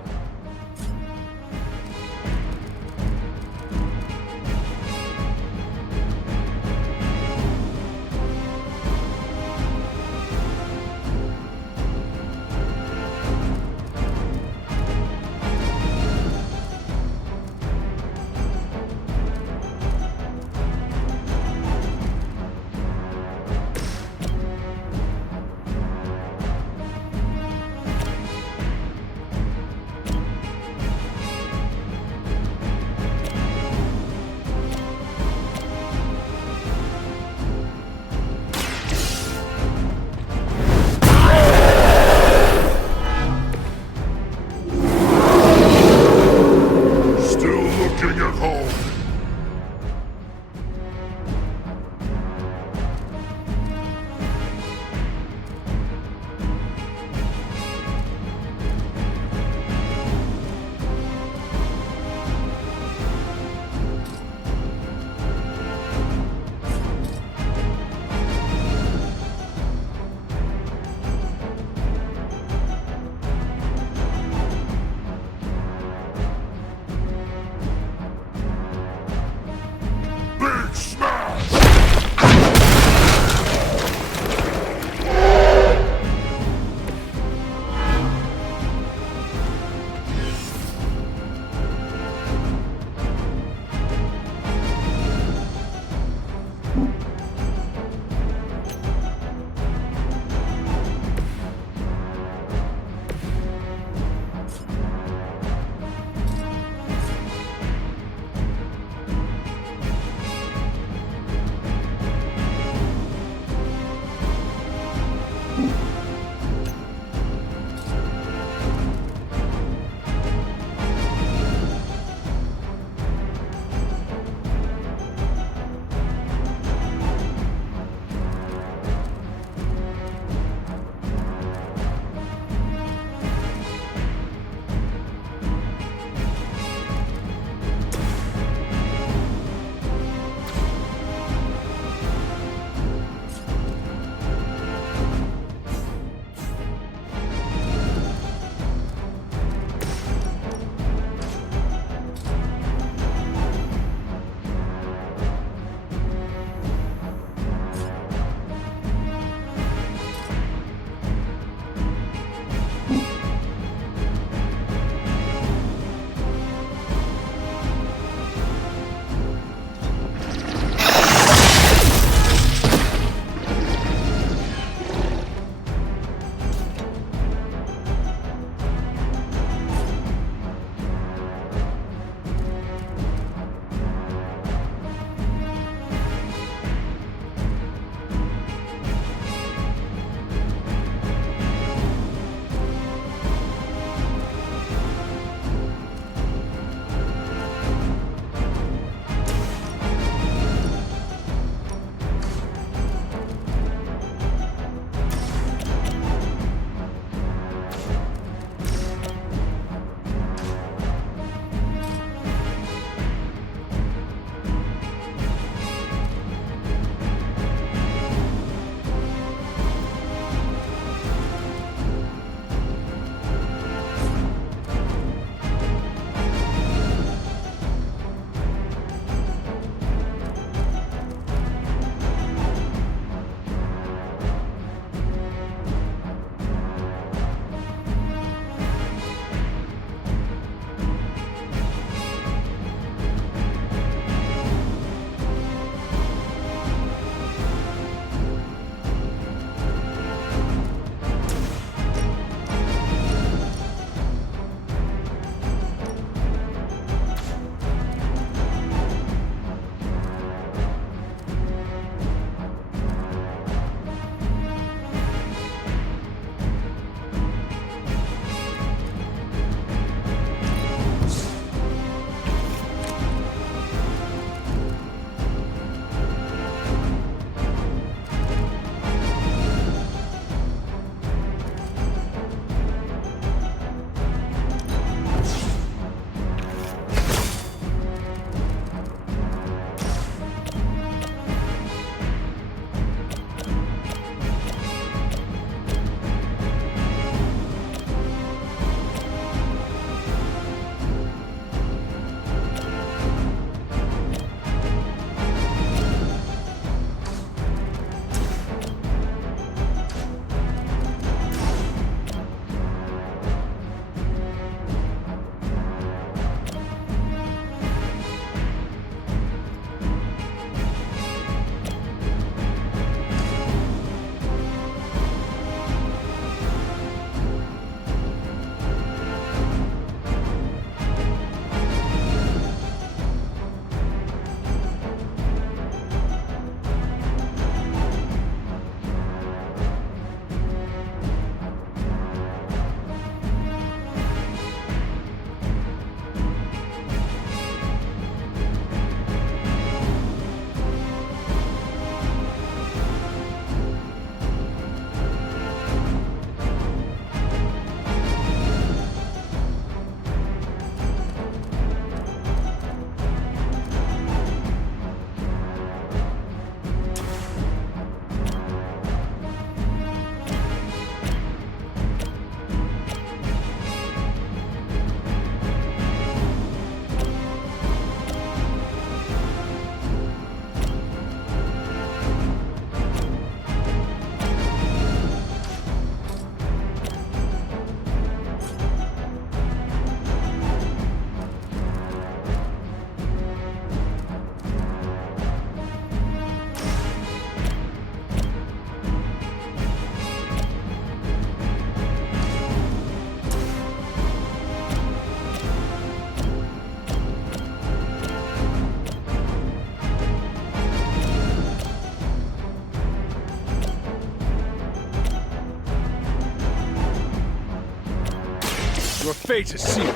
fate is sealed.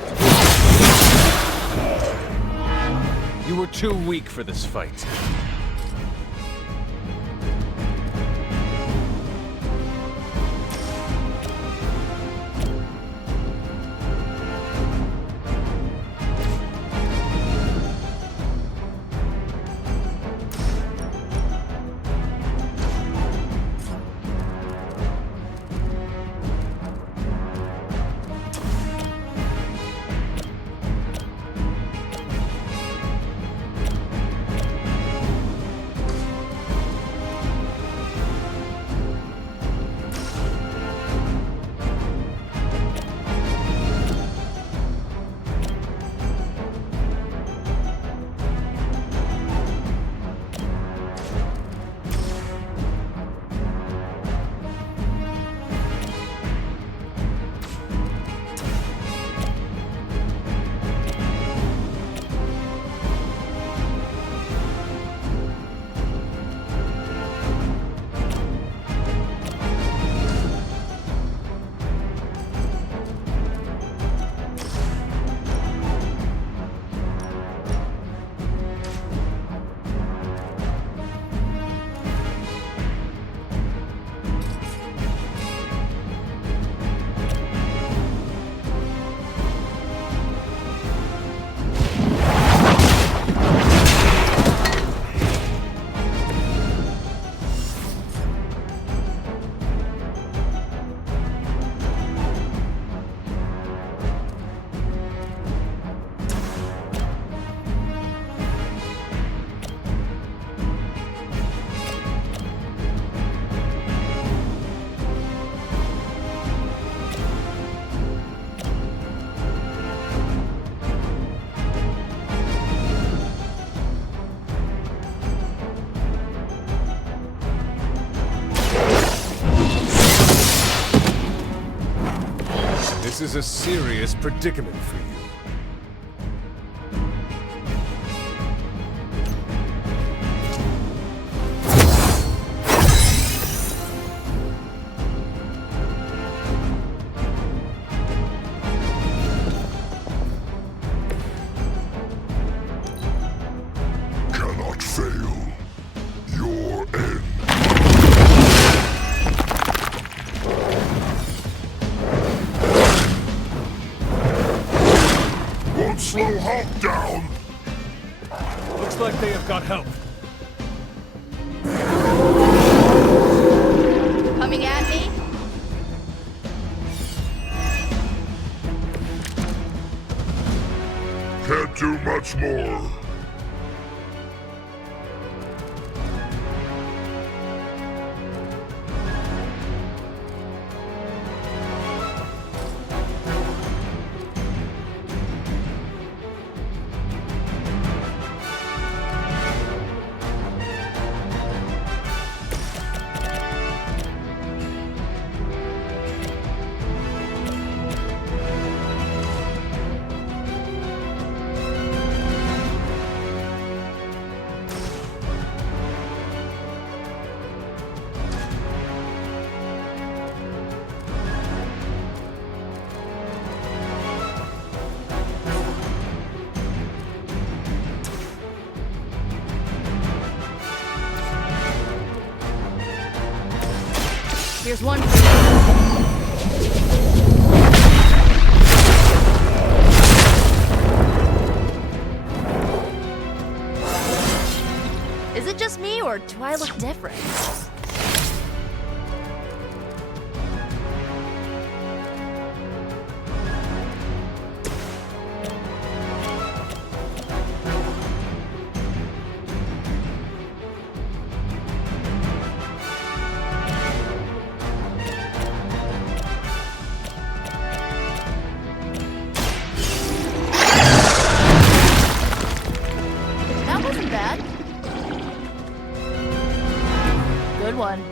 You were too weak for this fight. This is a serious predicament for you. Cannot fail. Your end. One slow hop down. Looks like they have got help. Coming at me? Can't do much more. Here's one for you. Is it just me, or do I look different? That wasn't bad. Good one.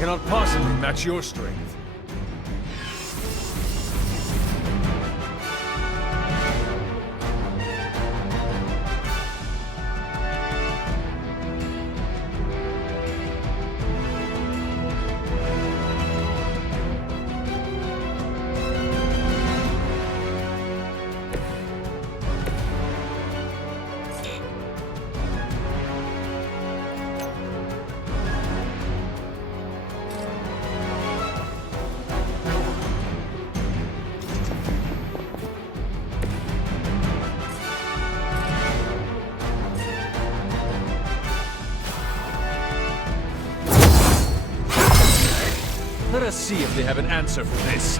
cannot possibly match your strength. Let us see if they have an answer for this.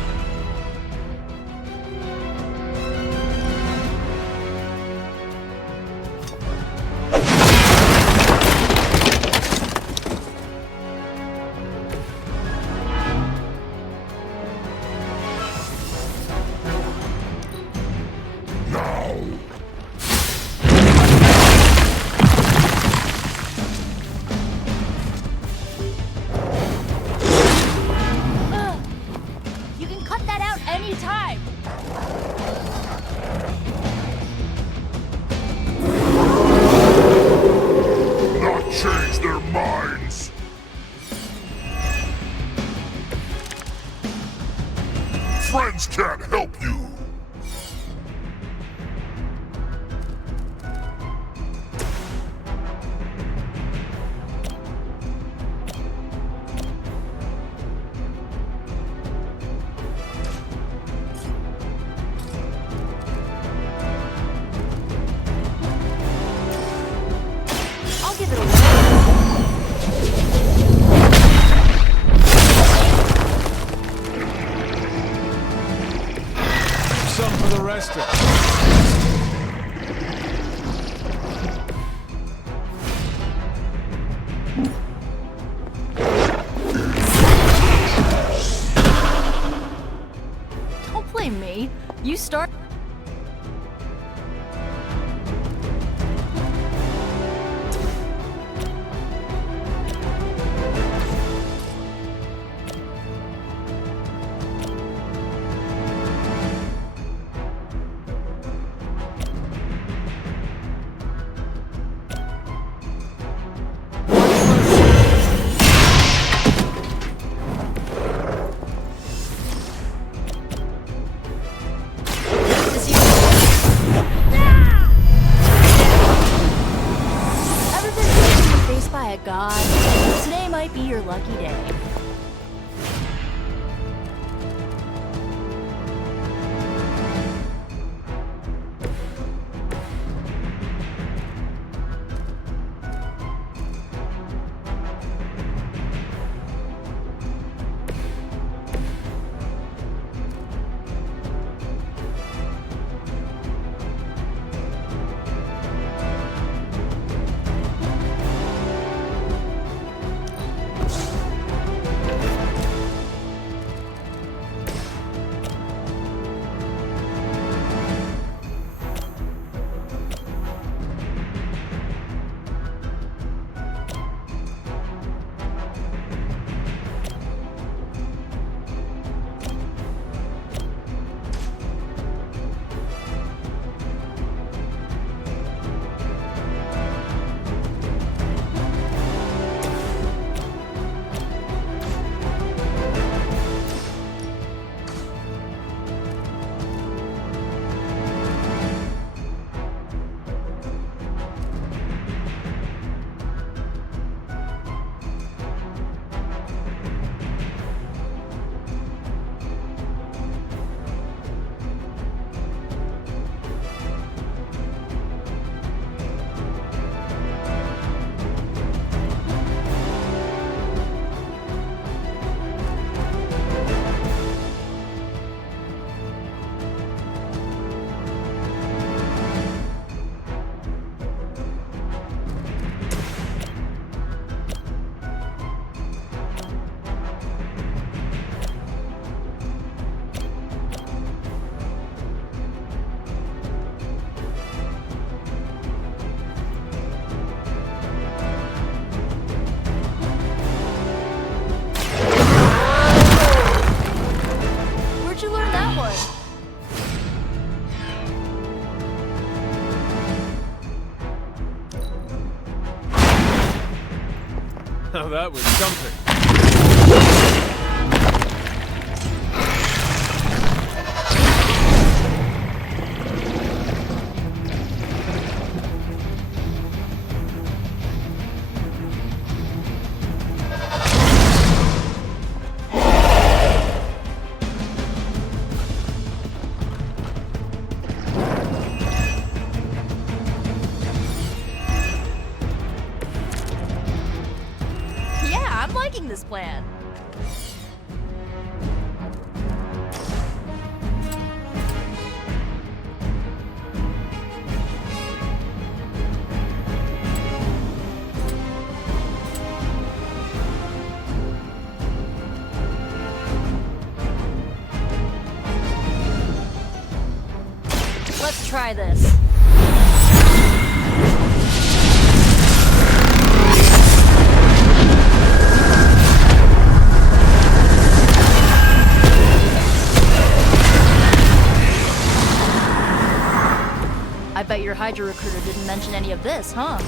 Friends can't help you! I'll give it a whirl. Some for the rest of us. Don't blame me. You start. By a god. Today might be your lucky day. Now that was something. I'm liking this plan. Let's try this. I bet your Hydra recruiter didn't mention any of this, huh?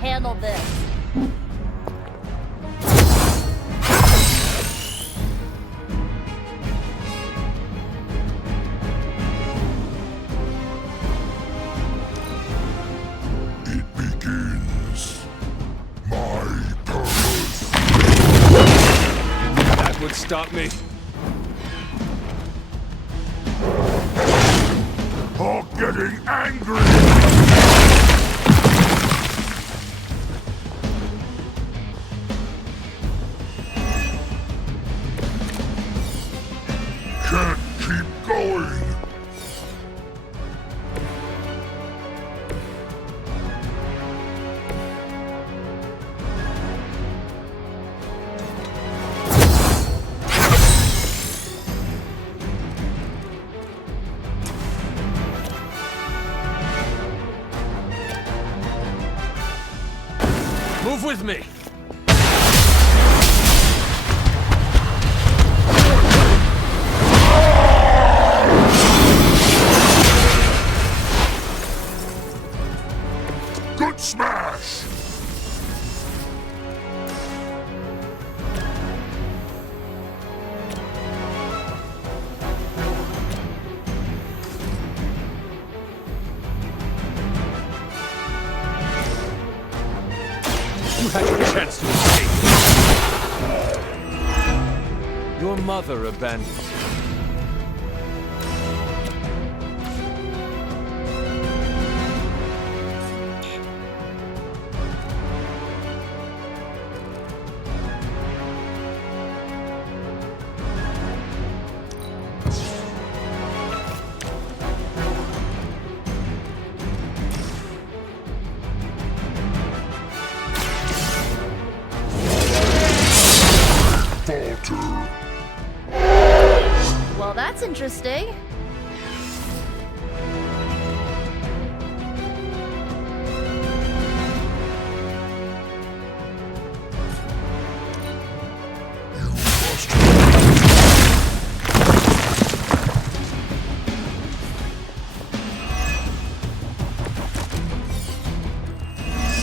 Handle this. It begins. My purpose. That would stop me. All getting angry. Can't keep going. Move with me. Good smash! mother abandoned you. Well, that's interesting.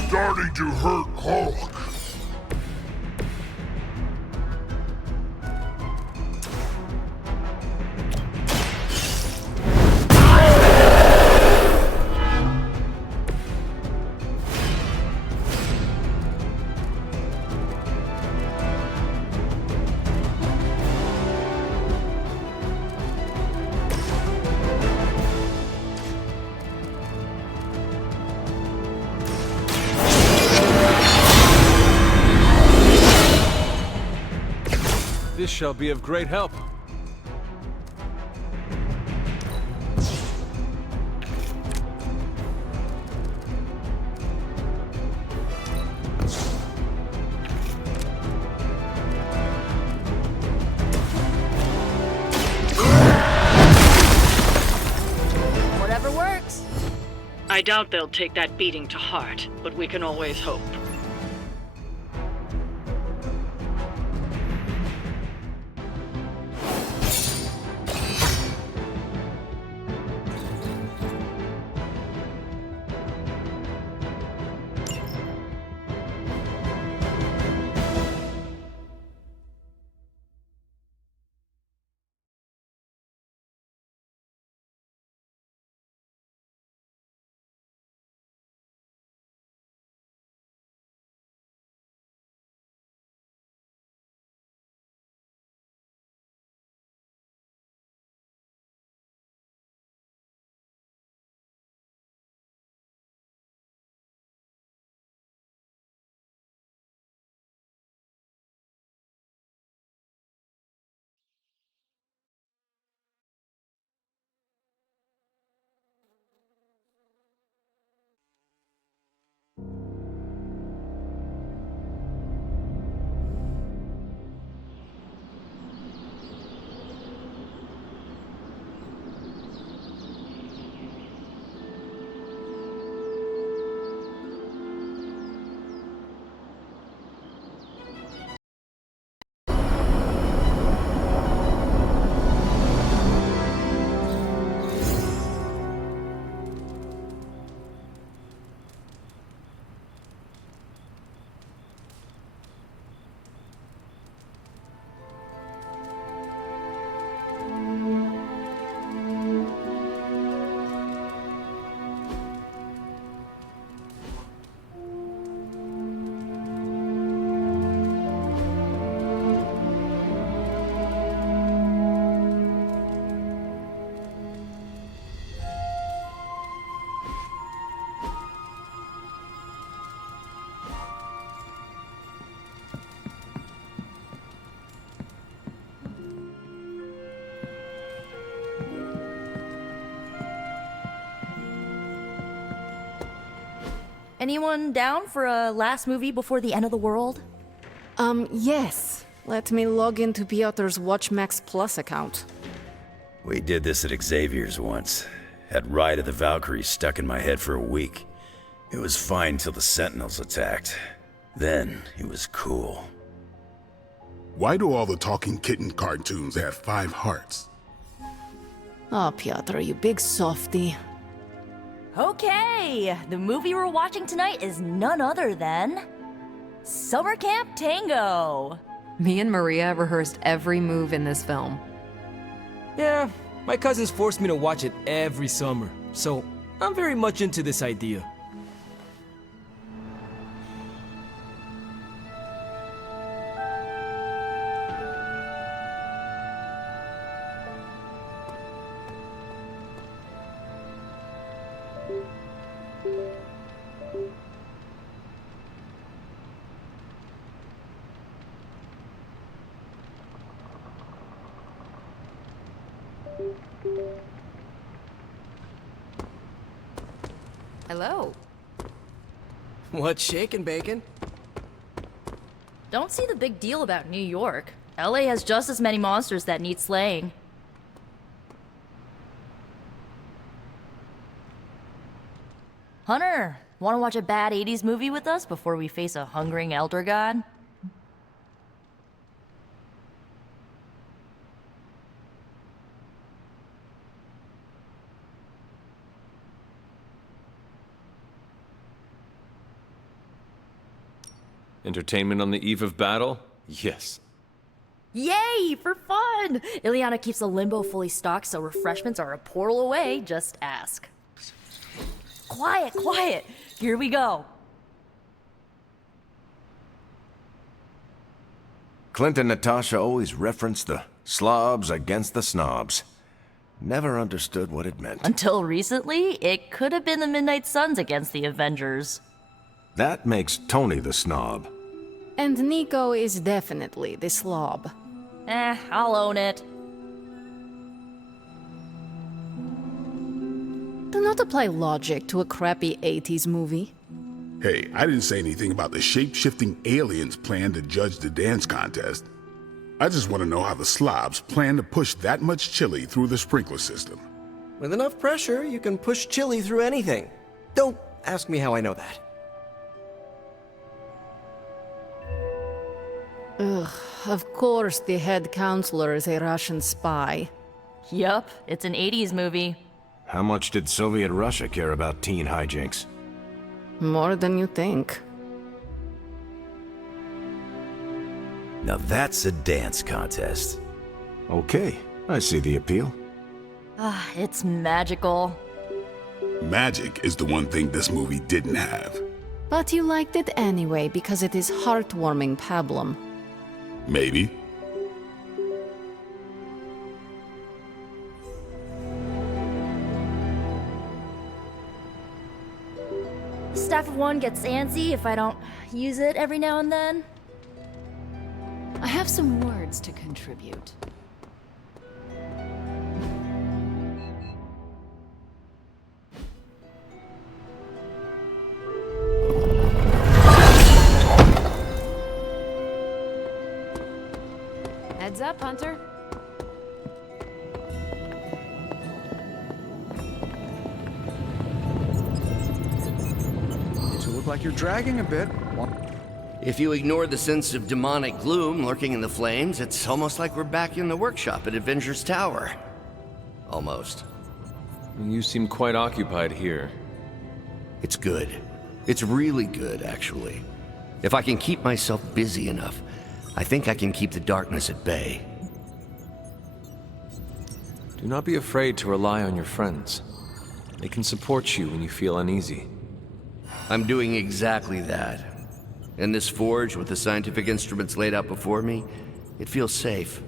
Starting to hurt Hulk. This shall be of great help. Whatever works. I doubt they'll take that beating to heart, but we can always hope. Anyone down for a last movie before the end of the world? Yes. Let me log into Piotr's WatchMax Plus account. We did this at Xavier's once. Had Ride of the Valkyries stuck in my head for a week. It was fine till the Sentinels attacked. Then it was cool. Why do all the talking kitten cartoons have 5 hearts? Oh, Piotr, you big softy. Okay, the movie we're watching tonight is none other than Summer Camp Tango. Me and Maria rehearsed every move in this film. Yeah, my cousins forced me to watch it every summer, so I'm very much into this idea. Hello. What's shaking, Bacon? Don't see the big deal about New York. LA has just as many monsters that need slaying. Hunter, wanna watch a bad 80s movie with us before we face a hungering elder god? Entertainment on the eve of battle? Yes. Yay, for fun! Ileana keeps a limbo fully stocked, so refreshments are a portal away. Just ask. Quiet, quiet. Here we go. Clint and Natasha always referenced the slobs against the snobs. Never understood what it meant. Until recently, it could have been the Midnight Suns against the Avengers. That makes Tony the snob. And Nico is definitely the slob. I'll own it. Do not apply logic to a crappy 80s movie. Hey, I didn't say anything about the shape-shifting aliens plan to judge the dance contest. I just want to know how the slobs plan to push that much chili through the sprinkler system. With enough pressure, you can push chili through anything. Don't ask me how I know that. Ugh, of course the head counselor is a Russian spy. Yup, it's an 80s movie. How much did Soviet Russia care about teen hijinks? More than you think. Now that's a dance contest. Okay, I see the appeal. It's magical. Magic is the one thing this movie didn't have. But you liked it anyway because it is heartwarming pablum. Maybe. Staff of One gets antsy if I don't use it every now and then. I have some words to contribute. Heads up, Hunter. You two look like you're dragging a bit. If you ignore the sense of demonic gloom lurking in the flames, it's almost like we're back in the workshop at Avengers Tower. Almost. You seem quite occupied here. It's good. It's really good, actually. If I can keep myself busy enough, I think I can keep the darkness at bay. Do not be afraid to rely on your friends. They can support you when you feel uneasy. I'm doing exactly that. In this forge, with the scientific instruments laid out before me, it feels safe.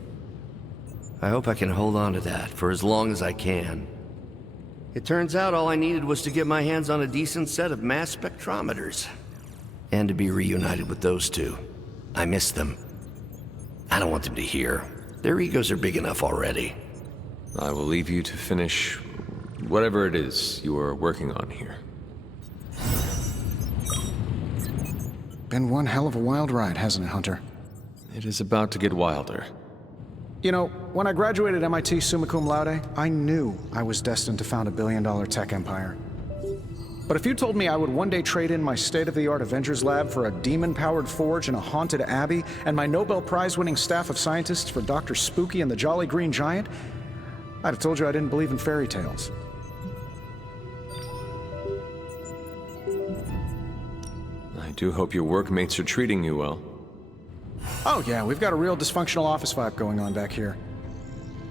I hope I can hold on to that for as long as I can. It turns out all I needed was to get my hands on a decent set of mass spectrometers. And to be reunited with those two. I miss them. I don't want them to hear. Their egos are big enough already. I will leave you to finish whatever it is you are working on here. Been one hell of a wild ride, hasn't it, Hunter? It is about to get wilder. You know, when I graduated MIT summa cum laude, I knew I was destined to found a billion-dollar tech empire. But if you told me I would one day trade in my state-of-the-art Avengers lab for a demon-powered forge in a haunted abbey and my Nobel Prize-winning staff of scientists for Dr. Spooky and the Jolly Green Giant, I'd have told you I didn't believe in fairy tales. I do hope your workmates are treating you well. Oh yeah, we've got a real dysfunctional office vibe going on back here.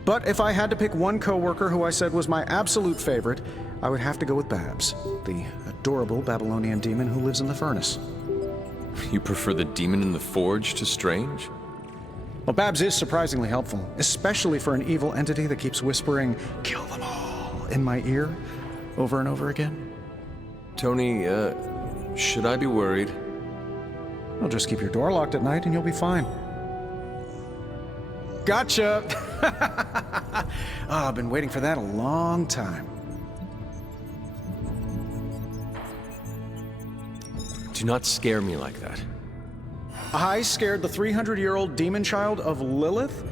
But if I had to pick one coworker who I said was my absolute favorite, I would have to go with Babs, the adorable Babylonian demon who lives in the furnace. You prefer the demon in the forge to Strange? Well, Babs is surprisingly helpful, especially for an evil entity that keeps whispering, "Kill them all," in my ear over and over again. Tony, should I be worried? Well, just keep your door locked at night and you'll be fine. Gotcha! Ah, I've been waiting for that a long time. Do not scare me like that. I scared the 300-year-old demon child of Lilith?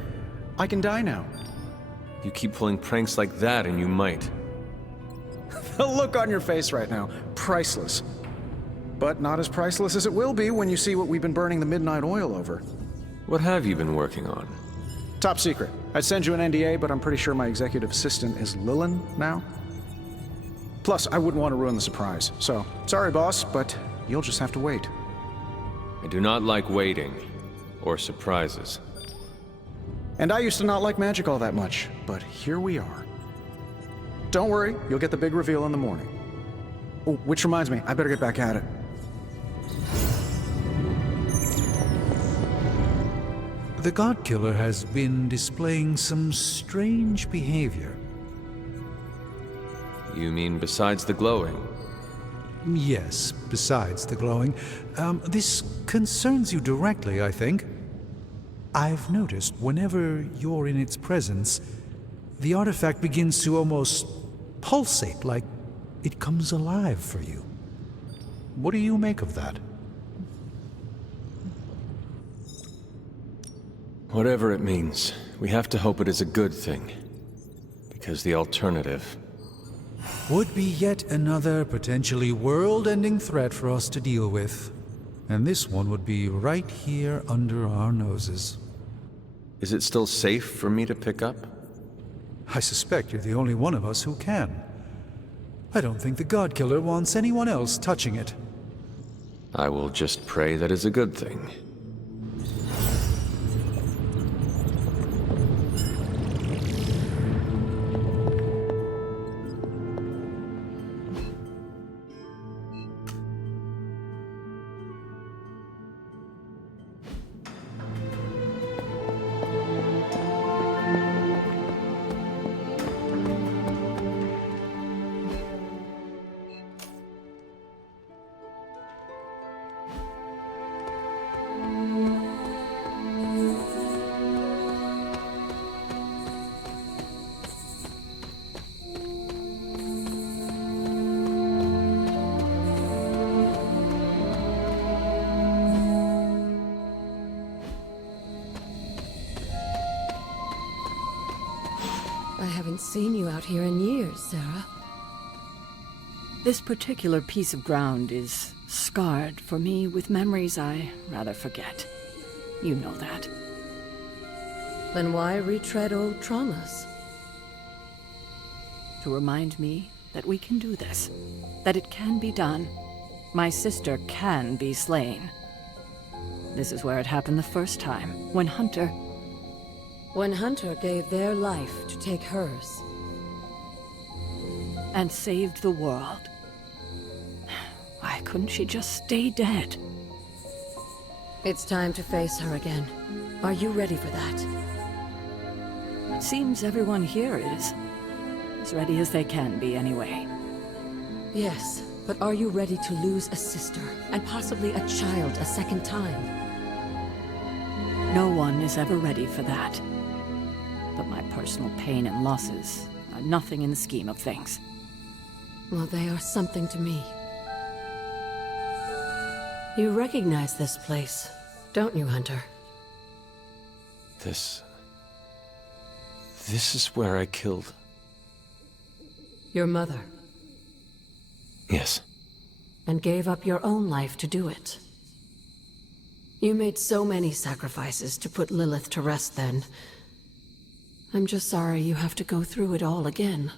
I can die now. You keep pulling pranks like that and you might. The look on your face right now, priceless. But not as priceless as it will be when you see what we've been burning the midnight oil over. What have you been working on? Top secret. I'd send you an NDA, but I'm pretty sure my executive assistant is Lilin now. Plus, I wouldn't want to ruin the surprise. So, sorry boss, but you'll just have to wait. I do not like waiting, or surprises. And I used to not like magic all that much, but here we are. Don't worry, you'll get the big reveal in the morning. Oh, which reminds me, I better get back at it. The God Killer has been displaying some strange behavior. You mean besides the glowing? Yes, besides the glowing. This concerns you directly, I think. I've noticed whenever you're in its presence, the artifact begins to almost pulsate, like it comes alive for you. What do you make of that? Whatever it means, we have to hope it is a good thing. Because the alternative would be yet another potentially world-ending threat for us to deal with. And this one would be right here under our noses. Is it still safe for me to pick up? I suspect you're the only one of us who can. I don't think the God Killer wants anyone else touching it. I will just pray that is a good thing. I haven't seen you out here in years, Sarah. This particular piece of ground is scarred for me with memories I rather forget. You know that. Then why retread old traumas? To remind me that we can do this. That it can be done. My sister can be slain. This is where it happened the first time, when Hunter gave their life to take hers. And saved the world. Why couldn't she just stay dead? It's time to face her again. Are you ready for that? It seems everyone here is. As ready as they can be, anyway. Yes, but are you ready to lose a sister, and possibly a child a second time? No one is ever ready for that. But my personal pain and losses are nothing in the scheme of things. Well, they are something to me. You recognize this place, don't you, Hunter? This is where I killed... Your mother. Yes. And gave up your own life to do it. You made so many sacrifices to put Lilith to rest then. I'm just sorry you have to go through it all again.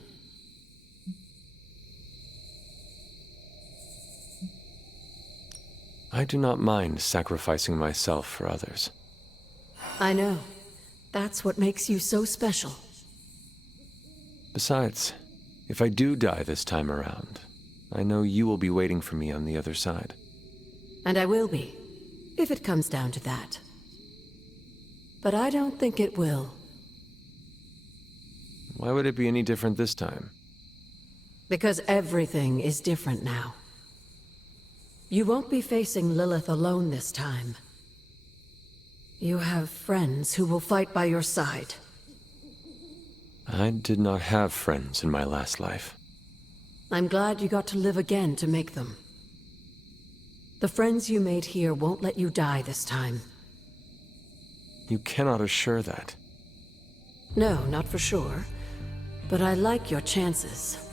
I do not mind sacrificing myself for others. I know. That's what makes you so special. Besides, if I do die this time around, I know you will be waiting for me on the other side. And I will be, if it comes down to that. But I don't think it will. Why would it be any different this time? Because everything is different now. You won't be facing Lilith alone this time. You have friends who will fight by your side. I did not have friends in my last life. I'm glad you got to live again to make them. The friends you made here won't let you die this time. You cannot assure that. No, not for sure. But I like your chances.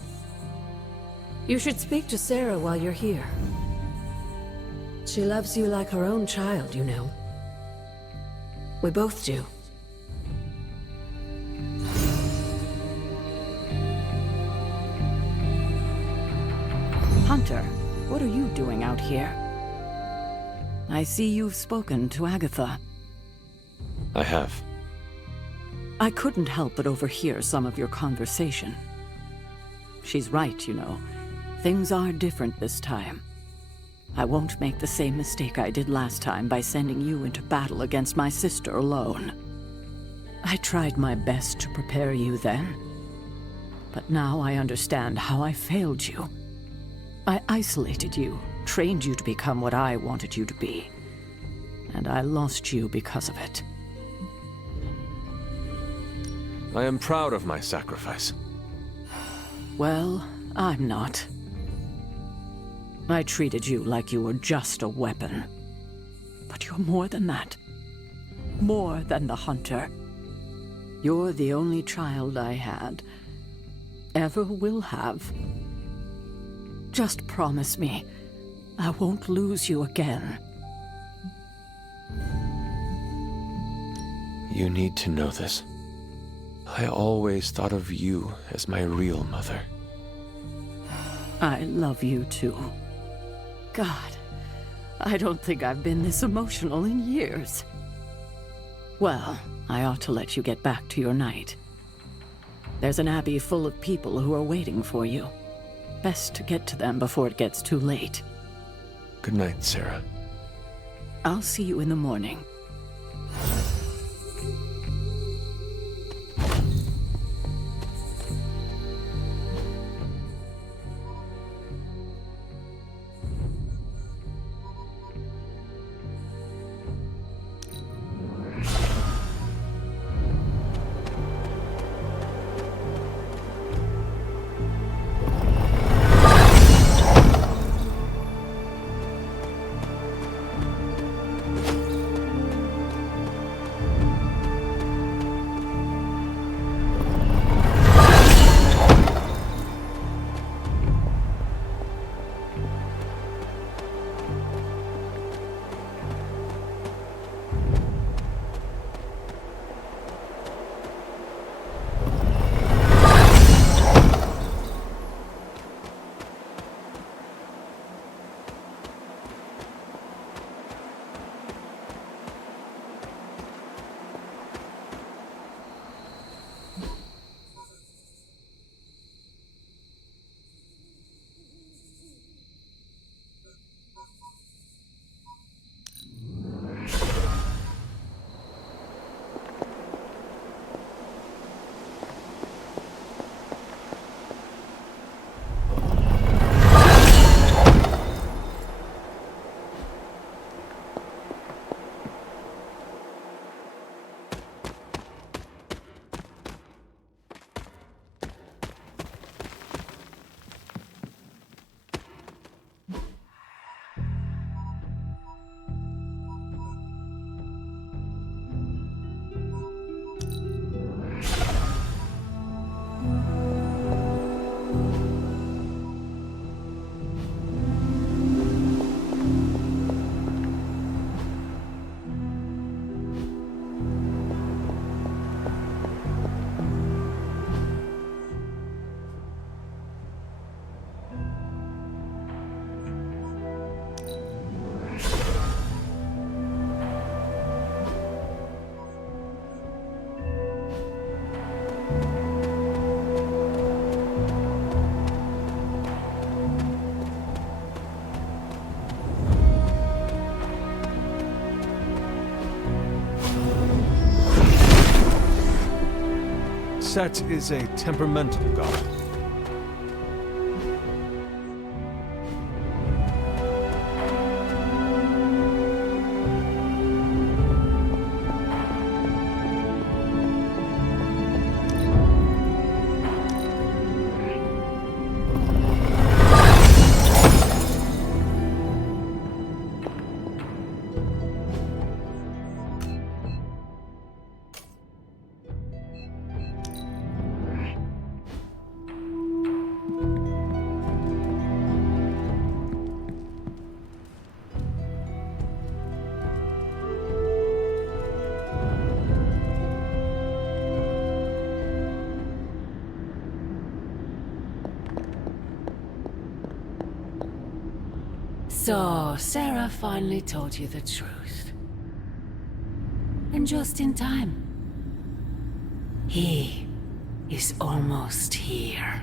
You should speak to Sarah while you're here. She loves you like her own child, you know. We both do. Hunter, what are you doing out here? I see you've spoken to Agatha. I have. I couldn't help but overhear some of your conversation. She's right, you know. Things are different this time. I won't make the same mistake I did last time by sending you into battle against my sister alone. I tried my best to prepare you then, but now I understand how I failed you. I isolated you, trained you to become what I wanted you to be, and I lost you because of it. I am proud of my sacrifice. Well, I'm not. I treated you like you were just a weapon. But you're more than that. More than the hunter. You're the only child I had, ever will have. Just promise me, I won't lose you again. You need to know this. I always thought of you as my real mother. I love you too. God, I don't think I've been this emotional in years. Well, I ought to let you get back to your night. There's an abbey full of people who are waiting for you. Best to get to them before it gets too late. Good night, Sarah. I'll see you in the morning. Set is a temperamental god. So, Sarah finally told you the truth. And just in time. He is almost here.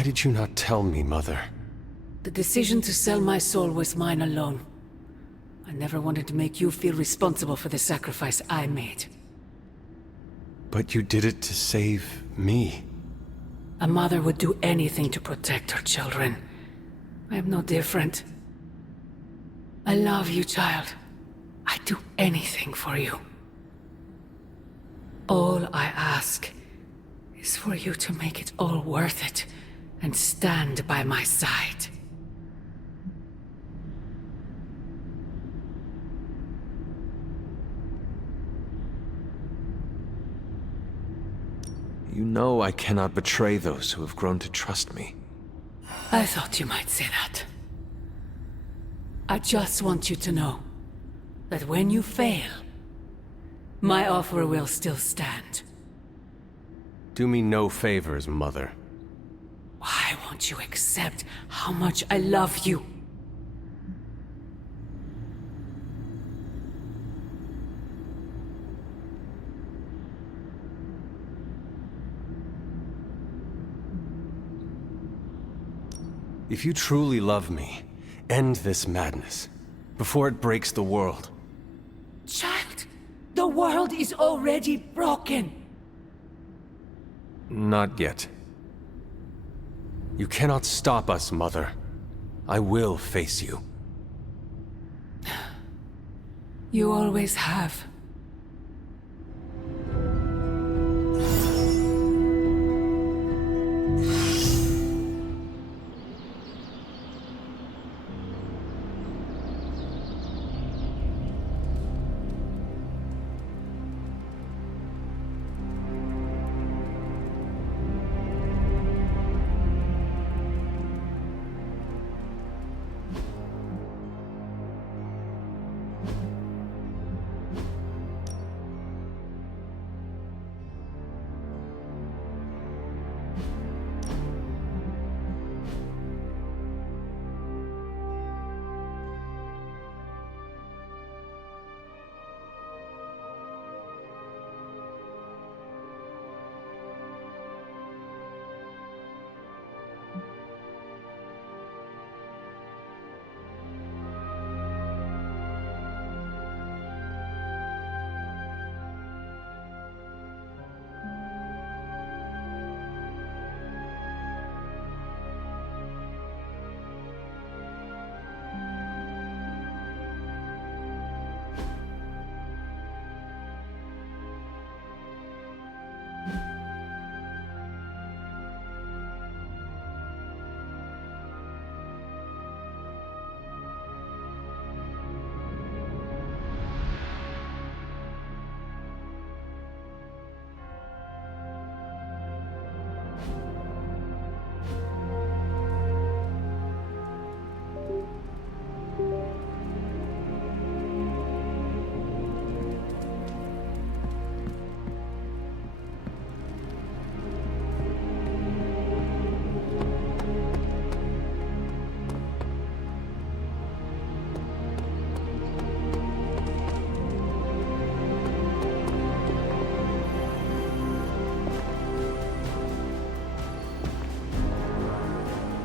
Why did you not tell me, Mother? The decision to sell my soul was mine alone. I never wanted to make you feel responsible for the sacrifice I made. But you did it to save me. A mother would do anything to protect her children. I am no different. I love you, child. I'd do anything for you. All I ask is for you to make it all worth it and stand by my side. You know I cannot betray those who have grown to trust me. I thought you might say that. I just want you to know that when you fail, my offer will still stand. Do me no favors, Mother. Why won't you accept how much I love you? If you truly love me, end this madness, before it breaks the world. Child, the world is already broken. Not yet. You cannot stop us, Mother. I will face you. You always have.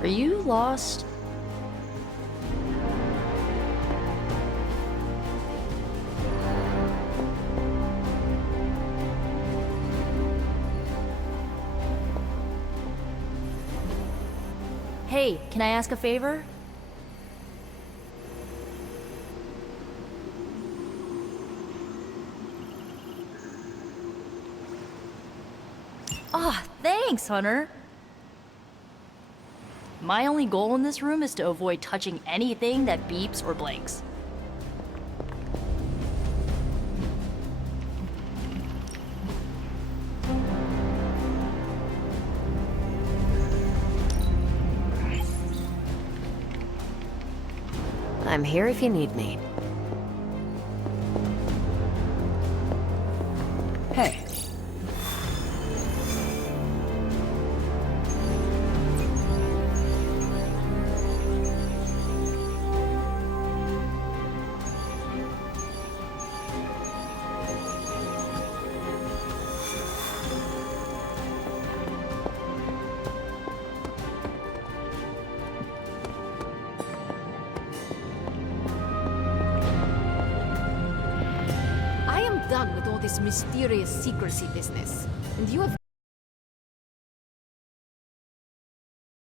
Are you lost? Hey, can I ask a favor? Ah, thanks, Hunter. My only goal in this room is to avoid touching anything that beeps or blinks. I'm here if you need me. Hey. Done with all this mysterious secrecy business, and you have